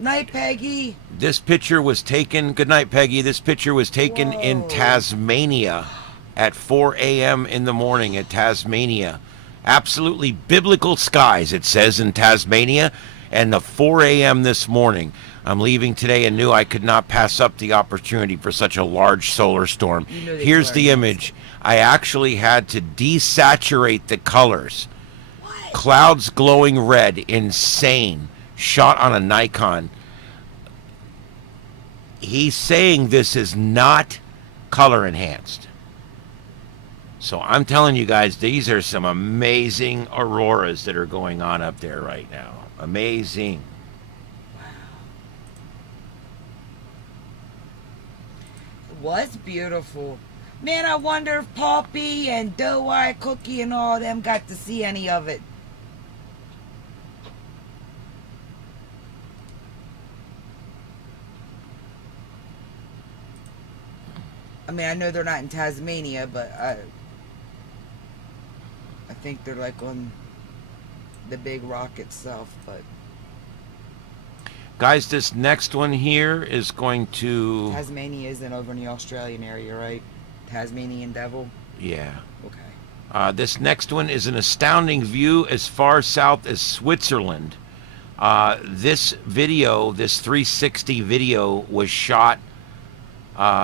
Night, Peggy. this picture was taken. Good night, Peggy. This picture was taken in Whoa. Tasmania at 4 a.m. in the morning at Tasmania. Absolutely biblical skies, it says in Tasmania, and the 4 a.m. this morning. I'm leaving today and knew I could not pass up the opportunity for such a large solar storm. You know they Here's were the nuts. image. I actually had to desaturate the colors. What? Clouds glowing red, insane. Shot on a Nikon. He's saying this is not color enhanced. So I'm telling you guys, these are some amazing auroras that are going on up there right now. Amazing. It was beautiful. Man, I wonder if Poppy and Doe-Eye Cookie and all them got to see any of it. I mean, I know they're not in Tasmania, but I think they're like on the big rock itself, but Guys, this next one here is going to... Tasmania isn't over in the Australian area, right? Tasmanian devil? Yeah. Okay. This next one is an astounding view as far south as Switzerland. This video, this 360 video, was shot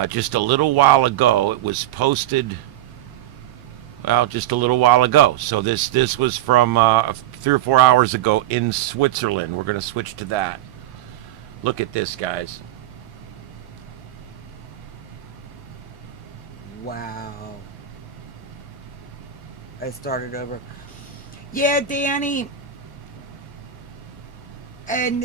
just a little while ago. It was posted, well, just a little while ago. So this was from 3 or 4 hours ago in Switzerland. We're going to switch to that. Look at this, guys. Wow. I started over. Yeah, Danny. And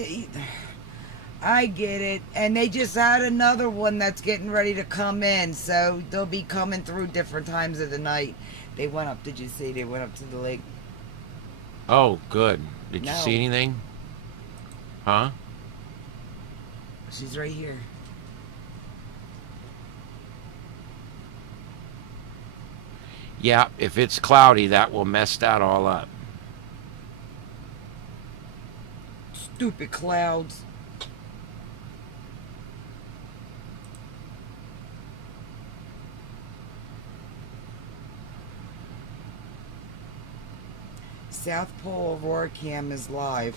I get it. And they just had another one that's getting ready to come in. So they'll be coming through different times of the night. They went up, did you see? They went up to the lake. Oh, good. Did you No. see anything? Huh? She's right here. Yeah, if it's cloudy, that will mess that all up. Stupid clouds. South Pole Aurora Cam is live.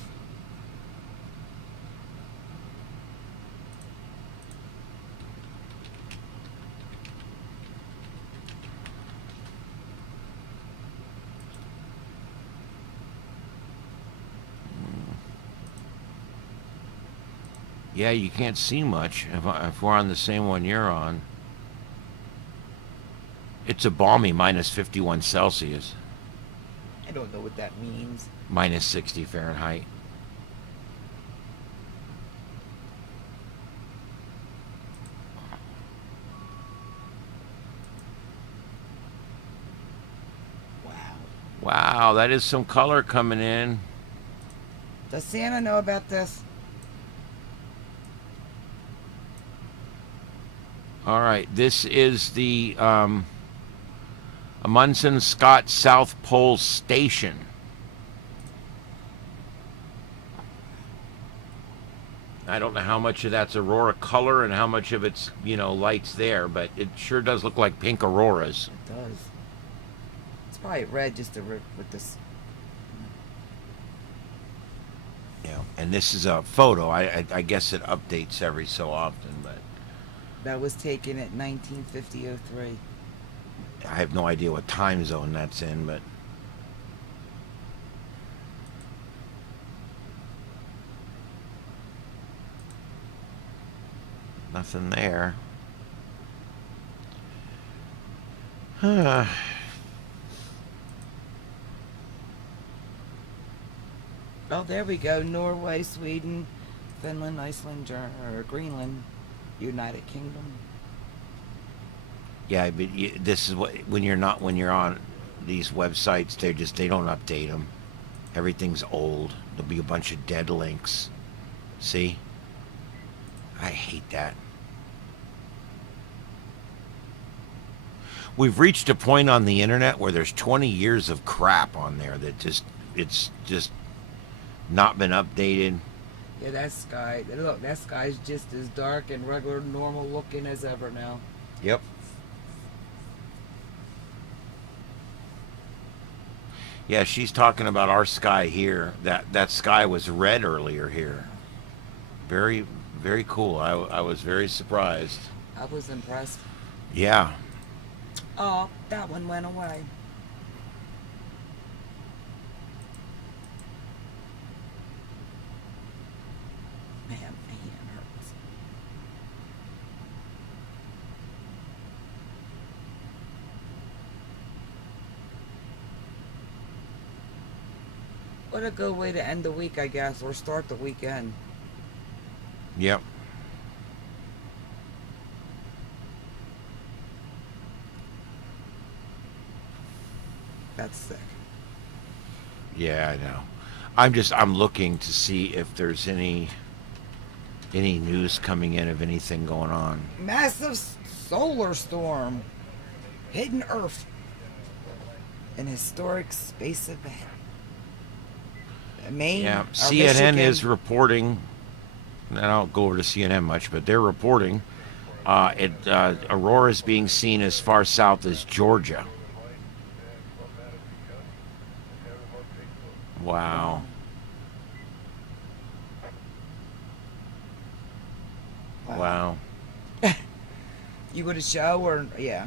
Yeah, you can't see much if we're on the same one you're on. It's a balmy minus 51 Celsius, I don't know what that means. minus 60 Fahrenheit. Wow. Wow, that is some color coming in. Does Santa know about this? All right, this is the Amundsen Scott South Pole Station. I don't know how much of that's Aurora color and how much of it's, lights there, but it sure does look like pink auroras. It does. It's probably red just to rip with this. Yeah, and this is a photo. I guess it updates every so often, but That was taken at 1950-03. I have no idea what time zone that's in, but nothing there. Oh, there we go. Norway, Sweden, Finland, Iceland, or Greenland, United Kingdom. Yeah, but this is what when you're on these websites, they don't update them. Everything's old. There'll be a bunch of dead links. See? I hate that. We've reached a point on the internet where there's 20 years of crap on there that it's just not been updated. Yeah, that sky. Look, that sky's just as dark and regular, normal looking as ever now. Yep. Yeah, she's talking about our sky here. That sky was red earlier here. Very, very cool. I was very surprised. I was impressed. Yeah. Oh, that one went away. Man, my hand hurts. What a good way to end the week, I guess, or start the weekend. Yep. That's sick. Yeah, I know. I'm looking to see if there's any news coming in of anything going on. Massive solar storm hitting Earth. An historic space event. Maine, Yeah, or CNN Michigan. is reporting. And I don't go over to CNN much, but they're reporting Aurora is being seen as far south as Georgia. Wow. able to show, or yeah.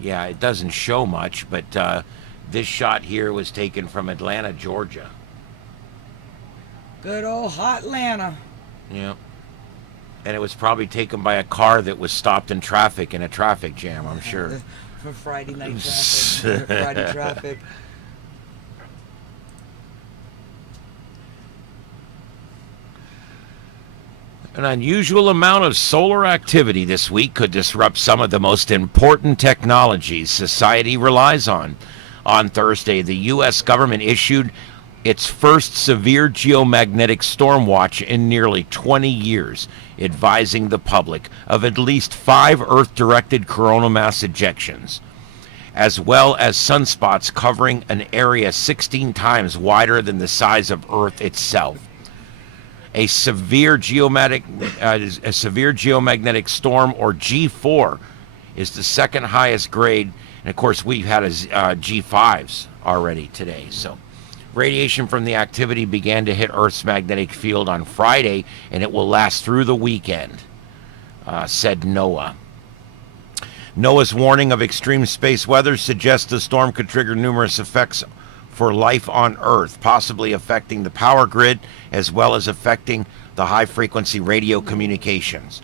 Yeah, it doesn't show much, but this shot here was taken from Atlanta, Georgia. Good old hot Atlanta. Yeah. And it was probably taken by a car that was stopped in traffic in a traffic jam, I'm sure. For Friday night traffic. Friday traffic. An unusual amount of solar activity this week could disrupt some of the most important technologies society relies on. On Thursday, the U.S. government issued its first severe geomagnetic storm watch in nearly 20 years, advising the public of at least 5 Earth-directed coronal mass ejections, as well as sunspots covering an area 16 times wider than the size of Earth itself. A severe geomagnetic storm, or G4, is the second highest grade, and of course we've had G5s already today. So radiation from the activity began to hit Earth's magnetic field on Friday, and it will last through the weekend, said NOAA. NOAA's warning of extreme space weather suggests the storm could trigger numerous effects for life on Earth, possibly affecting the power grid as well as affecting the high-frequency radio communications.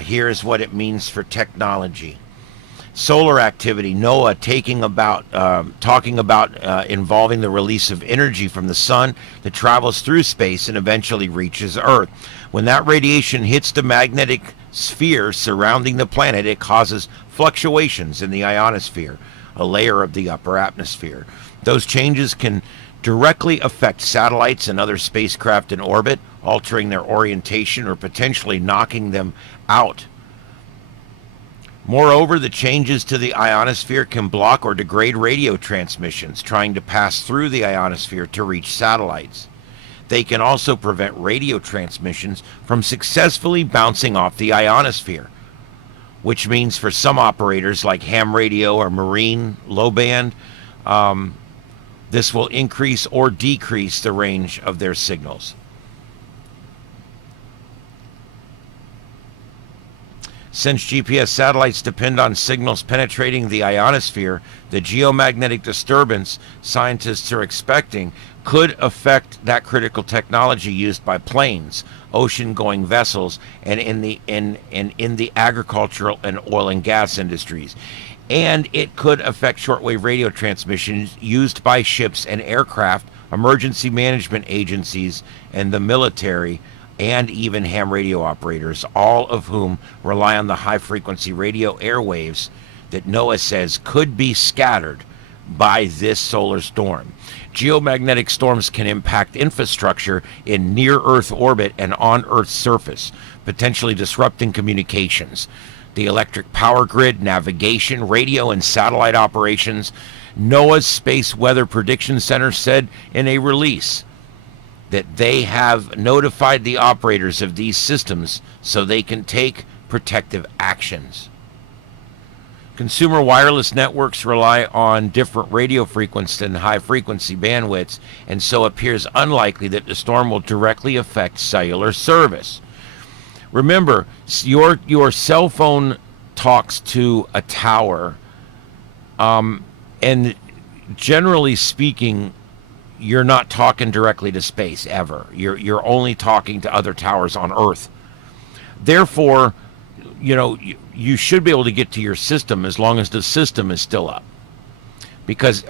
Here's what it means for technology. Solar activity, NOAA talking about involving the release of energy from the sun that travels through space and eventually reaches Earth. When that radiation hits the magnetic sphere surrounding the planet, it causes fluctuations in the ionosphere, a layer of the upper atmosphere. Those changes can directly affect satellites and other spacecraft in orbit, altering their orientation or potentially knocking them out. Moreover, the changes to the ionosphere can block or degrade radio transmissions trying to pass through the ionosphere to reach satellites. They can also prevent radio transmissions from successfully bouncing off the ionosphere, which means for some operators like ham radio or marine low band, this will increase or decrease the range of their signals. Since GPS satellites depend on signals penetrating the ionosphere, the geomagnetic disturbance scientists are expecting could affect that critical technology used by planes, ocean-going vessels, and in the agricultural and oil and gas industries. And it could affect shortwave radio transmissions used by ships and aircraft, emergency management agencies, and the military, and even ham radio operators, all of whom rely on the high-frequency radio airwaves that NOAA says could be scattered by this solar storm. Geomagnetic storms can impact infrastructure in near-Earth orbit and on Earth's surface, potentially disrupting communications, the electric power grid, navigation, radio, and satellite operations. NOAA's Space Weather Prediction Center said in a release that they have notified the operators of these systems so they can take protective actions. Consumer wireless networks rely on different radio frequencies and high-frequency bandwidths, and so it appears unlikely that the storm will directly affect cellular service. Remember, your cell phone talks to a tower, and generally speaking, you're not talking directly to space ever. You're only talking to other towers on Earth. Therefore, you should be able to get to your system as long as the system is still up. Because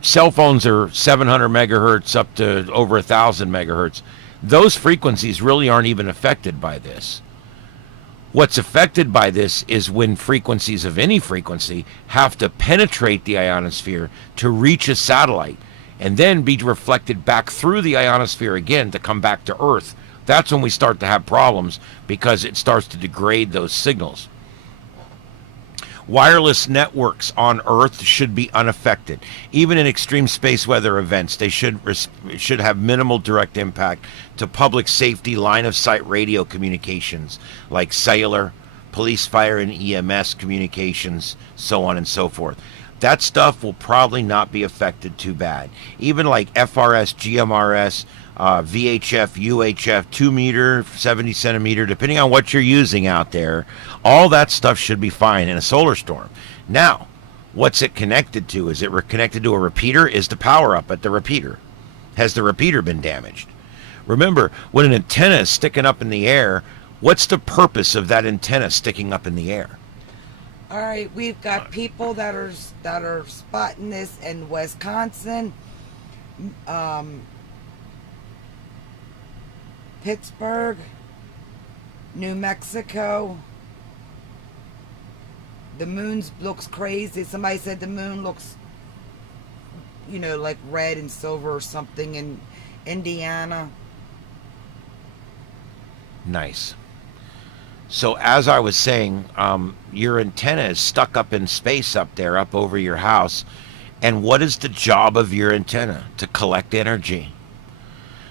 cell phones are 700 megahertz up to over 1,000 megahertz. Those frequencies really aren't even affected by this. What's affected by this is when frequencies of any frequency have to penetrate the ionosphere to reach a satellite and then be reflected back through the ionosphere again to come back to Earth. That's when we start to have problems, because it starts to degrade those signals. Wireless networks on Earth should be unaffected. Even in extreme space weather events, they should have minimal direct impact to public safety line-of-sight radio communications, like cellular, police, fire, and EMS communications, so on and so forth. that stuff will probably not be affected too bad. Even like FRS, GMRS, VHF, UHF, 2 meter, 70 centimeter, depending on what you're using out there, all that stuff should be fine in a solar storm. Now, what's it connected to? Is it connected to a repeater? Is the power up at the repeater? Has the repeater been damaged? Remember, when an antenna is sticking up in the air, what's the purpose of that antenna sticking up in the air? All right, we've got people that are spotting this in Wisconsin, Pittsburgh, New Mexico. The moon looks crazy. Somebody said the moon looks, like red and silver or something in Indiana. Nice. So as I was saying, your antenna is stuck up in space up there, up over your house. And what is the job of your antenna? To collect energy.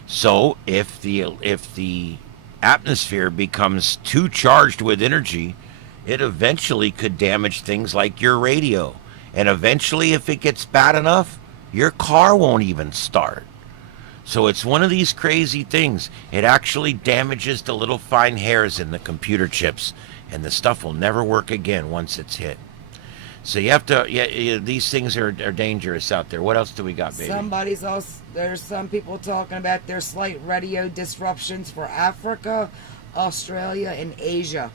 So if the atmosphere becomes too charged with energy, it eventually could damage things like your radio. And eventually, if it gets bad enough, your car won't even start. So it's one of these crazy things. It actually damages the little fine hairs in the computer chips, and the stuff will never work again once it's hit. So you have to, these things are dangerous out there. What else do we got, baby? There's some people talking about their slight radio disruptions for Africa, Australia, and Asia.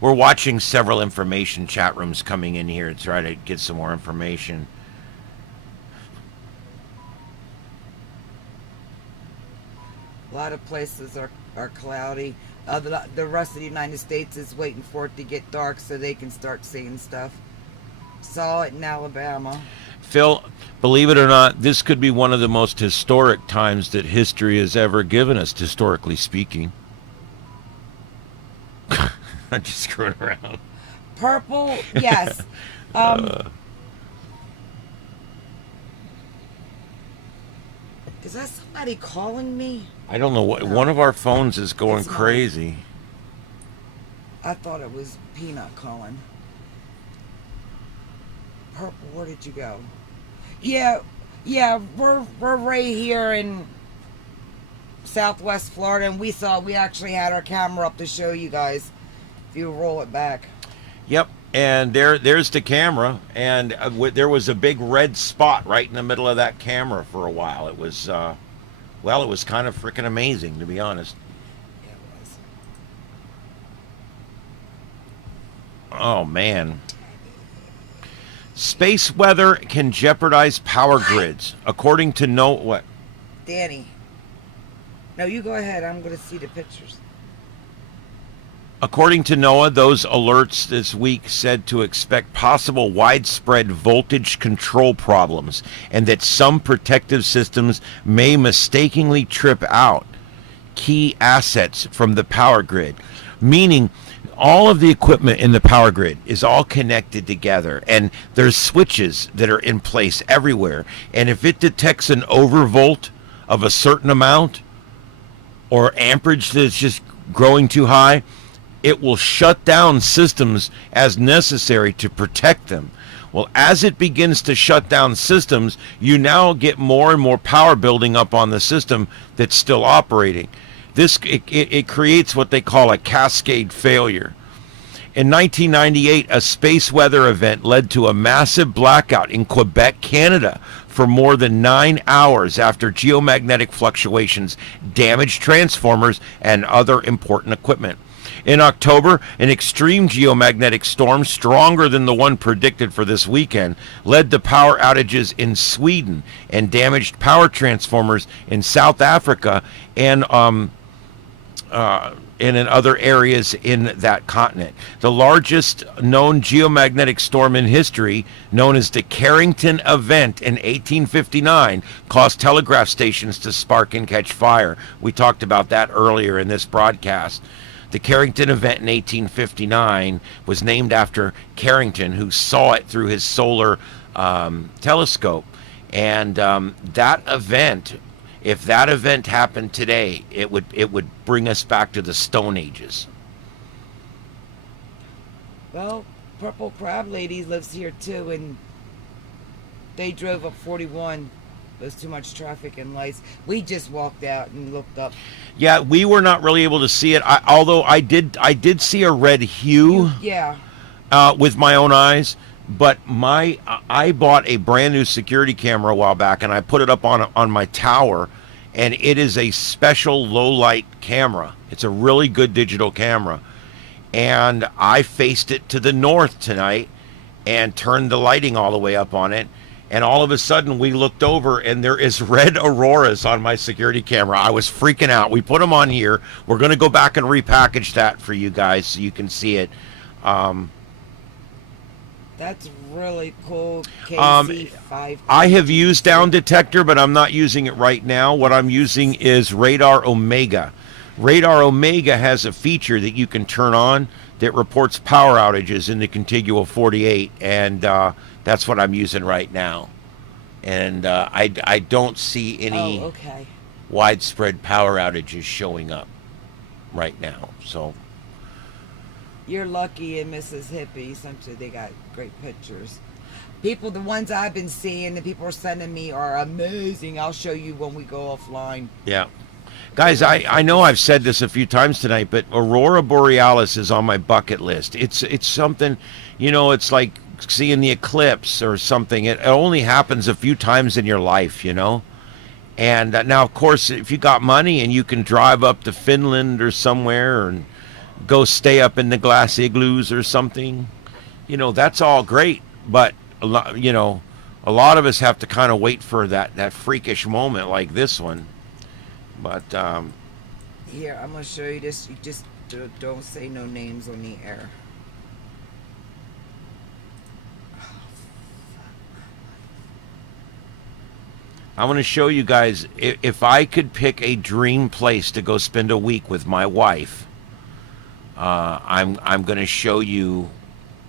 We're watching several information chat rooms coming in here to try to get some more information. A lot of places are cloudy. The rest of the United States is waiting for it to get dark so they can start seeing stuff. Saw it in Alabama. Phil, believe it or not, this could be one of the most historic times that history has ever given us, historically speaking. I'm just screwing around. Purple, yes. Is that somebody calling me? I don't know what. No. One of our phones is going crazy. I thought it was Peanut calling. Purple, where did you go? Yeah, we're right here in Southwest Florida, and we actually had our camera up to show you guys. If you roll it back. Yep, and there's the camera, and there was a big red spot right in the middle of that camera for a while. It was, it was kind of freaking amazing, to be honest. Yeah, it was. Oh, man. Space weather can jeopardize power grids, according to what? Danny. No, you go ahead. I'm going to see the pictures. According to NOAA, those alerts this week said to expect possible widespread voltage control problems and that some protective systems may mistakenly trip out key assets from the power grid, meaning all of the equipment in the power grid is all connected together, and there's switches that are in place everywhere. And if it detects an overvolt of a certain amount or amperage that's just growing too high, it will shut down systems as necessary to protect them. Well, as it begins to shut down systems, you now get more and more power building up on the system that's still operating. It creates what they call a cascade failure. In 1998, a space weather event led to a massive blackout in Quebec, Canada, for more than 9 hours after geomagnetic fluctuations damaged transformers and other important equipment. In October, an extreme geomagnetic storm, stronger than the one predicted for this weekend, led to power outages in Sweden and damaged power transformers in South Africa and in other areas in that continent. The largest known geomagnetic storm in history, known as the Carrington Event in 1859, caused telegraph stations to spark and catch fire. We talked about that earlier in this broadcast. The Carrington Event in 1859 was named after Carrington, who saw it through his solar telescope. And that event, if that event happened today, it would bring us back to the Stone Ages. Well, Purple Crab Lady lives here too, and they drove up 41. There's too much traffic and lights. We just walked out and looked up. Yeah, we were not really able to see it. Although I did see a red hue Yeah. with my own eyes. But I bought a brand new security camera a while back, and I put it up on my tower, and it is a special low light camera. It's a really good digital camera, and I faced it to the north tonight, and turned the lighting all the way up on it. And all of a sudden, we looked over, and there is red auroras on my security camera. I was freaking out. We put them on here. We're going to go back and repackage that for you guys so you can see it. That's really cool. KZ5. I have used down detector, but I'm not using it right now. What I'm using is Radar Omega. Radar Omega has a feature that you can turn on that reports power outages in the contiguous 48, and that's what I'm using right now. And I don't see any okay. widespread power outages showing up right now. So You're lucky in Mississippi. Sometimes they got great pictures. People, the ones I've been seeing, the people are sending me are amazing. I'll show you when we go offline. yeah. Guys, I know I've said this a few times tonight, but Aurora Borealis is on my bucket list. It's something, it's like seeing the eclipse or something. It only happens a few times in your life, And now, of course, if you got money and you can drive up to Finland or somewhere and go stay up in the glass igloos or something, that's all great. But a lot of us have to kind of wait for that freakish moment like this one. But here, I'm gonna show you this. You just don't say no names on the air. I want to show you guys, if I could pick a dream place to go spend a week with my wife, I'm going to show you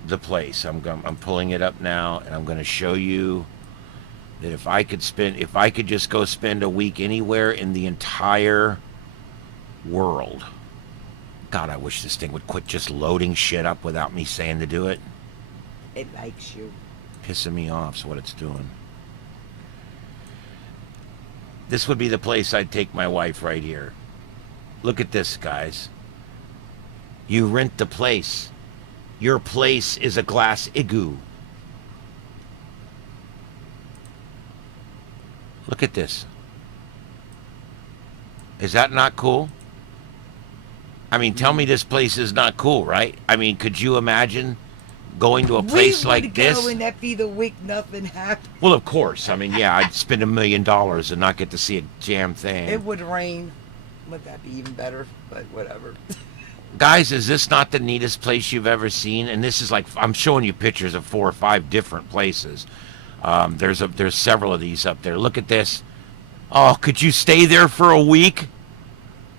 the place. I'm pulling it up now, and I'm going to show you that if I could just go spend a week anywhere in the entire world. God, I wish this thing would quit just loading shit up without me saying to do it. It likes you. Pissing me off is what it's doing. This would be the place I'd take my wife right here. Look at this, guys. You rent the place. Your place is a glass igloo. Look at this. Is that not cool? I mean, tell me this place is not cool, right? I mean, could you imagine going to a place like this? We would go and that be the week nothing happened. Well, of course. I mean, yeah, I'd spend $1 million and not get to see a damn thing. It would rain. Would that be even better? But whatever. Guys, is this not the neatest place you've ever seen? And this is like, I'm showing you pictures of 4 or 5 different places. There's several of these up there. Look at this. Oh, could you stay there for a week?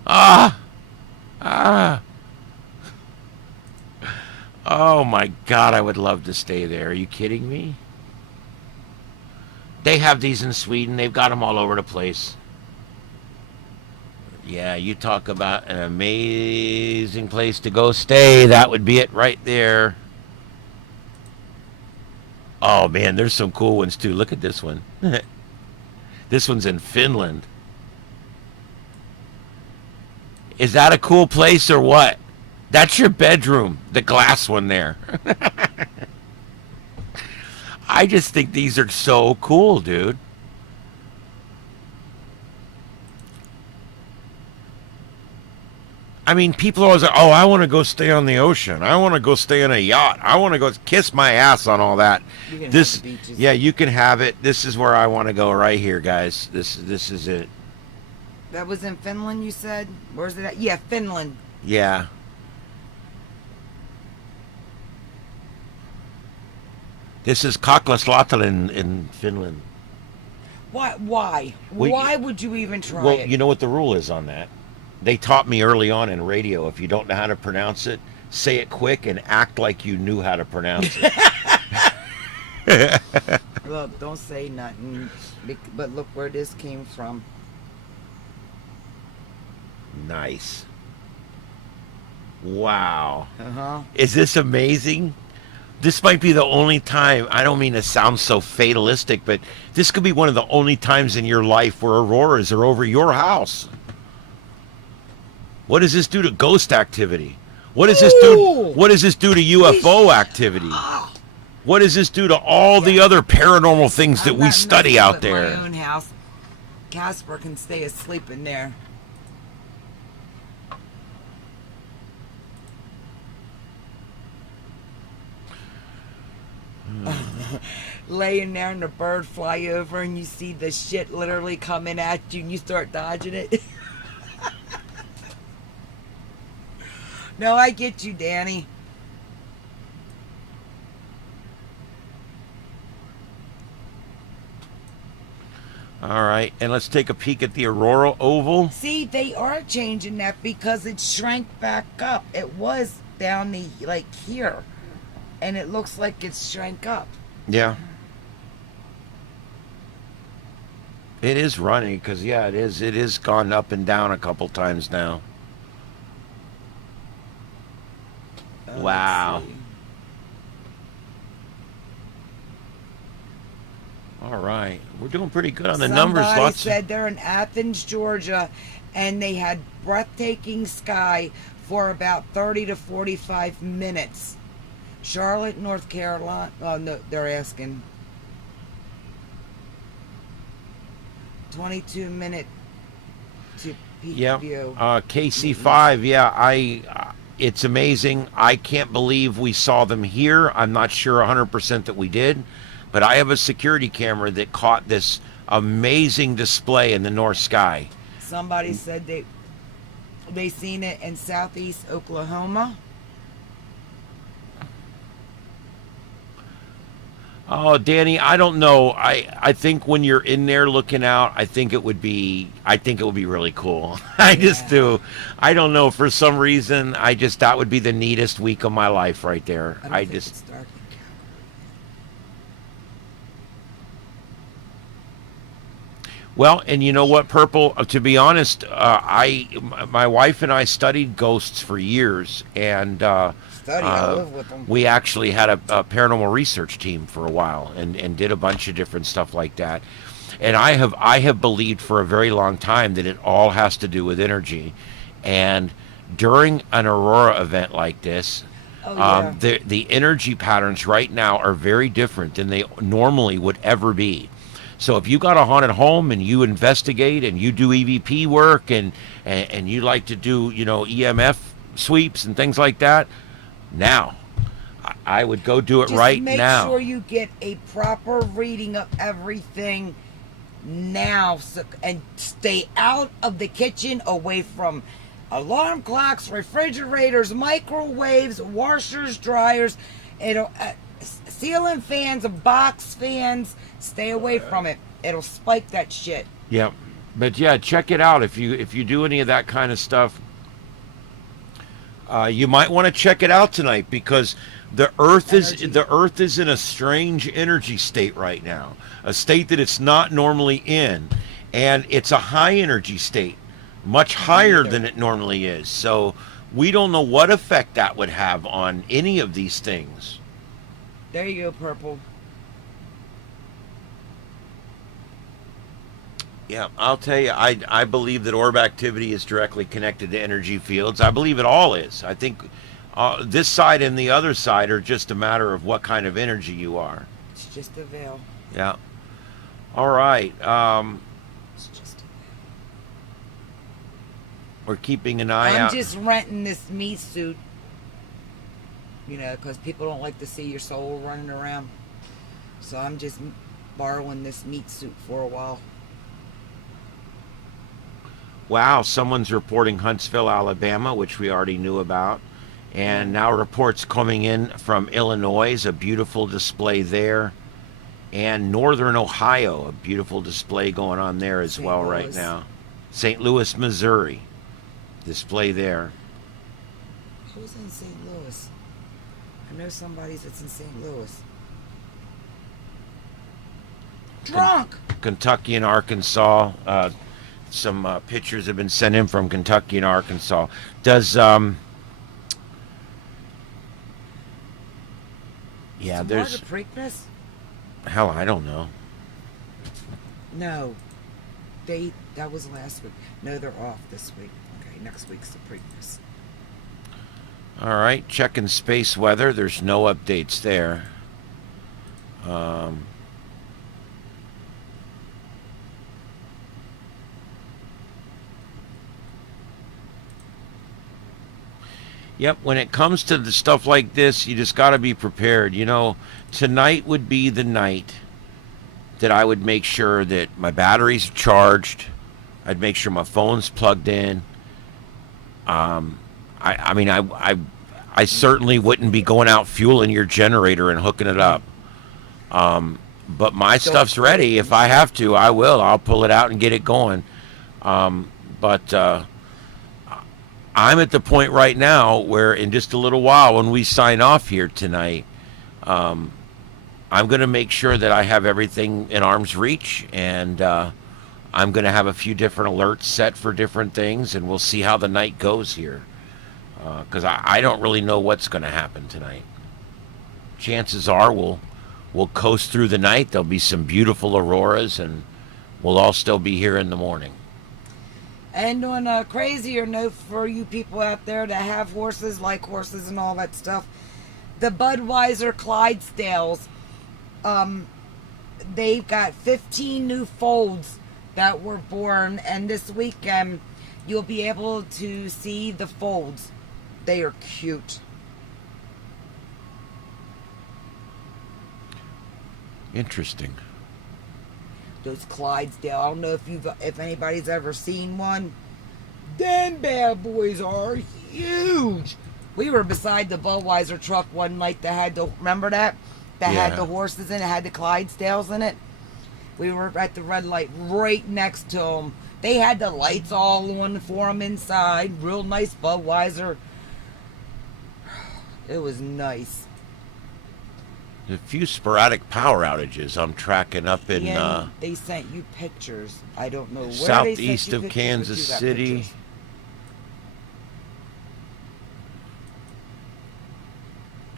Oh my God, I would love to stay there. Are you kidding me? They have these in Sweden. They've got them all over the place. Yeah, you talk about an amazing place to go stay. That would be it right there. Oh man, there's some cool ones too. Look at this one. This one's in Finland. Is that a cool place or what? That's your bedroom, the glass one there. I just think these are so cool, dude. I mean, people are always like, oh, I want to go stay on the ocean. I want to go stay on a yacht. I want to go kiss my ass on all that. This, yeah, you can have it. This is where I want to go right here, guys. This is it. That was in Finland, you said? Where's it at? Yeah, Finland. Yeah. This is Kaklaslatalen in Finland. Why? Why? Well, Why would you even try Well, it? you know what the rule is on that. They taught me early on in radio, if you don't know how to pronounce it, say it quick and act like you knew how to pronounce it. Well, don't say nothing. But look where this came from. Nice. Wow. Uh-huh. Is this amazing? This might be the only time. I don't mean to sound so fatalistic, but this could be one of the only times in your life where auroras are over your house. What does this do to ghost activity? What does this do? Ooh! What does this do to UFO activity? What does this do to all the other paranormal things that I'm we not study messing out with there? My own house. Casper can stay asleep in there. Laying there and the bird fly over and you see the shit literally coming at you and you start dodging it. No, I get you, Danny. All right, and let's take a peek at the Aurora oval. See, they are changing that because it shrank back up. It was down the like here, and it looks like it's shrank up. Yeah. It is running because, yeah, it is. It is gone up and down a couple times now. Wow. Let's see. All right. We're doing pretty good on the numbers. Somebody Lots. said they're in Athens, Georgia, and they had breathtaking sky for about 30 to 45 minutes. Charlotte, North Carolina. Oh, no, they're asking. 22-minute to peak Yeah. view. KC5. Yeah, it's amazing. I can't believe we saw them here. I'm not sure 100% that we did, but I have a security camera that caught this amazing display in the north sky. Somebody said they seen it in southeast Oklahoma. Oh, Danny, I don't know. I think when you're in there looking out, I think it would be really cool. I just do. I don't know, for some reason, that would be the neatest week of my life right there. I don't think it's dark in Calgary. Well, and you know what, Purple? To be honest, my wife and I studied ghosts for years, and I live with them. we actually had a paranormal research team for a while, and did a bunch of different stuff like that. And I have believed for a very long time that it all has to do with energy, and during an aurora event like this, Oh, yeah. the energy patterns right now are very different than they normally would ever be. So if you got a haunted home and you investigate and you do EVP work and you like to do, EMF sweeps and things like that, now I would go do it Just right make now. sure you get a proper reading of everything now, and stay out of the kitchen, away from alarm clocks, refrigerators, microwaves, washers, dryers, ceiling fans, box fans. Stay away from it. It'll spike that shit. Yeah, but yeah, check it out. If you do any of that kind of stuff, you might want to check it out tonight, because the Earth is in a strange energy state right now, a state that it's not normally in, and it's a high energy state, much higher than it normally is. So we don't know what effect that would have on any of these things. There you go, Purple. Yeah, I'll tell you, I believe that orb activity is directly connected to energy fields. I believe it all is. I think this side and the other side are just a matter of what kind of energy you are. It's just a veil. Yeah. All right. It's just a veil. We're keeping an eye I'm out. just renting this meat suit, because people don't like to see your soul running around. So I'm just borrowing this meat suit for a while. Wow, someone's reporting Huntsville, Alabama, which we already knew about. And now reports coming in from Illinois, a beautiful display there. And Northern Ohio, a beautiful display going on there as St. well right Louis. now. St. Louis, Missouri, display there. Who's in St. Louis? I know somebody's that's in St. Louis. Drunk! Kentucky and Arkansas. Some pictures have been sent in from Kentucky and Arkansas. Does Yeah, Tomorrow there's the Preakness? hell, I don't know. No. That was last week. No, they're off this week. Okay, next week's the Preakness. All right, checking space weather. There's no updates there. Yep, when it comes to the stuff like this, you just got to be prepared. You know, tonight would be the night that I would make sure that my batteries are charged. I'd make sure my phone's plugged in. I mean, I certainly wouldn't be going out fueling your generator and hooking it up. But my stuff's ready. If I have to, I will. I'll pull it out and get it going. But I'm at the point right now where in just a little while when we sign off here tonight, I'm going to make sure that I have everything in arm's reach, and I'm going to have a few different alerts set for different things, and we'll see how the night goes here. Because I don't really know what's going to happen tonight. Chances are we'll coast through the night. There'll be some beautiful auroras, and we'll all still be here in the morning. And on a crazier note for you people out there that have horses, like horses and all that stuff, the Budweiser Clydesdales, they've got 15 new foals that were born, and this weekend you'll be able to see the foals. They are cute. Interesting. Those Clydesdale. I don't know if anybody's ever seen one. Them bad boys are huge. We were beside the Budweiser truck one night that had the, remember that? That Yeah. had the horses in it, had the Clydesdales in it. We were at the red light right next to them. They had the lights all on for them inside. Real nice Budweiser. It was nice. A few sporadic power outages I'm tracking up in And they sent you pictures. I don't know where they sent southeast you of pictures, but Kansas you got City. pictures.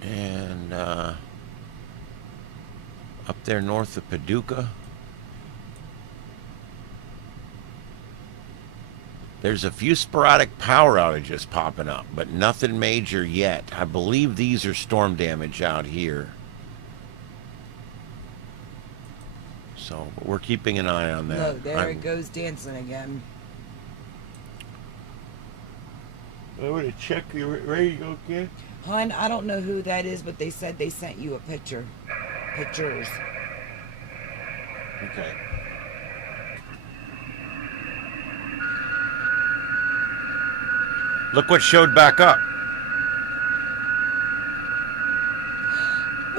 And up there north of Paducah. There's a few sporadic power outages popping up, but nothing major yet. I believe these are storm damage out here. So, but we're keeping an eye on that. No, there it goes dancing again. I want to check. You ready to go, kid? Hun, I don't know who that is, but they said they sent you a picture. Pictures. Okay. Look what showed back up.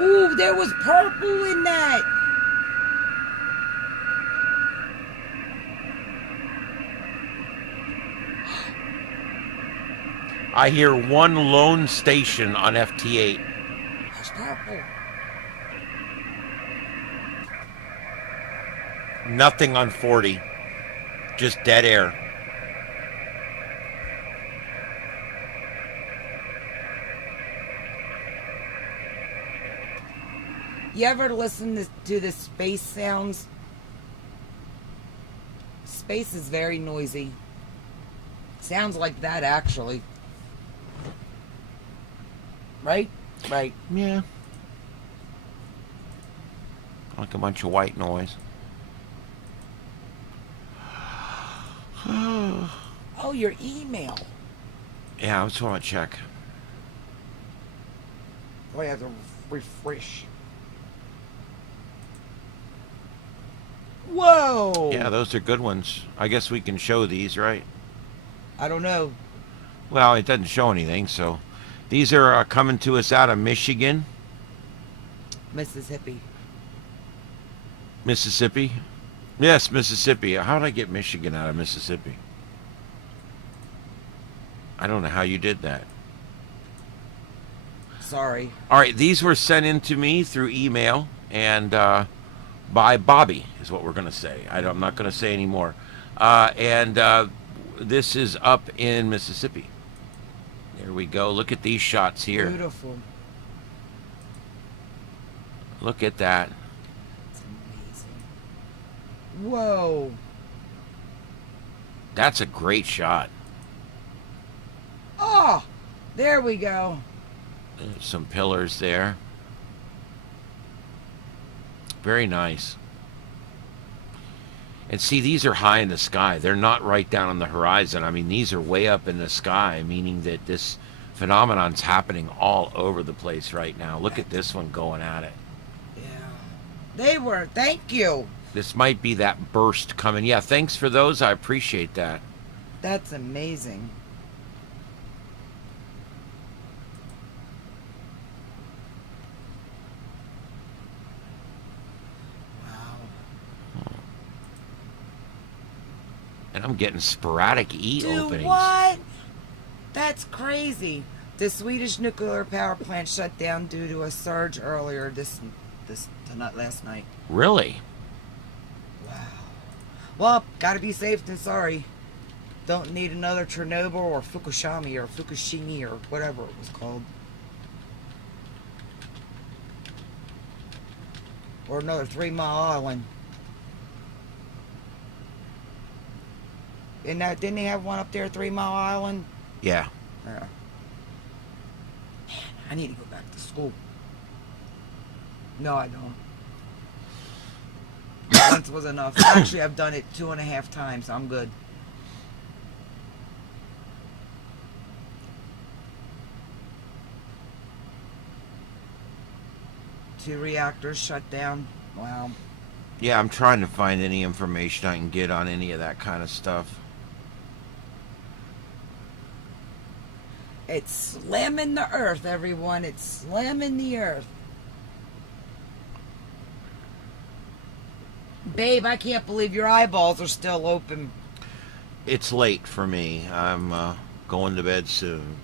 Ooh, there was purple in that. I hear one lone station on FT8. There's purple. Nothing on 40. Just dead air. You ever listen to the space sounds? Space is very noisy. Sounds like that, actually. Right? Right. Yeah. Like a bunch of white noise. Oh, your email. Yeah, I just want to check. Oh, I have to refresh. Whoa! Yeah, those are good ones. I guess we can show these, right? I don't know. Well, it doesn't show anything, so... These are coming to us out of Michigan. Mississippi. Mississippi? Yes, Mississippi. How did I get Michigan out of Mississippi? I don't know how you did that. Sorry. All right, these were sent in to me through email and by Bobby, is what we're going to say. I'm not going to say any more. This is up in Mississippi. There we go. Look at these shots here. Beautiful. Look at that. It's amazing. Whoa. That's a great shot. Oh, there we go. There's some pillars there. Very nice. And see, these are high in the sky. They're not right down on the horizon. I mean, these are way up in the sky, meaning that this phenomenon's happening all over the place right now. Look at this one going at it. Yeah. They were. Thank you. This might be that burst coming. Yeah, thanks for those. I appreciate that. That's amazing. Wow. And I'm getting sporadic E Dude, openings. what? That's crazy. The Swedish nuclear power plant shut down due to a surge earlier last night. Really? Wow. Well, gotta be safe than sorry. Don't need another Chernobyl or Fukushima or whatever it was called. Or another 3 Mile Island. And didn't they have one up there, 3 Mile Island? Yeah. Yeah. Man, I need to go back to school. No, I don't. Once was enough. Actually, I've done it 2.5 times. I'm good. Two reactors shut down. Wow. Yeah, I'm trying to find any information I can get on any of that kind of stuff. It's slamming the earth, everyone. It's slamming the earth. Babe, I can't believe your eyeballs are still open. It's late for me. I'm going to bed soon.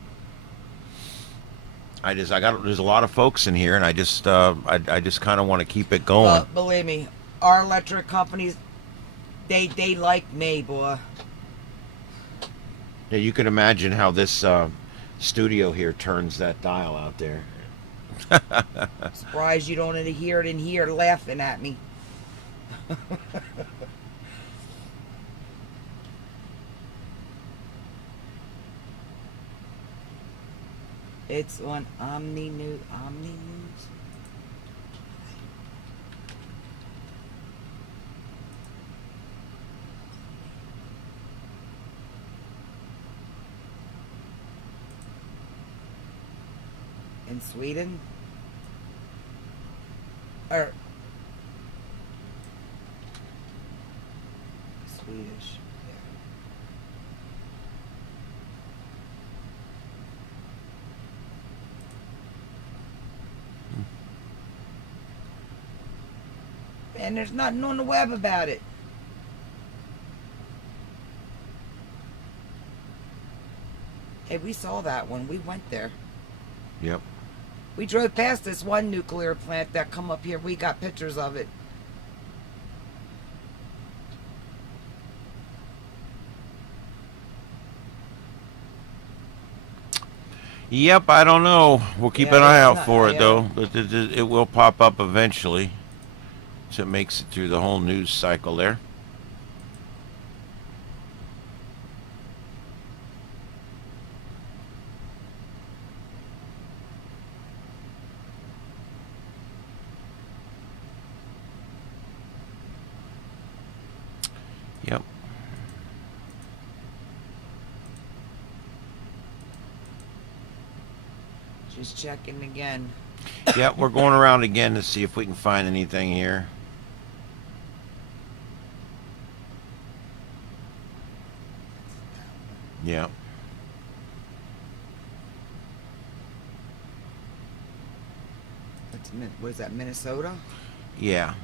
There's a lot of folks in here, and I just kind of want to keep it going. Well, believe me, our electric companies, they like me, boy. Yeah, you can imagine how this studio here turns that dial out there. Surprised you don't hear it in here laughing at me. It's on Omni News. In Sweden? Or Swedish. Yeah. And there's nothing on the web about it. Hey, we saw that one. We went there. Yep. We drove past this one nuclear plant that come up here. We got pictures of it. Yep, I don't know. We'll keep Yeah, an eye it's out not- for it, yeah. though. But it will pop up eventually. So it makes it through the whole news cycle there. Yep. Just checking again. Yep, we're going around again to see if we can find anything here. Yep. What is that, Minnesota? Yeah.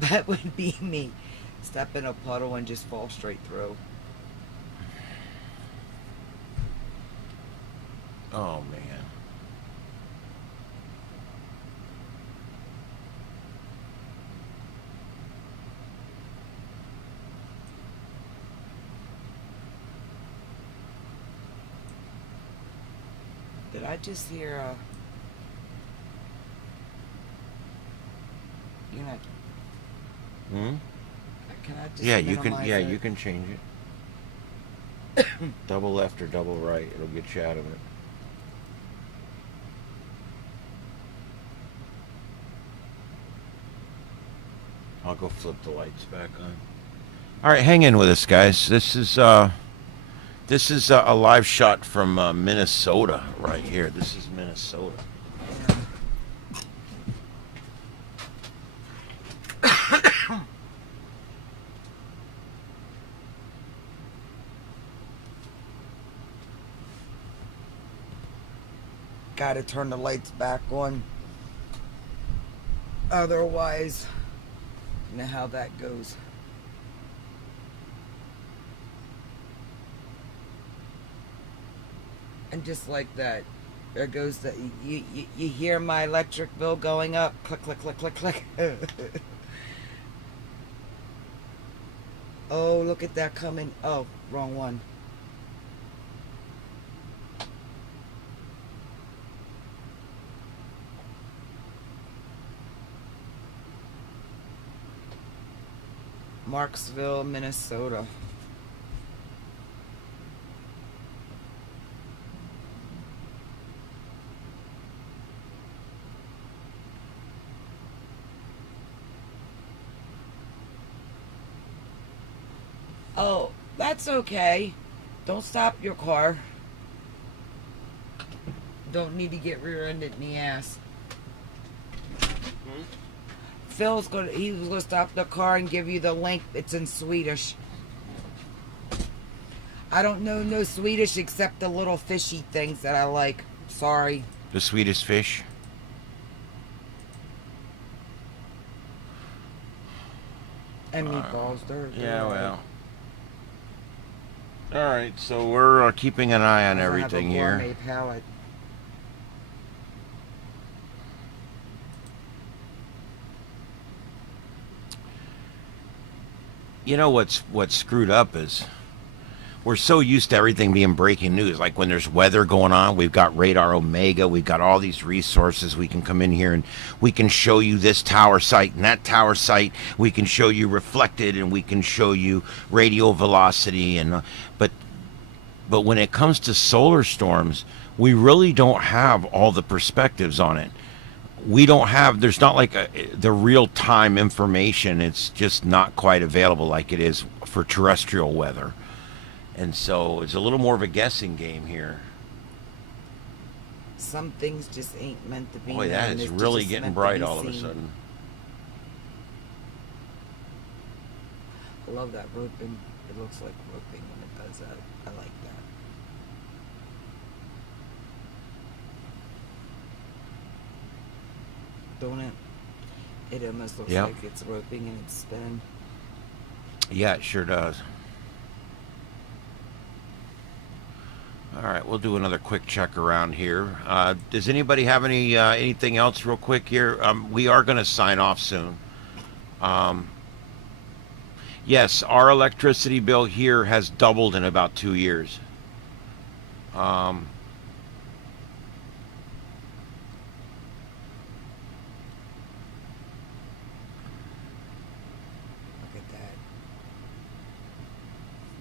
That would be me. Step in a puddle and just fall straight through. Oh, man. Did I just hear you know, Hmm? can I just Yeah, you can. minimize Yeah, it? you can change it. Double left or double right. It'll get you out of it. I'll go flip the lights back on. All right, hang in with us, guys. This is a live shot from Minnesota right here. This is Minnesota. Gotta turn the lights back on. Otherwise, you know how that goes. And just like that, there goes the. You hear my electric bill going up. Click, click, click, click, click. Oh, look at that coming. Oh, wrong one. Marksville, Minnesota. Oh, that's okay. Don't stop your car. Don't need to get rear-ended in the ass. Phil's gonna. He was gonna stop the car and give you the link. It's in Swedish. I don't know no Swedish except the little fishy things that I like. Sorry. The sweetest fish. And meatballs. They're Yeah, all well. All right, so we're keeping an eye on I have a everything here. gourmet palate. You know what's screwed up is we're so used to everything being breaking news. Like when there's weather going on, we've got Radar Omega, we've got all these resources. We can come in here and we can show you this tower site and that tower site. We can show you reflected and we can show you radial velocity. And but when it comes to solar storms, we really don't have all the perspectives on it. We don't have, there's not like the real time information. It's just not quite available like it is for terrestrial weather. And so it's a little more of a guessing game here. Some things just ain't meant to be. Boy, that known. is It's really just getting meant to bright be all of a seen. sudden. I love that roping. It looks like roping when it does that. I like that. Don't it? It almost looks Yep. like it's roping and it's spinning. Yeah, it sure does. All right, we'll do another quick check around here. Does anybody have anything else real quick here? We are going to sign off soon. Yes, our electricity bill here has doubled in about 2 years. Um, Look at that.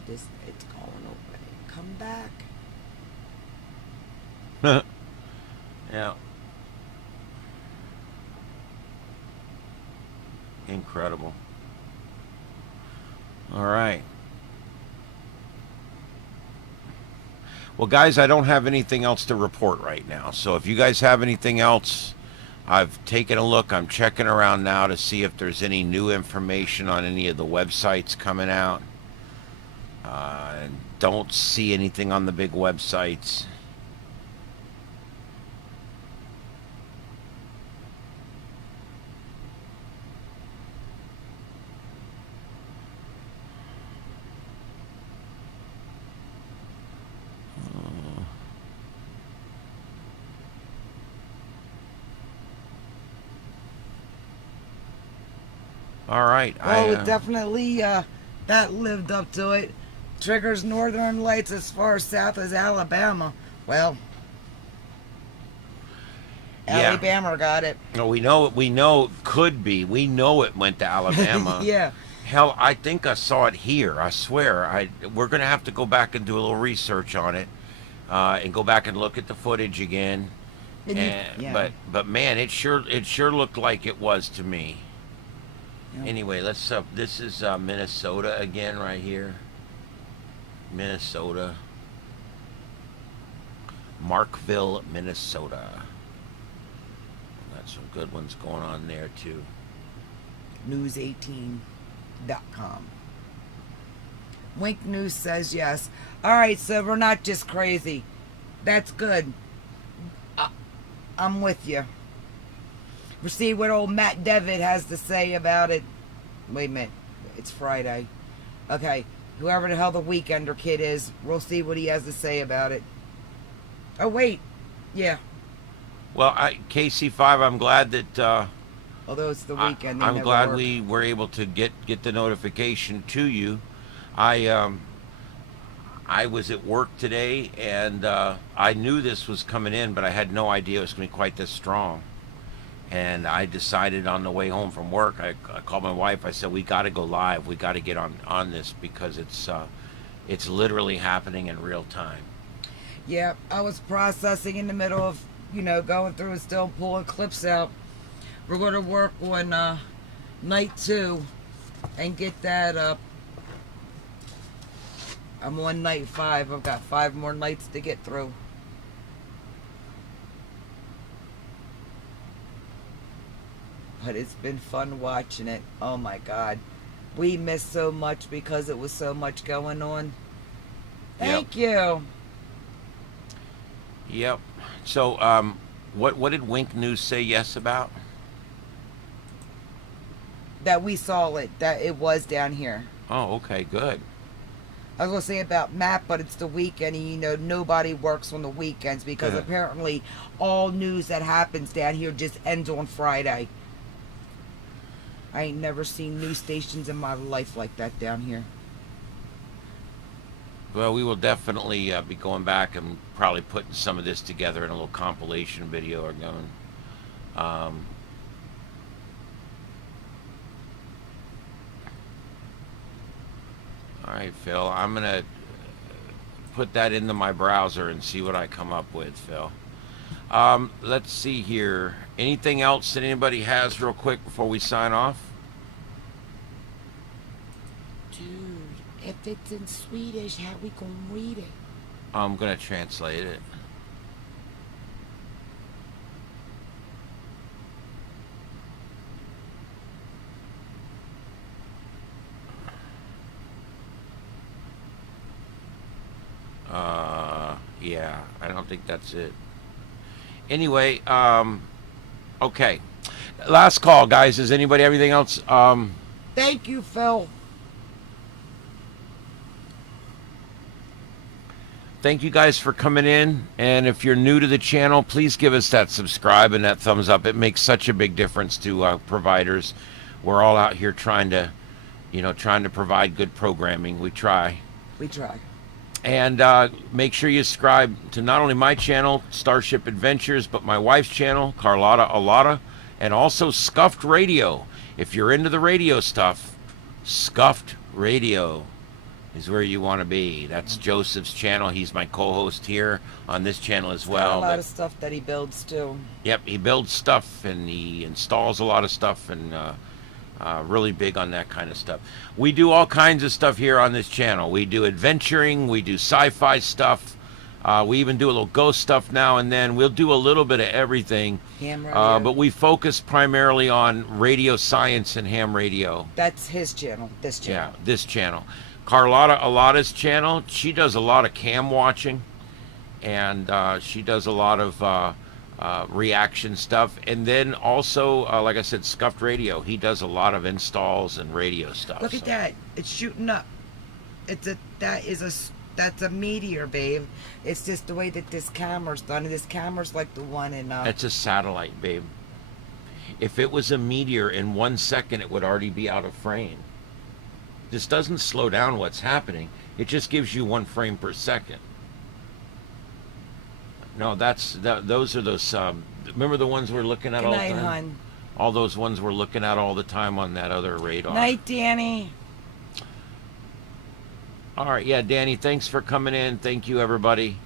This it's going away. Come back. yeah. Incredible. All right. Well, guys, I don't have anything else to report right now. So if you guys have anything else, I've taken a look. I'm checking around now to see if there's any new information on any of the websites coming out. Don't see anything on the big websites. All right. Oh, it definitely that lived up to it. Triggers northern lights as far south as Alabama. Well, Yeah. Alabama got it. No, we know it. We know it could be. We know it went to Alabama. Yeah. Hell, I think I saw it here. I swear. We're gonna have to go back and do a little research on it, and go back and look at the footage again. Yeah. But man, it sure looked like it was to me. Yeah. Anyway, let's. This is Minnesota again, right here. Minnesota. Markville, Minnesota. Got some good ones going on there too. News18.com. Wink News says yes. All right, so we're not just crazy. That's good. I'm with you. We'll see what old Matt Devitt has to say about it. Wait a minute. It's Friday. Okay. Whoever the hell the Weekender kid is, we'll see what he has to say about it. Oh, wait. Yeah. Well, KC5, I'm glad that... Although it's the weekend. I'm glad we were able to get the notification to you. I was at work today, and I knew this was coming in, but I had no idea it was going to be quite this strong. And I decided on the way home from work, I called my wife. I said, we got to go live. We got to get on this because it's literally happening in real time. Yeah, I was processing in the middle of, going through and still pulling clips out. We're going to work on night 2 and get that up. I'm on night 5. I've got 5 more nights to get through. But it's been fun watching it. Oh my God. We missed so much because it was so much going on. Thank you. Yep. So, what did Wink News say yes about? That we saw it. That it was down here. Oh, okay, good. I was going to say about Matt, but it's the weekend, and nobody works on the weekends because apparently all news that happens down here just ends on Friday. I ain't never seen news stations in my life like that down here. Well, we will definitely be going back and probably putting some of this together in a little compilation video or going. All right, Phil, I'm going to put that into my browser and see what I come up with, Phil. Let's see here. Anything else that anybody has real quick before we sign off? Dude, if it's in Swedish, how we gonna read it? I'm going to translate it. Yeah, I don't think that's it. Anyway, okay. Last call, guys. Does anybody have anything else? Thank you, Phil. Thank you guys for coming in. And if you're new to the channel, please give us that subscribe and that thumbs up. It makes such a big difference to providers. We're all out here trying to provide good programming. We try. We try. And make sure you subscribe to not only my channel, Starship Adventures, but my wife's channel, Carlotta Alata, and also Scuffed Radio. If you're into the radio stuff, Scuffed Radio is where you want to be. That's Joseph's channel. He's my co-host here on this channel as well. A lot of stuff that he builds too. Yep, he builds stuff and he installs a lot of stuff and really big on that kind of stuff. We do all kinds of stuff here on this channel. We do adventuring, we do sci-fi stuff, we even do a little ghost stuff now and then. We'll do a little bit of everything, Ham radio. but we focus primarily on radio science and ham radio. That's his channel, this channel. Yeah, this channel. Carlotta Alata's channel, she does a lot of cam watching, and she does a lot of reaction stuff, and then also like I said, Scuffed Radio, he does a lot of installs and radio stuff. Look at that, it's shooting up. That's a meteor, babe. It's just the way that this camera's done. This camera's like the one in it's a satellite, babe. If it was a meteor, in 1 second it would already be out of frame. This doesn't slow down what's happening, it just gives you 1 frame per second. No, those are those Remember the ones we're looking at Good all night, the time? hon. All those ones we're looking at all the time on that other radar. Night, Danny. All right, yeah, Danny, thanks for coming in. Thank you, everybody.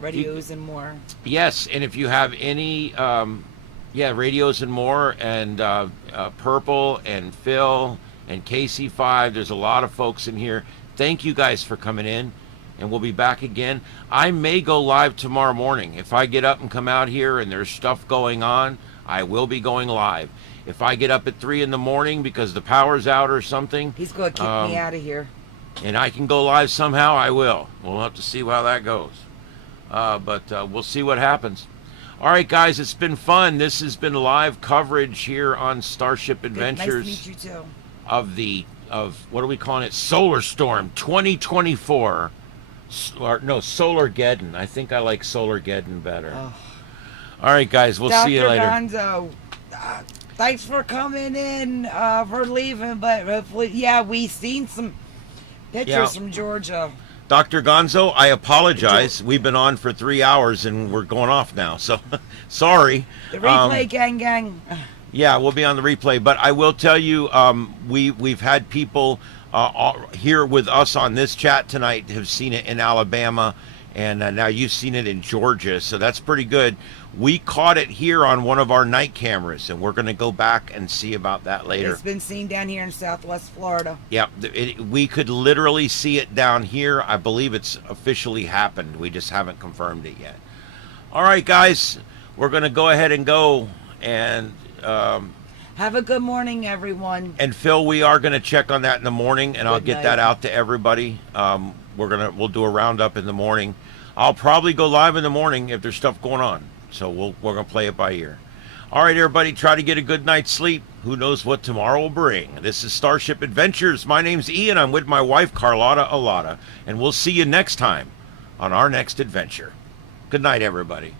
Radios and more. Yes, and if you have any, radios and more, and Purple and Phil and KC5, there's a lot of folks in here. Thank you guys for coming in, and we'll be back again. I may go live tomorrow morning. If I get up and come out here and there's stuff going on, I will be going live. If I get up at 3 in the morning because the power's out or something, He's going to kick me out of here. and I can go live somehow, I will. We'll have to see how that goes. But we'll see what happens. All right, guys, it's been fun. This has been live coverage here on Starship Adventures. Nice to meet you, too. of what are we calling it? Solar Storm 2024. Solargeddon. I think I like Solargeddon better. Oh. All right, guys, we'll see you later. Dr. Gonzo, thanks for coming in, for leaving, but hopefully, yeah, we seen some pictures from Georgia. Dr. Gonzo, I apologize. We've been on for 3 hours and we're going off now, so sorry. The replay, gang. Yeah, we'll be on the replay, but I will tell you, we've had people here with us on this chat tonight have seen it in Alabama, and now you've seen it in Georgia, so that's pretty good. We caught it here on one of our night cameras, and we're going to go back and see about that later. It's been seen down here in Southwest Florida. Yeah, we could literally see it down here. I believe it's officially happened. We just haven't confirmed it yet. All right, guys, we're going to go ahead and go, and have a good morning, everyone. And Phil, we are going to check on that in the morning, and I'll get night. that out to everybody. We'll do a roundup in the morning. I'll probably go live in the morning if there's stuff going on. So we're going to play it by ear. All right, everybody, try to get a good night's sleep. Who knows what tomorrow will bring? This is Starship Adventures. My name's Ian. I'm with my wife, Carlotta Alata, and we'll see you next time on our next adventure. Good night, everybody.